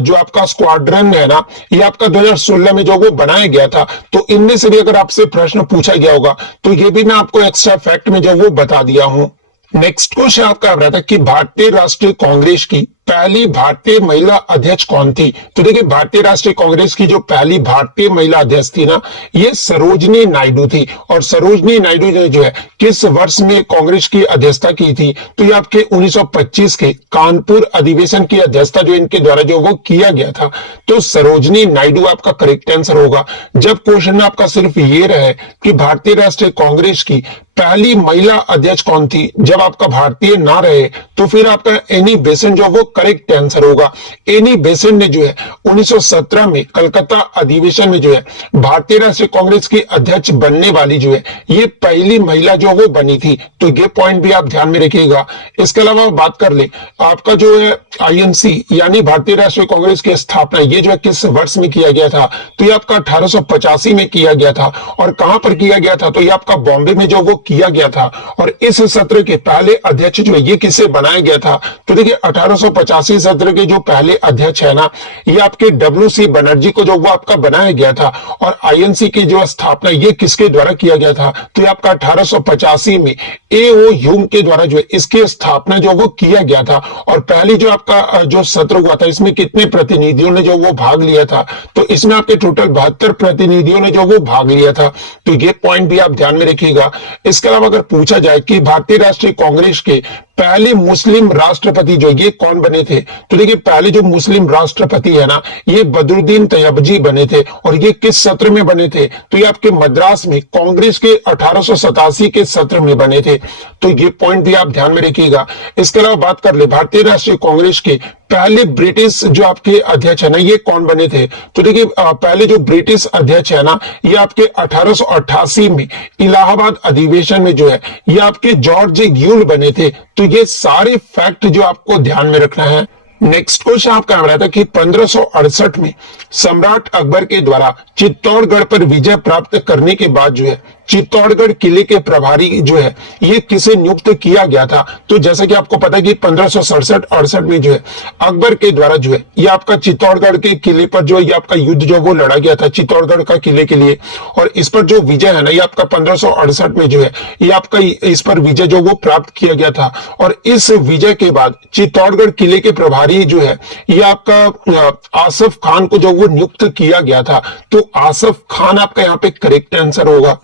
जो आपका स्क्वाड्रन है ना ये आपका 2016 में जो वो बनाया गया था। तो इनमें से भी अगर आपसे प्रश्न पूछा गया होगा तो ये भी मैं आपको एक्स्ट्रा फैक्ट में जो वो बता दिया हूं। नेक्स्ट क्वेश्चन आपका आ रहा था कि भारतीय राष्ट्रीय कांग्रेस की पहली भारतीय महिला अध्यक्ष कौन थी। तो देखिए भारतीय राष्ट्रीय कांग्रेस की जो पहली भारतीय महिला अध्यक्ष थी ना ये सरोजनी नायडू थी। और सरोजनी नायडू ने जो है किस वर्ष में कांग्रेस की अध्यक्षता की थी। तो ये आपके 1925 के कानपुर अधिवेशन की अध्यक्षता जो इनके द्वारा जो वो किया गया था। तो सरोजनी नायडू आपका करेक्ट आंसर होगा। जब क्वेश्चन आपका सिर्फ ये रहे कि भारतीय राष्ट्रीय कांग्रेस की पहली महिला अध्यक्ष कौन थी, जब आपका भारतीय ना रहे तो फिर आपका एनी बेसेंट जो वो करेक्ट आंसर होगा। एनी बेसेंट ने जो है 1917 में कलकत्ता अधिवेशन में जो है भारतीय राष्ट्रीय कांग्रेस की अध्यक्ष बनने वाली जो है ये पहली महिला जो वो बनी थी। तो ये पॉइंट भी आप ध्यान में रखिएगा। इसके अलावा बात कर ले आपका जो है आईएनसी यानी भारतीय राष्ट्रीय कांग्रेस की स्थापना ये जो है किस वर्ष में किया गया था। तो ये आपका 1885 में किया गया था। और कहां पर किया गया था। तो ये आपका बॉम्बे में जो वो किया गया था। और इस सत्र के पहले अध्यक्ष जो है ये किसे बनाया गया था। तो देखिए 1885 सत्र के जो पहले अध्यक्ष है ना ये आपके डब्ल्यू.सी. बनर्जी को जो वो आपका बनाया गया था। और आईएनसी की जो स्थापना ये किसके द्वारा किया गया था। तो ये आपका 1885 में ए.ओ. ह्यूम के द्वारा जो है इसकी स्थापना जो वो किया गया था। और पहले जो आपका जो सत्र हुआ था इसमें कितने प्रतिनिधियों ने जो वो भाग लिया था। तो इसमें आपके टोटल 72 प्रतिनिधियों ने जो वो भाग लिया था। तो ये पॉइंट भी आप ध्यान में रखिएगा। इसके अलावा अगर पूछा जाए कि भारतीय राष्ट्रीय कांग्रेस के पहले मुस्लिम राष्ट्रपति जो ये कौन बने थे। तो देखिए पहले जो मुस्लिम राष्ट्रपति है ना ये बदरुद्दीन तैयबजी बने थे। और ये किस सत्र में बने थे। तो ये आपके मद्रास में कांग्रेस के 1887 के सत्र में बने थे। तो ये पॉइंट भी आप ध्यान में रखिएगा। इसके अलावा बात कर ले भारतीय राष्ट्रीय कांग्रेस के पहले ब्रिटिश जो आपके अध्यक्ष है ना, ये कौन बने थे? तो देखिए पहले जो ब्रिटिश अध्यक्ष है ना, ये आपके 1888 में इलाहाबाद अधिवेशन में जो है ये आपके जॉर्ज यूल बने थे। तो ये सारे फैक्ट जो आपको ध्यान में रखना है। नेक्स्ट क्वेश्चन आपका आ रहा था कि 1568 में सम्राट अकबर के द्वारा चित्तौड़गढ़ पर विजय प्राप्त करने के बाद जो है चित्तौड़गढ़ किले के प्रभारी जो है ये किसे नियुक्त किया गया था? तो जैसा कि आपको पता है कि 1567-68 में जो है अकबर के द्वारा जो है ये आपका चित्तौड़गढ़ के किले पर जो है ये आपका युद्ध जो वो लड़ा गया था चित्तौड़गढ़ का किले के लिए, और इस पर जो विजय है ना ये आपका 1568 में जो है ये आपका इस पर विजय जो वो प्राप्त किया गया था। और इस विजय के बाद चित्तौड़गढ़ किले के प्रभारी जो है ये आपका आसफ खान को जो वो नियुक्त किया गया था। तो आसफ खान आपका यहाँ पे करेक्ट आंसर होगा।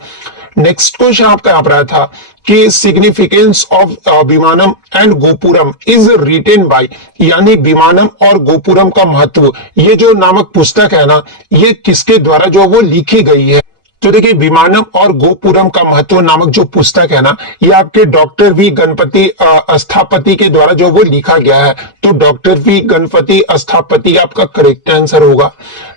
नेक्स्ट क्वेश्चन आपका यहाँ पर आया था कि significance of vimanam and gopuram is written by, यानी विमानम और गोपुरम का महत्व ये जो नामक पुस्तक है ना ये किसके द्वारा जो वो लिखी गई है? तो देखिए विमानम और गोपुरम का महत्व नामक जो पुस्तक है ना ये आपके डॉक्टर वी गणपति अस्थापति के द्वारा जो वो लिखा गया है। तो डॉक्टर वी गणपति अस्थापति आपका करेक्ट आंसर होगा।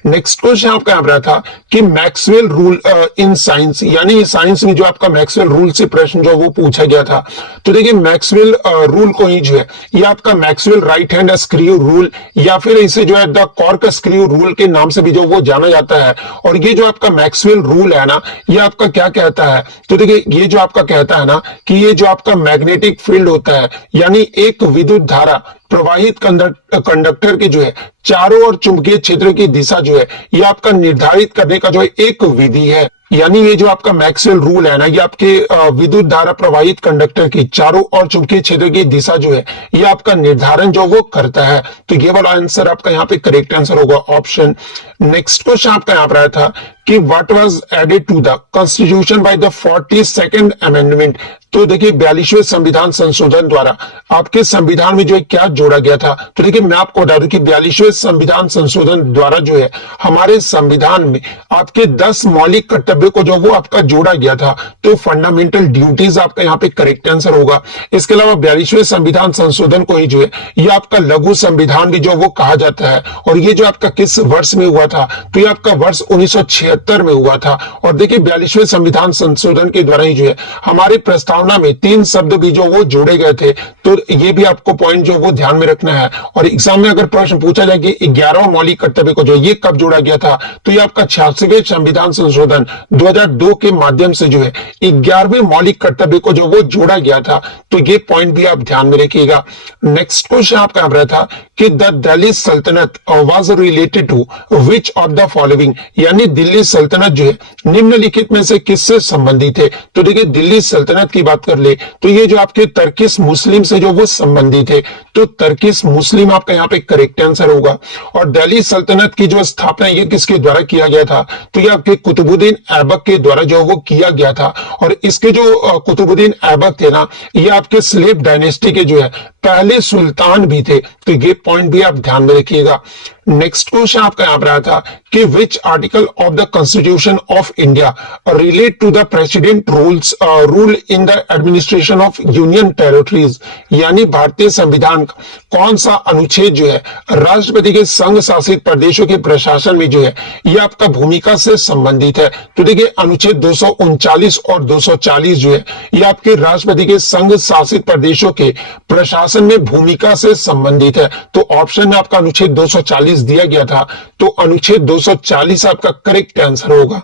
नेक्स्ट क्वेश्चन आपका यहाँ रहा था कि मैक्सवेल रूल इन साइंस, यानी साइंस में जो आपका मैक्सवेल रूल से प्रश्न जो वो पूछा गया था। तो देखिए मैक्सवेल रूल को ही जो है ये आपका Maxwell right hand screw rule या फिर इसे जो है द कॉर्क स्क्रू रूल के नाम से भी जो वो जाना जाता है। और ये जो आपका मैक्सवेल रूल है ना ये आपका क्या कहता है? तो देखिए ये जो आपका कहता है ना कि ये जो आपका मैग्नेटिक फील्ड होता है यानी एक विद्युत धारा प्रवाहित कंडक्टर के जो है चारों ओर चुंबकीय क्षेत्र की दिशा जो है ये आपका निर्धारित करने का जो है एक विधि है। यानी ये जो आपका मैक्सवेल रूल है ना ये आपके विद्युत धारा प्रवाहित कंडक्टर की चारों ओर चुंबकीय क्षेत्र की दिशा जो है ये आपका निर्धारण जो वो करता है। तो ये वाला आंसर आपका यहाँ पे करेक्ट आंसर होगा ऑप्शन। नेक्स्ट क्वेश्चन आपका यहाँ पर आया था कि what was added to the constitution by the 42nd amendment. तो देखिए 42वें संविधान संशोधन द्वारा आपके संविधान में जो है क्या जोड़ा गया था? तो देखिए मैं आपको बता दूं कि 42वें संविधान संशोधन द्वारा जो है हमारे संविधान में आपके 10 मौलिक कर्तव्यों को जो वो आपका जोड़ा गया था। तो फंडामेंटल ड्यूटीज आपका यहाँ पे करेक्ट आंसर होगा। इसके अलावा 42वें संविधान संशोधन को ही जो है ये आपका लघु संविधान भी जो वो कहा जाता है। और ये जो आपका किस वर्ष में हुआ था? तो ये आपका वर्ष 1976 में हुआ था। और देखिए 42वें संविधान संशोधन के द्वारा ही जो है हमारे प्रस्तावना में 3 शब्द भी जो वो जोड़े गए थे। तो ये भी आपको पॉइंट जो वो ध्यान में रखना है। और एग्जाम में अगर प्रश्न पूछा जाए कि 11वां मौलिक कर्तव्य को जो ये कब जोड़ा गया था? तो ये आपका 86वें संविधान संशोधन 2002 के माध्यम से जो है 11वें मौलिक कर्तव्य को जो वो जोड़ा गया था। तो ये पॉइंट भी आप ध्यान में रखिएगा। नेक्स्ट क्वेश्चन आपका यहाँ रहा था कि the Delhi Sultanate was related to which of the following, यानी दिल्ली सल्तनत जो है निम्नलिखित में से किससे संबंधित है? तो देखिए दिल्ली सल्तनत की बात कर ले तो ये जो आपके तर्किश मुस्लिम से जो वो संबंधित है। तो तर्किश मुस्लिम आपका यहाँ पे करेक्ट आंसर होगा। और दिल्ली सल्तनत की जो स्थापना ये किसके द्वारा किया गया था? तो ये आपके कुतुबुद्दीन ऐबक के द्वारा जो वो किया गया था। और इसके जो कुतुबुद्दीन ऐबक थे ना ये आपके स्लेव डायनेस्टी के जो है पहले सुल्तान भी थे। तो ये पॉइंट भी आप ध्यान में रखिएगा। नेक्स्ट क्वेश्चन आपका यहाँ पर आया था कि which article of the constitution of India relate to the president rule in the administration of union territories, यानी भारतीय संविधान का कौन सा अनुच्छेद जो है राष्ट्रपति के संघ शासित प्रदेशों के प्रशासन में जो है ये आपका भूमिका से संबंधित है? तो देखिए अनुच्छेद 239 और 240 जो है ये आपके राष्ट्रपति के संघ शासित प्रदेशों के प्रशासन में भूमिका से संबंधित है। तो ऑप्शन में आपका अनुच्छेद 240 दिया गया था। तो अनुच्छेद 240 आपका करेक्ट आंसर होगा।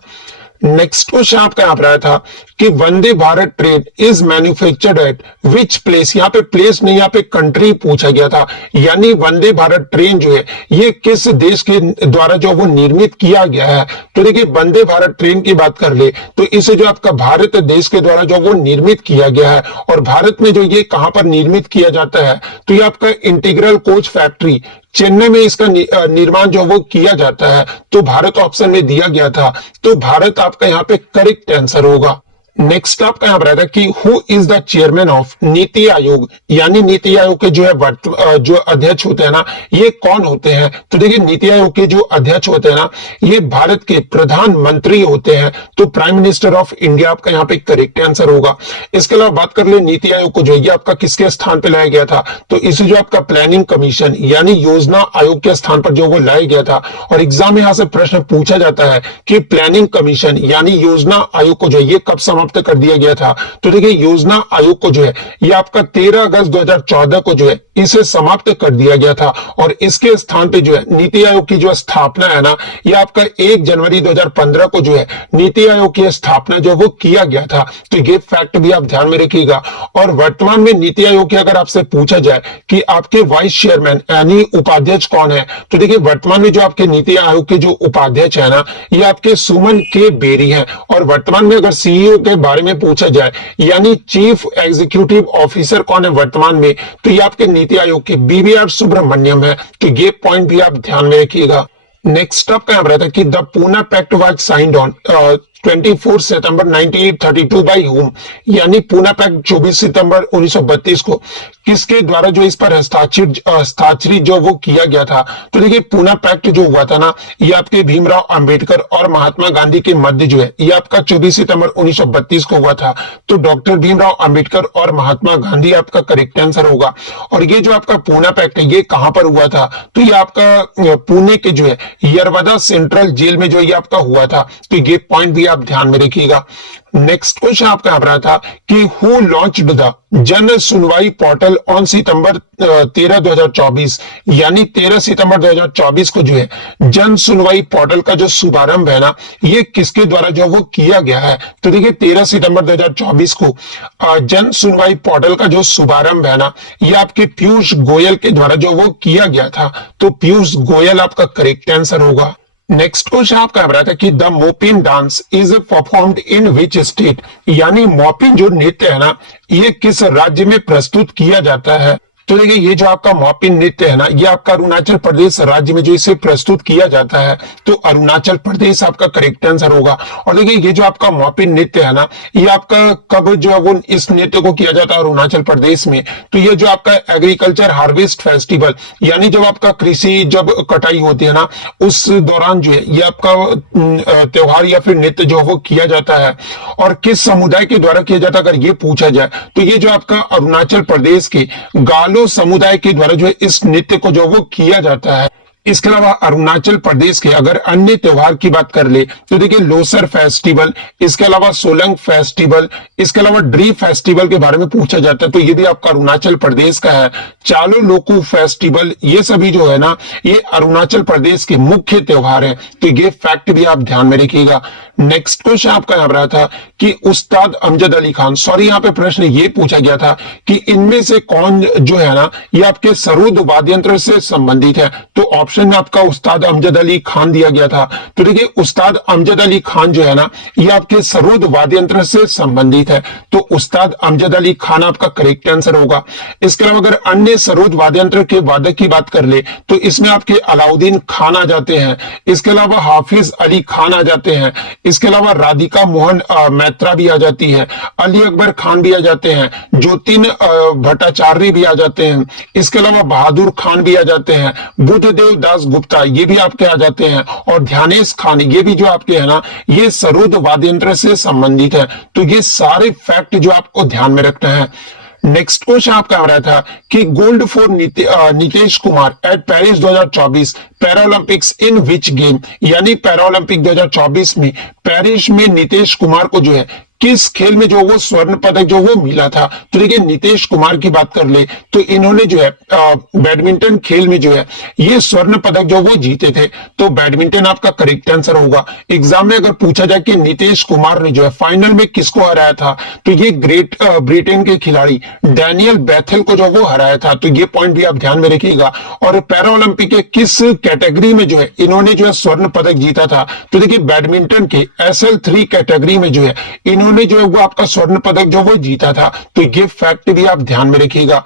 नेक्स्ट क्वेश्चन आपका यहाँ पर आया था कि Vande Bharat train is manufactured at which place, यहाँ पे प्लेस नहीं यहाँ पे कंट्री पूछा गया था। यानी वंदे भारत ट्रेन जो है ये किस देश के द्वारा जो वो निर्मित किया गया है? तो देखिए वंदे भारत ट्रेन की बात कर ले तो इसे जो आपका भारत देश के द्वारा जो वो निर्मित किया गया है। और भारत में जो ये कहां पर निर्मित किया जाता है? तो ये आपका इंटीग्रल कोच फैक्ट्री चेन्नई में इसका निर्माण जो वो किया जाता है। तो भारत ऑप्शन में दिया गया था। तो भारत आपका यहाँ पे करेक्ट आंसर होगा। नेक्स्ट आपका यहाँ पर आता है कि who is the chairman of NITI Aayog, यानी नीति आयोग के जो है जो अध्यक्ष होते हैं ना, ये कौन होते हैं? तो देखिए नीति आयोग के जो अध्यक्ष होते हैं ना, ये भारत के प्रधानमंत्री होते हैं। तो प्राइम मिनिस्टर ऑफ इंडिया आपका यहाँ पे करेक्ट आंसर होगा। इसके अलावा बात कर ले नीति आयोग को जो है आपका किसके स्थान पे लाया गया था? तो इसे जो आपका प्लानिंग कमीशन यानी योजना आयोग के स्थान पर जो वो लाया गया था। और एग्जाम में यहाँ से प्रश्न पूछा जाता है कि प्लानिंग कमीशन यानी योजना आयोग को जो है ये कब समाप्त कर दिया गया था? तो देखिए योजना आयोग को जो है ये आपका 13 अगस्त 2014 को जो है इसे समाप्त कर दिया गया था। और इसके स्थान पे जो है नीति आयोग की जो स्थापना है ना, ये आपका 1 जनवरी 2015 को जो है नीति आयोग की स्थापना जो वो किया गया था। तो ये फैक्ट भी आप ध्यान में रखिएगा। और वर्तमान में नीति आयोग की अगर आपसे पूछा जाए कि आपके वाइस चेयरमैन यानी उपाध्यक्ष कौन है, तो देखिए वर्तमान में जो आपके नीति आयोग के जो उपाध्यक्ष है ना, ये आपके सुमन के बेरी हैं। और वर्तमान में अगर सीईओ के बारे में पूछा जाए यानी चीफ एग्जीक्यूटिव ऑफिसर कौन है वर्तमान में, तो ये आपके नीति आयोग के बीवीआर सुब्रमण्यम है। तो ये पॉइंट भी आप ध्यान में रखिएगा। नेक्स्ट आपका यहाँ रहता है कि the Poona pact was signed on 24 सितंबर 1932 बाय हुम, यानी पूना पैक्ट 24 सितंबर 1932 को किसके द्वारा जो इस पर हस्ताक्षरित जो वो किया गया था? तो देखिए पूना पैक्ट जो हुआ था ना, ये आपके भीमराव अंबेडकर और महात्मा गांधी के मध्य जो है ये आपका 24 सितंबर 1932 को हुआ था। तो डॉक्टर भीमराव अंबेडकर और महात्मा गांधी आपका करेक्ट आंसर होगा। और ये जो आपका पूना पैक्ट है ये कहां पर हुआ था? तो ये आपका पुणे के जो है यरवदा सेंट्रल जेल में जो ये आपका हुआ था। तो ये पॉइंट भी आप ध्यान में रखिएगा। नेक्स्ट क्वेश्चन आपका यहाँ पर आता कि हु लॉन्च्ड द जन सुनवाई पोर्टल ऑन सितंबर 13 2024, यानी 13 सितंबर 2024 को जो है जन सुनवाई पोर्टल का जो शुभारंभ है ना, ये किसके द्वारा जो वो किया गया है? तो देखिए 13 सितंबर 2024 को जन सुनवाई पोर्टल का जो शुभारंभ है ना, ये आपके पीयूष गोयल के द्वारा जो वो किया गया था। तो पीयूष गोयल आपका करेक्ट आंसर होगा। नेक्स्ट क्वेश्चन आपका रहा था कि the Mopin dance is performed in which state, यानी मोपिन जो नृत्य है ना, ये किस राज्य में प्रस्तुत किया जाता है? तो देखिए ये जो आपका मोपिन नृत्य है ना, ये आपका अरुणाचल प्रदेश राज्य में जो इसे प्रस्तुत किया जाता है। तो अरुणाचल प्रदेश आपका करेक्ट आंसर होगा। और देखिए ये जो आपका मोपिन नृत्य है ना, ये आपका कब जो है वो इस नृत्य को किया जाता है अरुणाचल प्रदेश में? तो ये जो आपका एग्रीकल्चर हार्वेस्ट फेस्टिवल, यानी जब आपका कृषि जब कटाई होती है ना, उस दौरान जो है ये आपका त्योहार या फिर नृत्य जो वो किया जाता है। और किस समुदाय के द्वारा किया जाता है अगर ये पूछा जाए, तो ये जो आपका अरुणाचल प्रदेश के गालो समुदाय के द्वारा जो है इस नृत्य को जो वो किया जाता है। इसके अलावा अरुणाचल प्रदेश के अगर अन्य त्योहार की बात कर ले, तो देखिए लोसर फेस्टिवल, इसके अलावा सोलंग फेस्टिवल, इसके अलावा ड्री फेस्टिवल के बारे में पूछा जाता है, तो ये भी आपका अरुणाचल प्रदेश का है। चालो लोकू फेस्टिवल, ये सभी जो है ना, ये अरुणाचल प्रदेश के मुख्य त्योहार है। तो ये फैक्ट भी आप ध्यान में रखिएगा। नेक्स्ट क्वेश्चन आपका यहाँ रहा था कि उस्ताद अमजद अली खान, सॉरी यहाँ पे प्रश्न ये पूछा गया था कि इनमें से कौन जो है ना, ये आपके सरोद वाद्य यंत्र से संबंधित है? तो ऑप्शन में आपका उस्ताद अमजद अली खान दिया गया था। तो देखिए उस्ताद अमजद अली खान जो है ना, ये आपके सरोद वाद्य यंत्र से संबंधित है। तो उस्ताद अमजद अली खान आपका करेक्ट आंसर होगा। इसके अलावा अगर अन्य सरोद वाद्य यंत्र के वादक की बात कर ले, तो इसमें आपके अलाउद्दीन खान आ जाते हैं, इसके अलावा हाफिज अली खान आ जाते हैं, इसके अलावा राधिका मोहन मैत्रा भी आ जाती है, अली अकबर खान भी आ जाते हैं, ज्योतिन भट्टाचार्य भी आ जाते हैं, इसके अलावा बहादुर खान भी आ जाते हैं, बुद्धदेव दास गुप्ता ये भी आपके आ जाते हैं, और ध्यानेश खान ये भी जो आपके है ना, ये सरोद वाद्य यंत्र से संबंधित है। तो ये सारे फैक्ट जो आपको ध्यान में रखना है। नेक्स्ट क्वेश्चन आपका आ रहा था कि gold for Nitish Kumar eight Paris 2024 Paralympics in which game, यानी पैरालंपिक 2024 में पेरिस में नीतीश कुमार को जो है किस खेल में जो वो स्वर्ण पदक जो वो मिला था? तो देखिए नीतीश कुमार की बात कर ले, तो इन्होंने जो है बैडमिंटन खेल में जो है ये स्वर्ण पदक जो वो जीते थे। तो बैडमिंटन आपका करेक्ट आंसर होगा। एग्जाम में अगर पूछा जाए कि नीतीश कुमार ने जो है फाइनल में किसको हराया था, तो ये ग्रेट ब्रिटेन के खिलाड़ी डैनियल बेथेल को जो वो हराया था। तो ये पॉइंट भी आप ध्यान में रखिएगा। और पैरालंपिक के किस कैटेगरी में जो है इन्होंने जो है स्वर्ण पदक जीता था? तो देखिए बैडमिंटन के SL3 कैटेगरी में जो है इन्होंने जो है वो आपका स्वर्ण पदक जो वो जीता था। तो ये फैक्ट भी आप ध्यान में रखिएगा।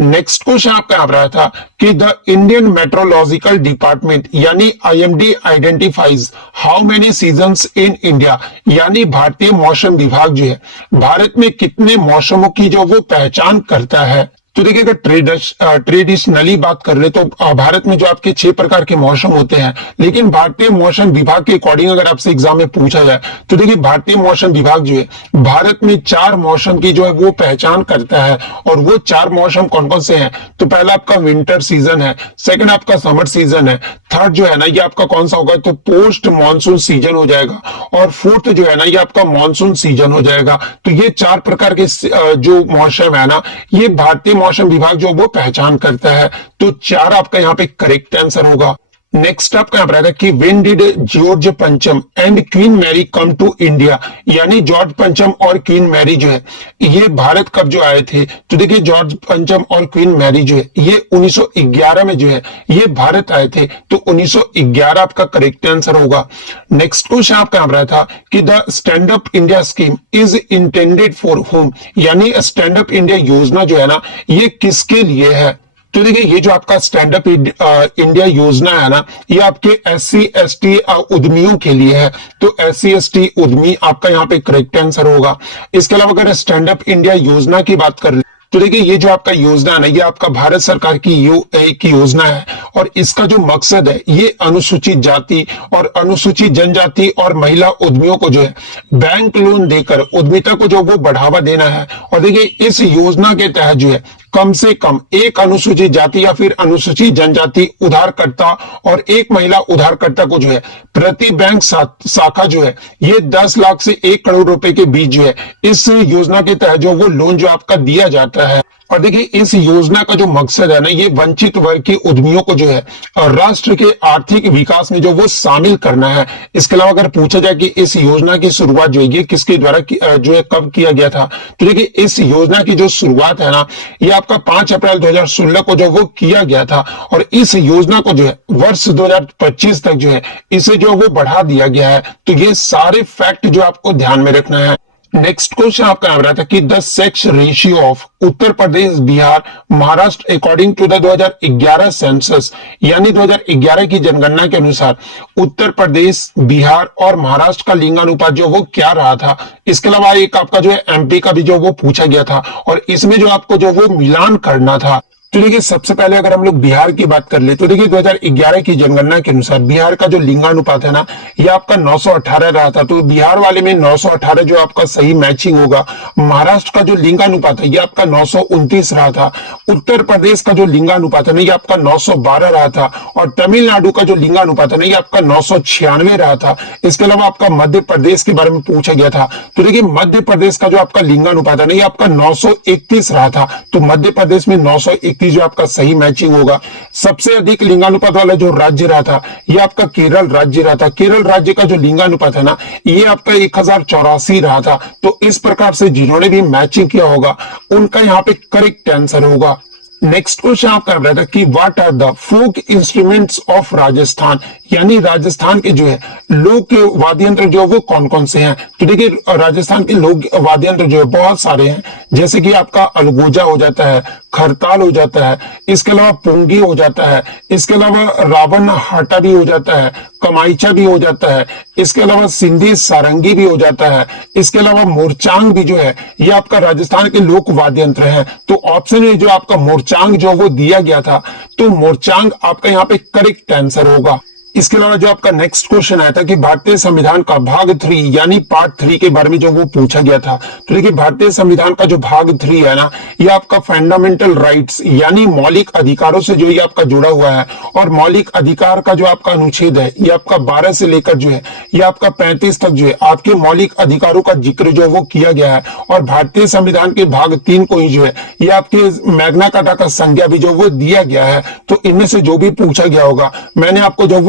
नेक्स्ट क्वेश्चन आपका यहाँ पर आया था कि द इंडियन मेट्रोलॉजिकल डिपार्टमेंट यानी IMD identifies how many seasons in India, यानी भारतीय मौसम विभाग जो है भारत में कितने मौसमों की जो वो पहचान करता है। तो देखिए अगर ट्रेडिशनली बात कर ले तो भारत में जो आपके 6 प्रकार के मौसम होते हैं, लेकिन भारतीय मौसम विभाग के अकॉर्डिंग अगर आपसे एग्जाम में पूछा जाए तो देखिए भारतीय मौसम विभाग जो है भारत में 4 मौसम की जो है वो पहचान करता है। और वो 4 मौसम कौन कौन से हैं, तो पहला आपका विंटर सीजन है, सेकंड आपका समर सीजन है, थर्ड जो है ना ये आपका कौन सा होगा, तो पोस्ट मानसून सीजन हो जाएगा, और फोर्थ जो है ना ये आपका मानसून सीजन हो जाएगा। तो ये 4 प्रकार के जो मौसम है ना ये भारतीय मौसम विभाग जो वो पहचान करता है। तो 4 आपका यहाँ पे करेक्ट आंसर होगा। नेक्स्ट आपका यहाँ पर आएगा कि व्हेन डिड जॉर्ज पंचम and queen Mary come to India, यानी जॉर्ज पंचम और क्वीन मैरी जो है ये भारत कब जो आए थे। तो देखिए जॉर्ज पंचम और क्वीन मैरी जो है ये 1911 में जो है ये भारत आए थे। तो 1911 आपका करेक्ट आंसर होगा। नेक्स्ट क्वेश्चन आपका यहाँ पर आया था कि the stand up India scheme is intended for home, यानी स्टैंड अप इंडिया योजना जो है ना ये किसके लिए है। तो देखिए ये जो आपका स्टैंड अप इंडिया योजना है ना ये आपके SC ST उद्यमियों के लिए है। तो SC ST उद्यमी आपका यहाँ पे करेक्ट आंसर होगा। इसके अलावा अगर स्टैंड अप इंडिया योजना की बात कर ले तो देखिए ये जो आपका योजना है ना ये आपका भारत सरकार की एक योजना है, और इसका जो मकसद है ये अनुसूचित जाति और अनुसूचित जनजाति और महिला उद्यमियों को जो है बैंक लोन देकर उद्यमिता को जो वो बढ़ावा देना है। और देखिए इस योजना के तहत जो है कम से कम एक अनुसूचित जाति या फिर अनुसूचित जनजाति उधारकर्ता और एक महिला उधारकर्ता को जो है प्रति बैंक शाखा जो है ये 10 लाख से 1 करोड़ रुपए के बीच जो है इस योजना के तहत जो वो लोन जो आपका दिया जाता है। और देखिए इस योजना का जो मकसद है ना ये वंचित वर्ग के उद्यमियों को जो है राष्ट्र के आर्थिक विकास में जो वो शामिल करना है। इसके अलावा अगर पूछा जाए कि इस योजना की शुरुआत जो है ये किसके द्वारा जो है कब किया गया था, तो देखिए इस योजना की जो शुरुआत है ना ये आपका 5 अप्रैल 2016 को जो वो किया गया था। और इस योजना को जो है वर्ष 2025 तक जो है इसे जो वो बढ़ा दिया गया है। तो ये सारे फैक्ट जो आपको ध्यान में रखना है। नेक्स्ट क्वेश्चन आपका आ रहा था कि the sex ratio of Uttar Pradesh Bihar Maharashtra according to the 2011 census, यानी 2011 की जनगणना के अनुसार उत्तर प्रदेश बिहार और महाराष्ट्र का लिंगानुपात जो वो क्या रहा था। इसके अलावा एक आपका जो है MP का भी जो वो पूछा गया था, और इसमें जो आपको जो वो मिलान करना था। तो देखिए सबसे पहले अगर हम लोग बिहार की बात कर ले तो देखिए 2011 की जनगणना के अनुसार बिहार का जो लिंगानुपात है ना ये आपका 918 रहा था। तो बिहार वाले में 918 जो आपका सही मैचिंग होगा। महाराष्ट्र का जो लिंगानुपात है ये आपका 929 रहा था। उत्तर प्रदेश का जो लिंगानुपात है ना ये आपका 912 रहा था, और तमिलनाडु का जो लिंगानुपात है ना ये आपका 996 रहा था। इसके अलावा आपका मध्य प्रदेश के बारे में पूछा गया था। तो देखिए मध्य प्रदेश का जो आपका लिंगानुपात है ना ये आपका 931 रहा था। तो मध्य प्रदेश में 931 जो आपका सही मैचिंग होगा। सबसे अधिक लिंगानुपात वाला जो राज्य रहा था ये आपका केरल राज्य रहा था। केरल राज्य का जो लिंगानुपात है ना ये आपका 1084 रहा था। तो इस प्रकार से जिन्होंने भी मैचिंग किया होगा उनका यहाँ पे करेक्ट आंसर होगा। नेक्स्ट क्वेश्चन आपका रहा था कि what are the folk instruments of Rajasthan, यानी राजस्थान के जो है लोक वाद्य यंत्र जो वो कौन कौन से हैं। तो देखिए राजस्थान के लोक वाद्य यंत्र जो है बहुत सारे हैं, जैसे कि आपका अलगोजा हो जाता है, खरताल हो जाता है, इसके अलावा पुंगी हो जाता है, इसके अलावा रावण हाटा भी हो जाता है, कमाईचा भी हो जाता है, इसके अलावा सिंधी सारंगी भी हो जाता है, इसके अलावा मोरचांग भी जो है ये आपका राजस्थान के लोक वाद्य यंत्र है। तो ऑप्शन में जो आपका मोरचांग जो वो दिया गया था, तो मोरचांग आपका यहाँ पे करेक्ट आंसर होगा। इसके अलावा जो आपका नेक्स्ट क्वेश्चन आया था कि भारतीय संविधान का भाग 3 यानी पार्ट 3 के बारे में जो वो पूछा गया था। तो देखिए भारतीय संविधान का जो भाग 3 है ना ये आपका फंडामेंटल राइट्स यानी मौलिक अधिकारों से जो ये आपका जुड़ा हुआ है, और मौलिक अधिकार का जो आपका अनुच्छेद है ये आपका 12 से लेकर जो है ये आपका 35 तक जो है आपके मौलिक अधिकारों का जिक्र जो वो किया गया है। और भारतीय संविधान के भाग 3 को ही जो है ये आपके मैग्ना कार्टा का संज्ञा भी जो वो दिया गया है। तो इनमें से जो भी पूछा गया होगा मैंने आपको जो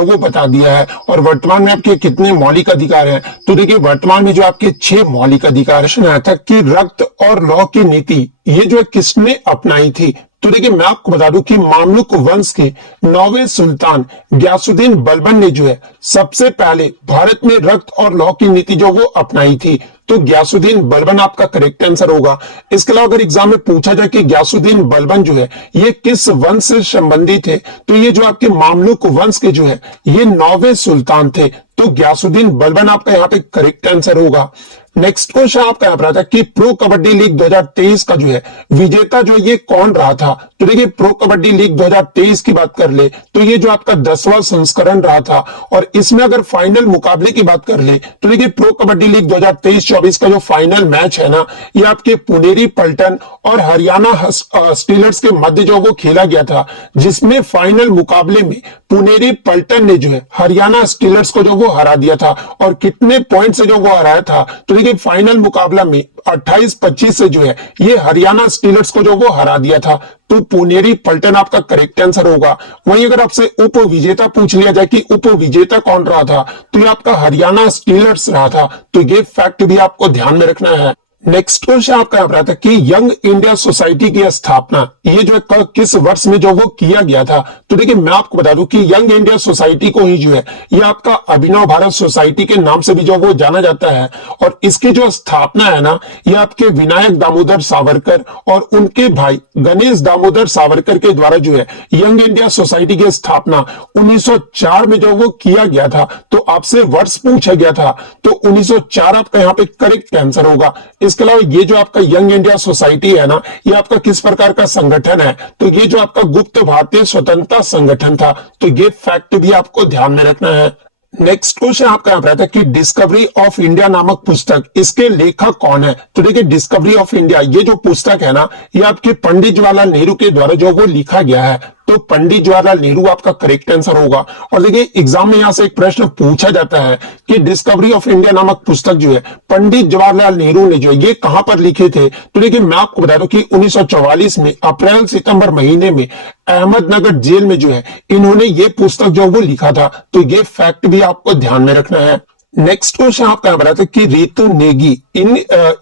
वो बता दिया है। और वर्तमान में आपके कितने मौलिक अधिकार हैं, तो देखिए वर्तमान में जो आपके 6 मौलिक अधिकार है था कि रक्त और लौ की नीति ये जो है किसने अपनाई थी। तो देखिए मैं आपको बता दूं कि मामलुक वंश के 9वें सुल्तान ग्यासुद्दीन बलबन ने जो है सबसे पहले भारत में रक्त और लौ की नीति जो वो अपनाई थी। तो गयासुद्दीन बलबन आपका करेक्ट आंसर होगा। इसके अलावा अगर एग्जाम में पूछा जाए कि गयासुद्दीन बलबन जो है ये किस वंश से संबंधित है, तो ये जो आपके मामलुक वंश के जो है ये 9वें सुल्तान थे। तो गयासुद्दीन बलबन आपका यहाँ पे करेक्ट आंसर होगा। नेक्स्ट क्वेश्चन आपका यहाँ पर आता है कि प्रो कबड्डी लीग 2023 का जो है विजेता जो ये कौन रहा था। तो देखिए प्रो कबड्डी लीग 2023 की बात कर ले तो ये जो आपका 10वां संस्करण रहा था, और इसमें अगर फाइनल मुकाबले की बात कर ले तो देखिए प्रो कबड्डी लीग 2023-24 का जो फाइनल मैच है ना, ये आपके पुनेरी पल्टन और हरियाणा स्टीलर्स के मध्य जो वो खेला गया था, जिसमें फाइनल मुकाबले में पुनेरी पल्टन ने जो है हरियाणा स्टीलर्स को जो वो हरा दिया था। और कितने पॉइंट से जो वो हराया था, तो देखिए फाइनल मुकाबला में 28-25 से जो है ये हरियाणा स्टीलर्स को जो वो हरा दिया था। तो पुनेरी पल्टन आपका करेक्ट आंसर होगा। वहीं अगर आपसे उप विजेता पूछ लिया जाए कि उप विजेता कौन रहा था, तो ये आपका हरियाणा स्टीलर्स रहा था। तो ये फैक्ट भी आपको ध्यान में रखना है। नेक्स्ट क्वेश्चन आपका यहाँ पर आता है कि यंग इंडिया सोसाइटी की स्थापना ये जो है किस वर्ष में जो वो किया गया था। तो देखिए मैं आपको बता दूं कि यंग इंडिया सोसाइटी को ही जो है ये आपका अभिनव भारत सोसाइटी के नाम से भी जो वो जाना जाता है। और इसकी जो स्थापना है ना, ये आपके विनायक दामोदर सावरकर और उनके भाई गणेश दामोदर सावरकर के द्वारा जो है यंग इंडिया सोसाइटी की स्थापना 1904 में जो वो किया गया था। तो आपसे वर्ष पूछा गया था, तो 1904 आपका यहाँ पे करेक्ट आंसर होगा। इसके अलावा ये जो आपका यंग इंडिया सोसाइटी है ना, ये आपका किस प्रकार का संगठन है, तो ये जो आपका गुप्त भारतीय स्वतंत्रता संगठन था। तो ये फैक्ट भी आपको ध्यान में रखना है। नेक्स्ट क्वेश्चन आपका यहाँ पर आता है कि डिस्कवरी ऑफ इंडिया नामक पुस्तक इसके लेखक कौन है। तो देखिए डिस्कवरी ऑफ इंडिया ये जो पुस्तक है ना, ये आपके पंडित जवाहरलाल नेहरू के द्वारा जो वो लिखा गया है। तो पंडित जवाहरलाल नेहरू आपका करेक्ट आंसर होगा। और देखिए एग्जाम में यहां से एक प्रश्न पूछा जाता है कि डिस्कवरी ऑफ इंडिया नामक पुस्तक जो है पंडित जवाहरलाल नेहरू ने जो है ये कहां पर लिखे थे। तो देखिए मैं आपको बता दूं कि 1944 में अप्रैल सितंबर महीने में अहमदनगर जेल में जो है इन्होंने ये पुस्तक जो वो लिखा था। तो ये फैक्ट भी आपको ध्यान में रखना है। नेक्स्ट क्वेश्चन आपका बताते कि रितु नेगी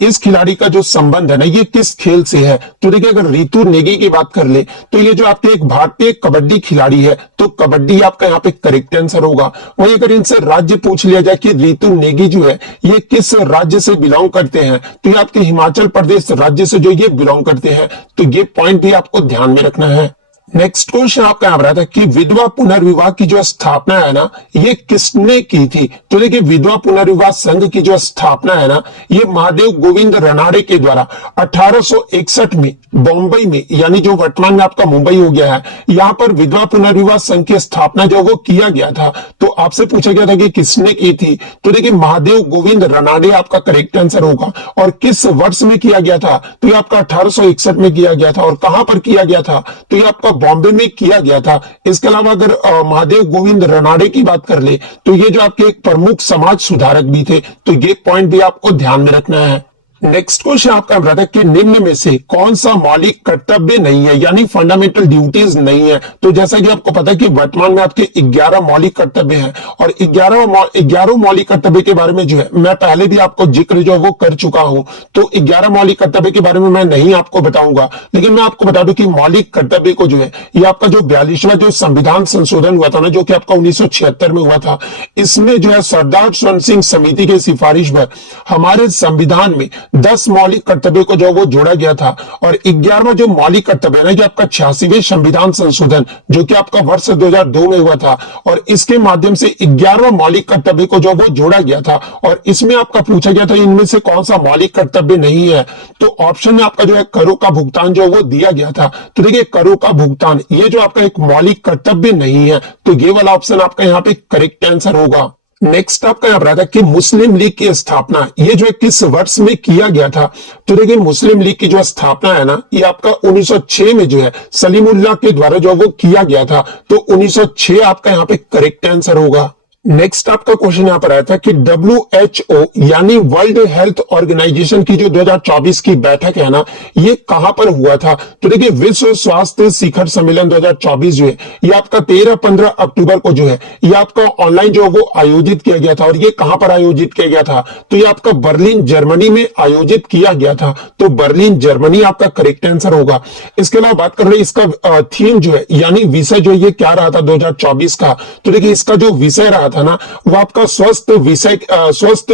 इस खिलाड़ी का जो संबंध है ना, ये किस खेल से है। तो देखिए अगर रितु नेगी की बात कर ले तो ये जो आपके एक भारतीय कबड्डी खिलाड़ी है। तो कबड्डी आपका यहाँ पे करेक्ट आंसर होगा। वहीं अगर इनसे राज्य पूछ लिया जाए कि रितु नेगी जो है ये किस राज्य से बिलोंग करते हैं, तो ये आपके हिमाचल प्रदेश राज्य से जो ये बिलोंग करते हैं। तो ये पॉइंट भी आपको ध्यान में रखना है। नेक्स्ट क्वेश्चन आपका यहाँ था कि विधवा पुनर्विवाह की जो स्थापना है ना, ये किसने की थी। तो देखिए विधवा पुनर्विवाह संघ की जो स्थापना है ना, ये महादेव गोविंद रनाड़े के द्वारा 1861 में बॉम्बई में, यानी जो वर्तमान में आपका मुंबई हो गया है, यहाँ पर विधवा पुनर्विवाह संघ की स्थापना जो वो किया गया था। तो आपसे पूछा गया था कि किसने की थी। तो देखिए महादेव गोविंद रनाड़े आपका करेक्ट आंसर होगा। और किस वर्ष में किया गया था, तो ये आपका 1861 में किया गया था। और कहां पर किया गया था, तो ये आपका बॉम्बे में किया गया था। इसके अलावा अगर महादेव गोविंद रनाड़े की बात कर ले तो ये जो आपके एक प्रमुख समाज सुधारक भी थे। तो ये पॉइंट भी आपको ध्यान में रखना है। नेक्स्ट क्वेश्चन आपका बताता है कि निम्न में से कौन सा मौलिक कर्तव्य नहीं है, यानी फंडामेंटल ड्यूटीज नहीं है। तो जैसा कि आपको पता है कि वर्तमान में आपके 11 मौलिक कर्तव्य हैं। और 11 मौलिक कर्तव्य के बारे में जो है मैं पहले भी आपको जिक्र जो वो कर चुका हूं। तो 11 मौलिक कर्तव्य के बारे में मैं नहीं आपको बताऊंगा, लेकिन मैं आपको बता दूं कि मौलिक कर्तव्य को जो है ये आपका जो 42वां जो संविधान संशोधन हुआ था ना, जो कि आपका 1976 में हुआ था, इसमें जो है सरदार स्वर्ण सिंह समिति की सिफारिश पर हमारे संविधान में 10 मौलिक कर्तव्यों को जो वो जोड़ा गया था। और 11वां जो मौलिक कर्तव्य है ना, कि आपका 86वें संविधान संशोधन जो कि आपका वर्ष 2002 में हुआ था, और इसके माध्यम से 11वां मौलिक कर्तव्य को जो वो जोड़ा गया था। और इसमें आपका पूछा गया था इनमें से कौन सा मौलिक कर्तव्य नहीं है। तो ऑप्शन में आपका जो है करों का भुगतान जो वो दिया गया था। तो देखिए करों का भुगतान ये जो आपका एक मौलिक कर्तव्य नहीं है। तो ये वाला ऑप्शन आपका यहाँ पे करेक्ट आंसर होगा। नेक्स्ट आपका यहाँ पर आता है कि मुस्लिम लीग की स्थापना ये जो है किस वर्ष में किया गया था। तो देखिए मुस्लिम लीग की जो स्थापना है ना, ये आपका 1906 में जो है सलीमुल्लाह के द्वारा जो वो किया गया था। तो 1906 आपका यहाँ पे करेक्ट आंसर होगा। नेक्स्ट आपका क्वेश्चन यहाँ पर आया था कि WHO यानी वर्ल्ड हेल्थ ऑर्गेनाइजेशन की जो 2024 की बैठक है ना, ये कहां पर हुआ था। तो देखिए विश्व स्वास्थ्य शिखर सम्मेलन 2024 जो है ये आपका 13-15 अक्टूबर को जो है ये आपका ऑनलाइन जो वो आयोजित किया गया था। और ये कहां पर आयोजित किया गया था, तो ये आपका बर्लिन जर्मनी में आयोजित किया गया था। तो बर्लिन जर्मनी आपका करेक्ट आंसर होगा। इसके अलावा बात कर रहे इसका थीम जो है यानी विषय जो ये क्या रहा था 2024 का। तो देखिए इसका जो विषय रहा था था ना, वो आपका स्वस्थ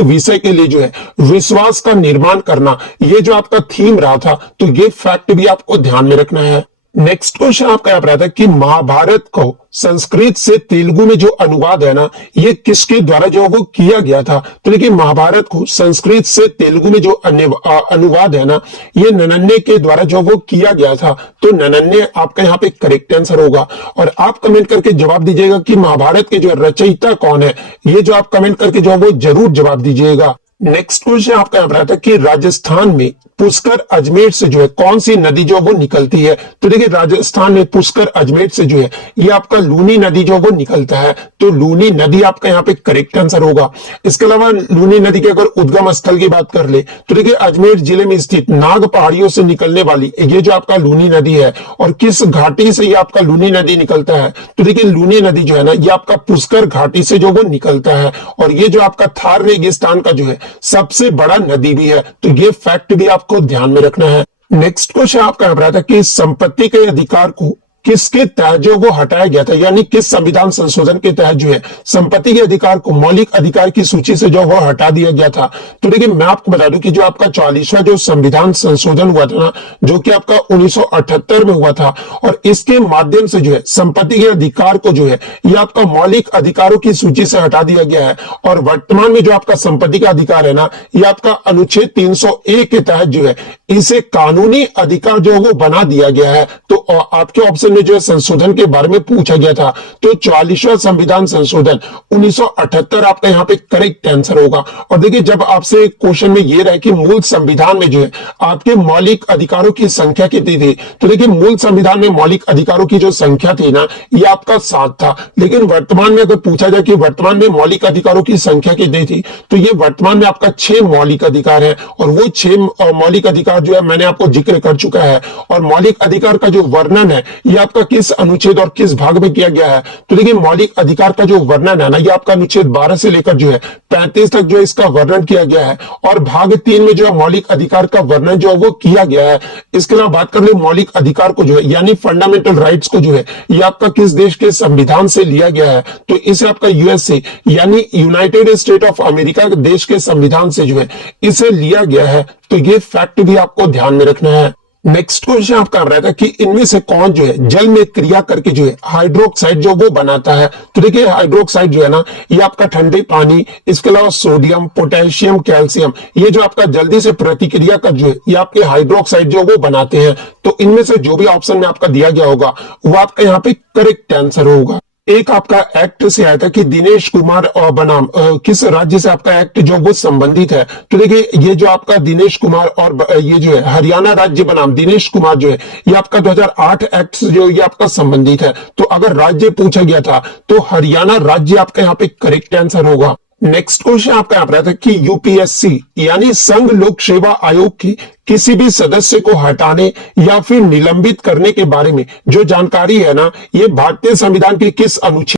विषय के लिए जो है विश्वास का निर्माण करना, ये जो आपका थीम रहा था, तो ये फैक्ट भी आपको ध्यान में रखना है। नेक्स्ट क्वेश्चन आपका यहाँ पर आता है कि महाभारत को संस्कृत से तेलुगु में जो अनुवाद है ना, ये किसके द्वारा जो वो किया गया था? तो देखिए, महाभारत को संस्कृत से तेलुगु में जो अनुवाद है ना, ये नन्हे के द्वारा जो वो किया गया था। तो नन्हे आपका यहाँ पे करेक्ट आंसर होगा। और आप कमेंट करके जवाब दीजिएगा कि महाभारत के जो रचयिता कौन है, ये जो आप कमेंट करके जो वो जरूर जवाब दीजिएगा। नेक्स्ट क्वेश्चन आपका यहाँ पर आता है कि राजस्थान में पुष्कर अजमेर से जो है कौन सी नदी जो वो निकलती है? तो देखिए, राजस्थान में पुष्कर अजमेर से जो है ये आपका लूनी नदी जो वो निकलता है। तो लूनी नदी आपका यहाँ पे करेक्ट आंसर होगा। इसके अलावा लूनी नदी के अगर उद्गम स्थल की बात कर ले तो देखिए, अजमेर जिले में स्थित नाग पहाड़ियों से निकलने वाली ये जो आपका लूनी नदी है, और किस घाटी से ये आपका लूनी नदी निकलता है? तो देखिए, लूनी नदी जो है ना, ये आपका पुष्कर घाटी से जो वो निकलता है, और ये जो आपका थार रेगिस्तान का जो है सबसे बड़ा नदी भी है। तो ये फैक्ट भी आपको ध्यान में रखना है। नेक्स्ट क्वेश्चन आपका यहाँ पर आता है कि संपत्ति के अधिकार को किसके तहत जो वो हटाया गया था, यानी किस संविधान संशोधन के तहत जो है संपत्ति के अधिकार को मौलिक अधिकार की सूची से जो वो हटा दिया गया था? तो देखिए, मैं आपको बता दूं कि जो आपका 44वां जो संविधान संशोधन हुआ था ना, जो कि आपका 1978 में हुआ था, और इसके माध्यम से जो है संपत्ति के अधिकार को जो है ये आपका मौलिक अधिकारों की सूची से हटा दिया गया है। और वर्तमान में जो आपका संपत्ति का अधिकार है ना, ये आपका अनुच्छेद 301 के तहत जो है इसे कानूनी अधिकार जो वो बना दिया गया है। तो आपके ऑप्शन में जो है संशोधन के बारे में पूछा गया था, तो 44वां संविधान संशोधन 1978 आपका यहाँ पे करेक्ट आंसर होगा। और देखिए, जब आपसे क्वेश्चन में ये रहे कि मूल संविधान में जो है आपके मौलिक अधिकारों की संख्या कितनी थी, तो देखिए, मूल संविधान में मौलिक अधिकारों की जो संख्या थी ना, ये आपका 7 था। लेकिन वर्तमान में अगर पूछा जाए कि वर्तमान में मौलिक अधिकारों की संख्या कितनी थी, तो ये वर्तमान में आपका 6 मौलिक अधिकार है। और वो 6 मौलिक अधिकार जो है मैंने आपको जिक्र कर चुका है। और मौलिक अधिकार का जो वर्णन है ये आपका किस अनुच्छेद और किस भाग में किया गया है? तो देखिए, मौलिक अधिकार का जो वर्णन है ना, ये आपका अनुच्छेद 12 से लेकर जो है 35 तक जो इसका वर्णन किया गया है। और भाग 3 में जो है मौलिक अधिकार का वर्णन जो है वो किया गया है। इसके अलावा बात कर ले मौलिक अधिकार को जो है, यानी फंडामेंटल राइट्स को जो है ये आपका किस देश के संविधान से लिया गया है? तो इसे आपका यूएसए यानी यूनाइटेड स्टेट ऑफ अमेरिका के देश के संविधान से जो है इसे लिया गया है। तो ये फैक्ट भी आपको ध्यान में रखना है। नेक्स्ट क्वेश्चन आपका रहता है कि इनमें से कौन जो है जल में क्रिया करके जो है हाइड्रोक्साइड जो वो बनाता है? तो देखिए, हाइड्रोक्साइड जो है ना, ये आपका ठंडे पानी, इसके अलावा सोडियम, पोटेशियम, कैल्शियम, ये जो आपका जल्दी से प्रतिक्रिया कर जो है ये आपके हाइड्रोक्साइड जो वो बनाते हैं। तो इनमें से जो भी ऑप्शन में आपका दिया गया होगा वो आपका यहाँ पे करेक्ट आंसर होगा। एक आपका एक्ट से आया था कि दिनेश कुमार बनाम किस राज्य से आपका एक्ट जो वो संबंधित है? तो देखिए, ये जो आपका दिनेश कुमार और ये जो है हरियाणा राज्य बनाम दिनेश कुमार जो है ये आपका 2008 एक्ट से जो ये आपका संबंधित है। तो अगर राज्य पूछा गया था तो हरियाणा राज्य आपका यहाँ पे करेक्ट आंसर होगा। नेक्स्ट क्वेश्चन आपका यहाँ पर आता है कि यूपीएससी यानी संघ लोक सेवा आयोग की किसी भी सदस्य को हटाने या फिर निलंबित करने के बारे में जो जानकारी है ना, ये भारतीय संविधान के किस अनुच्छेद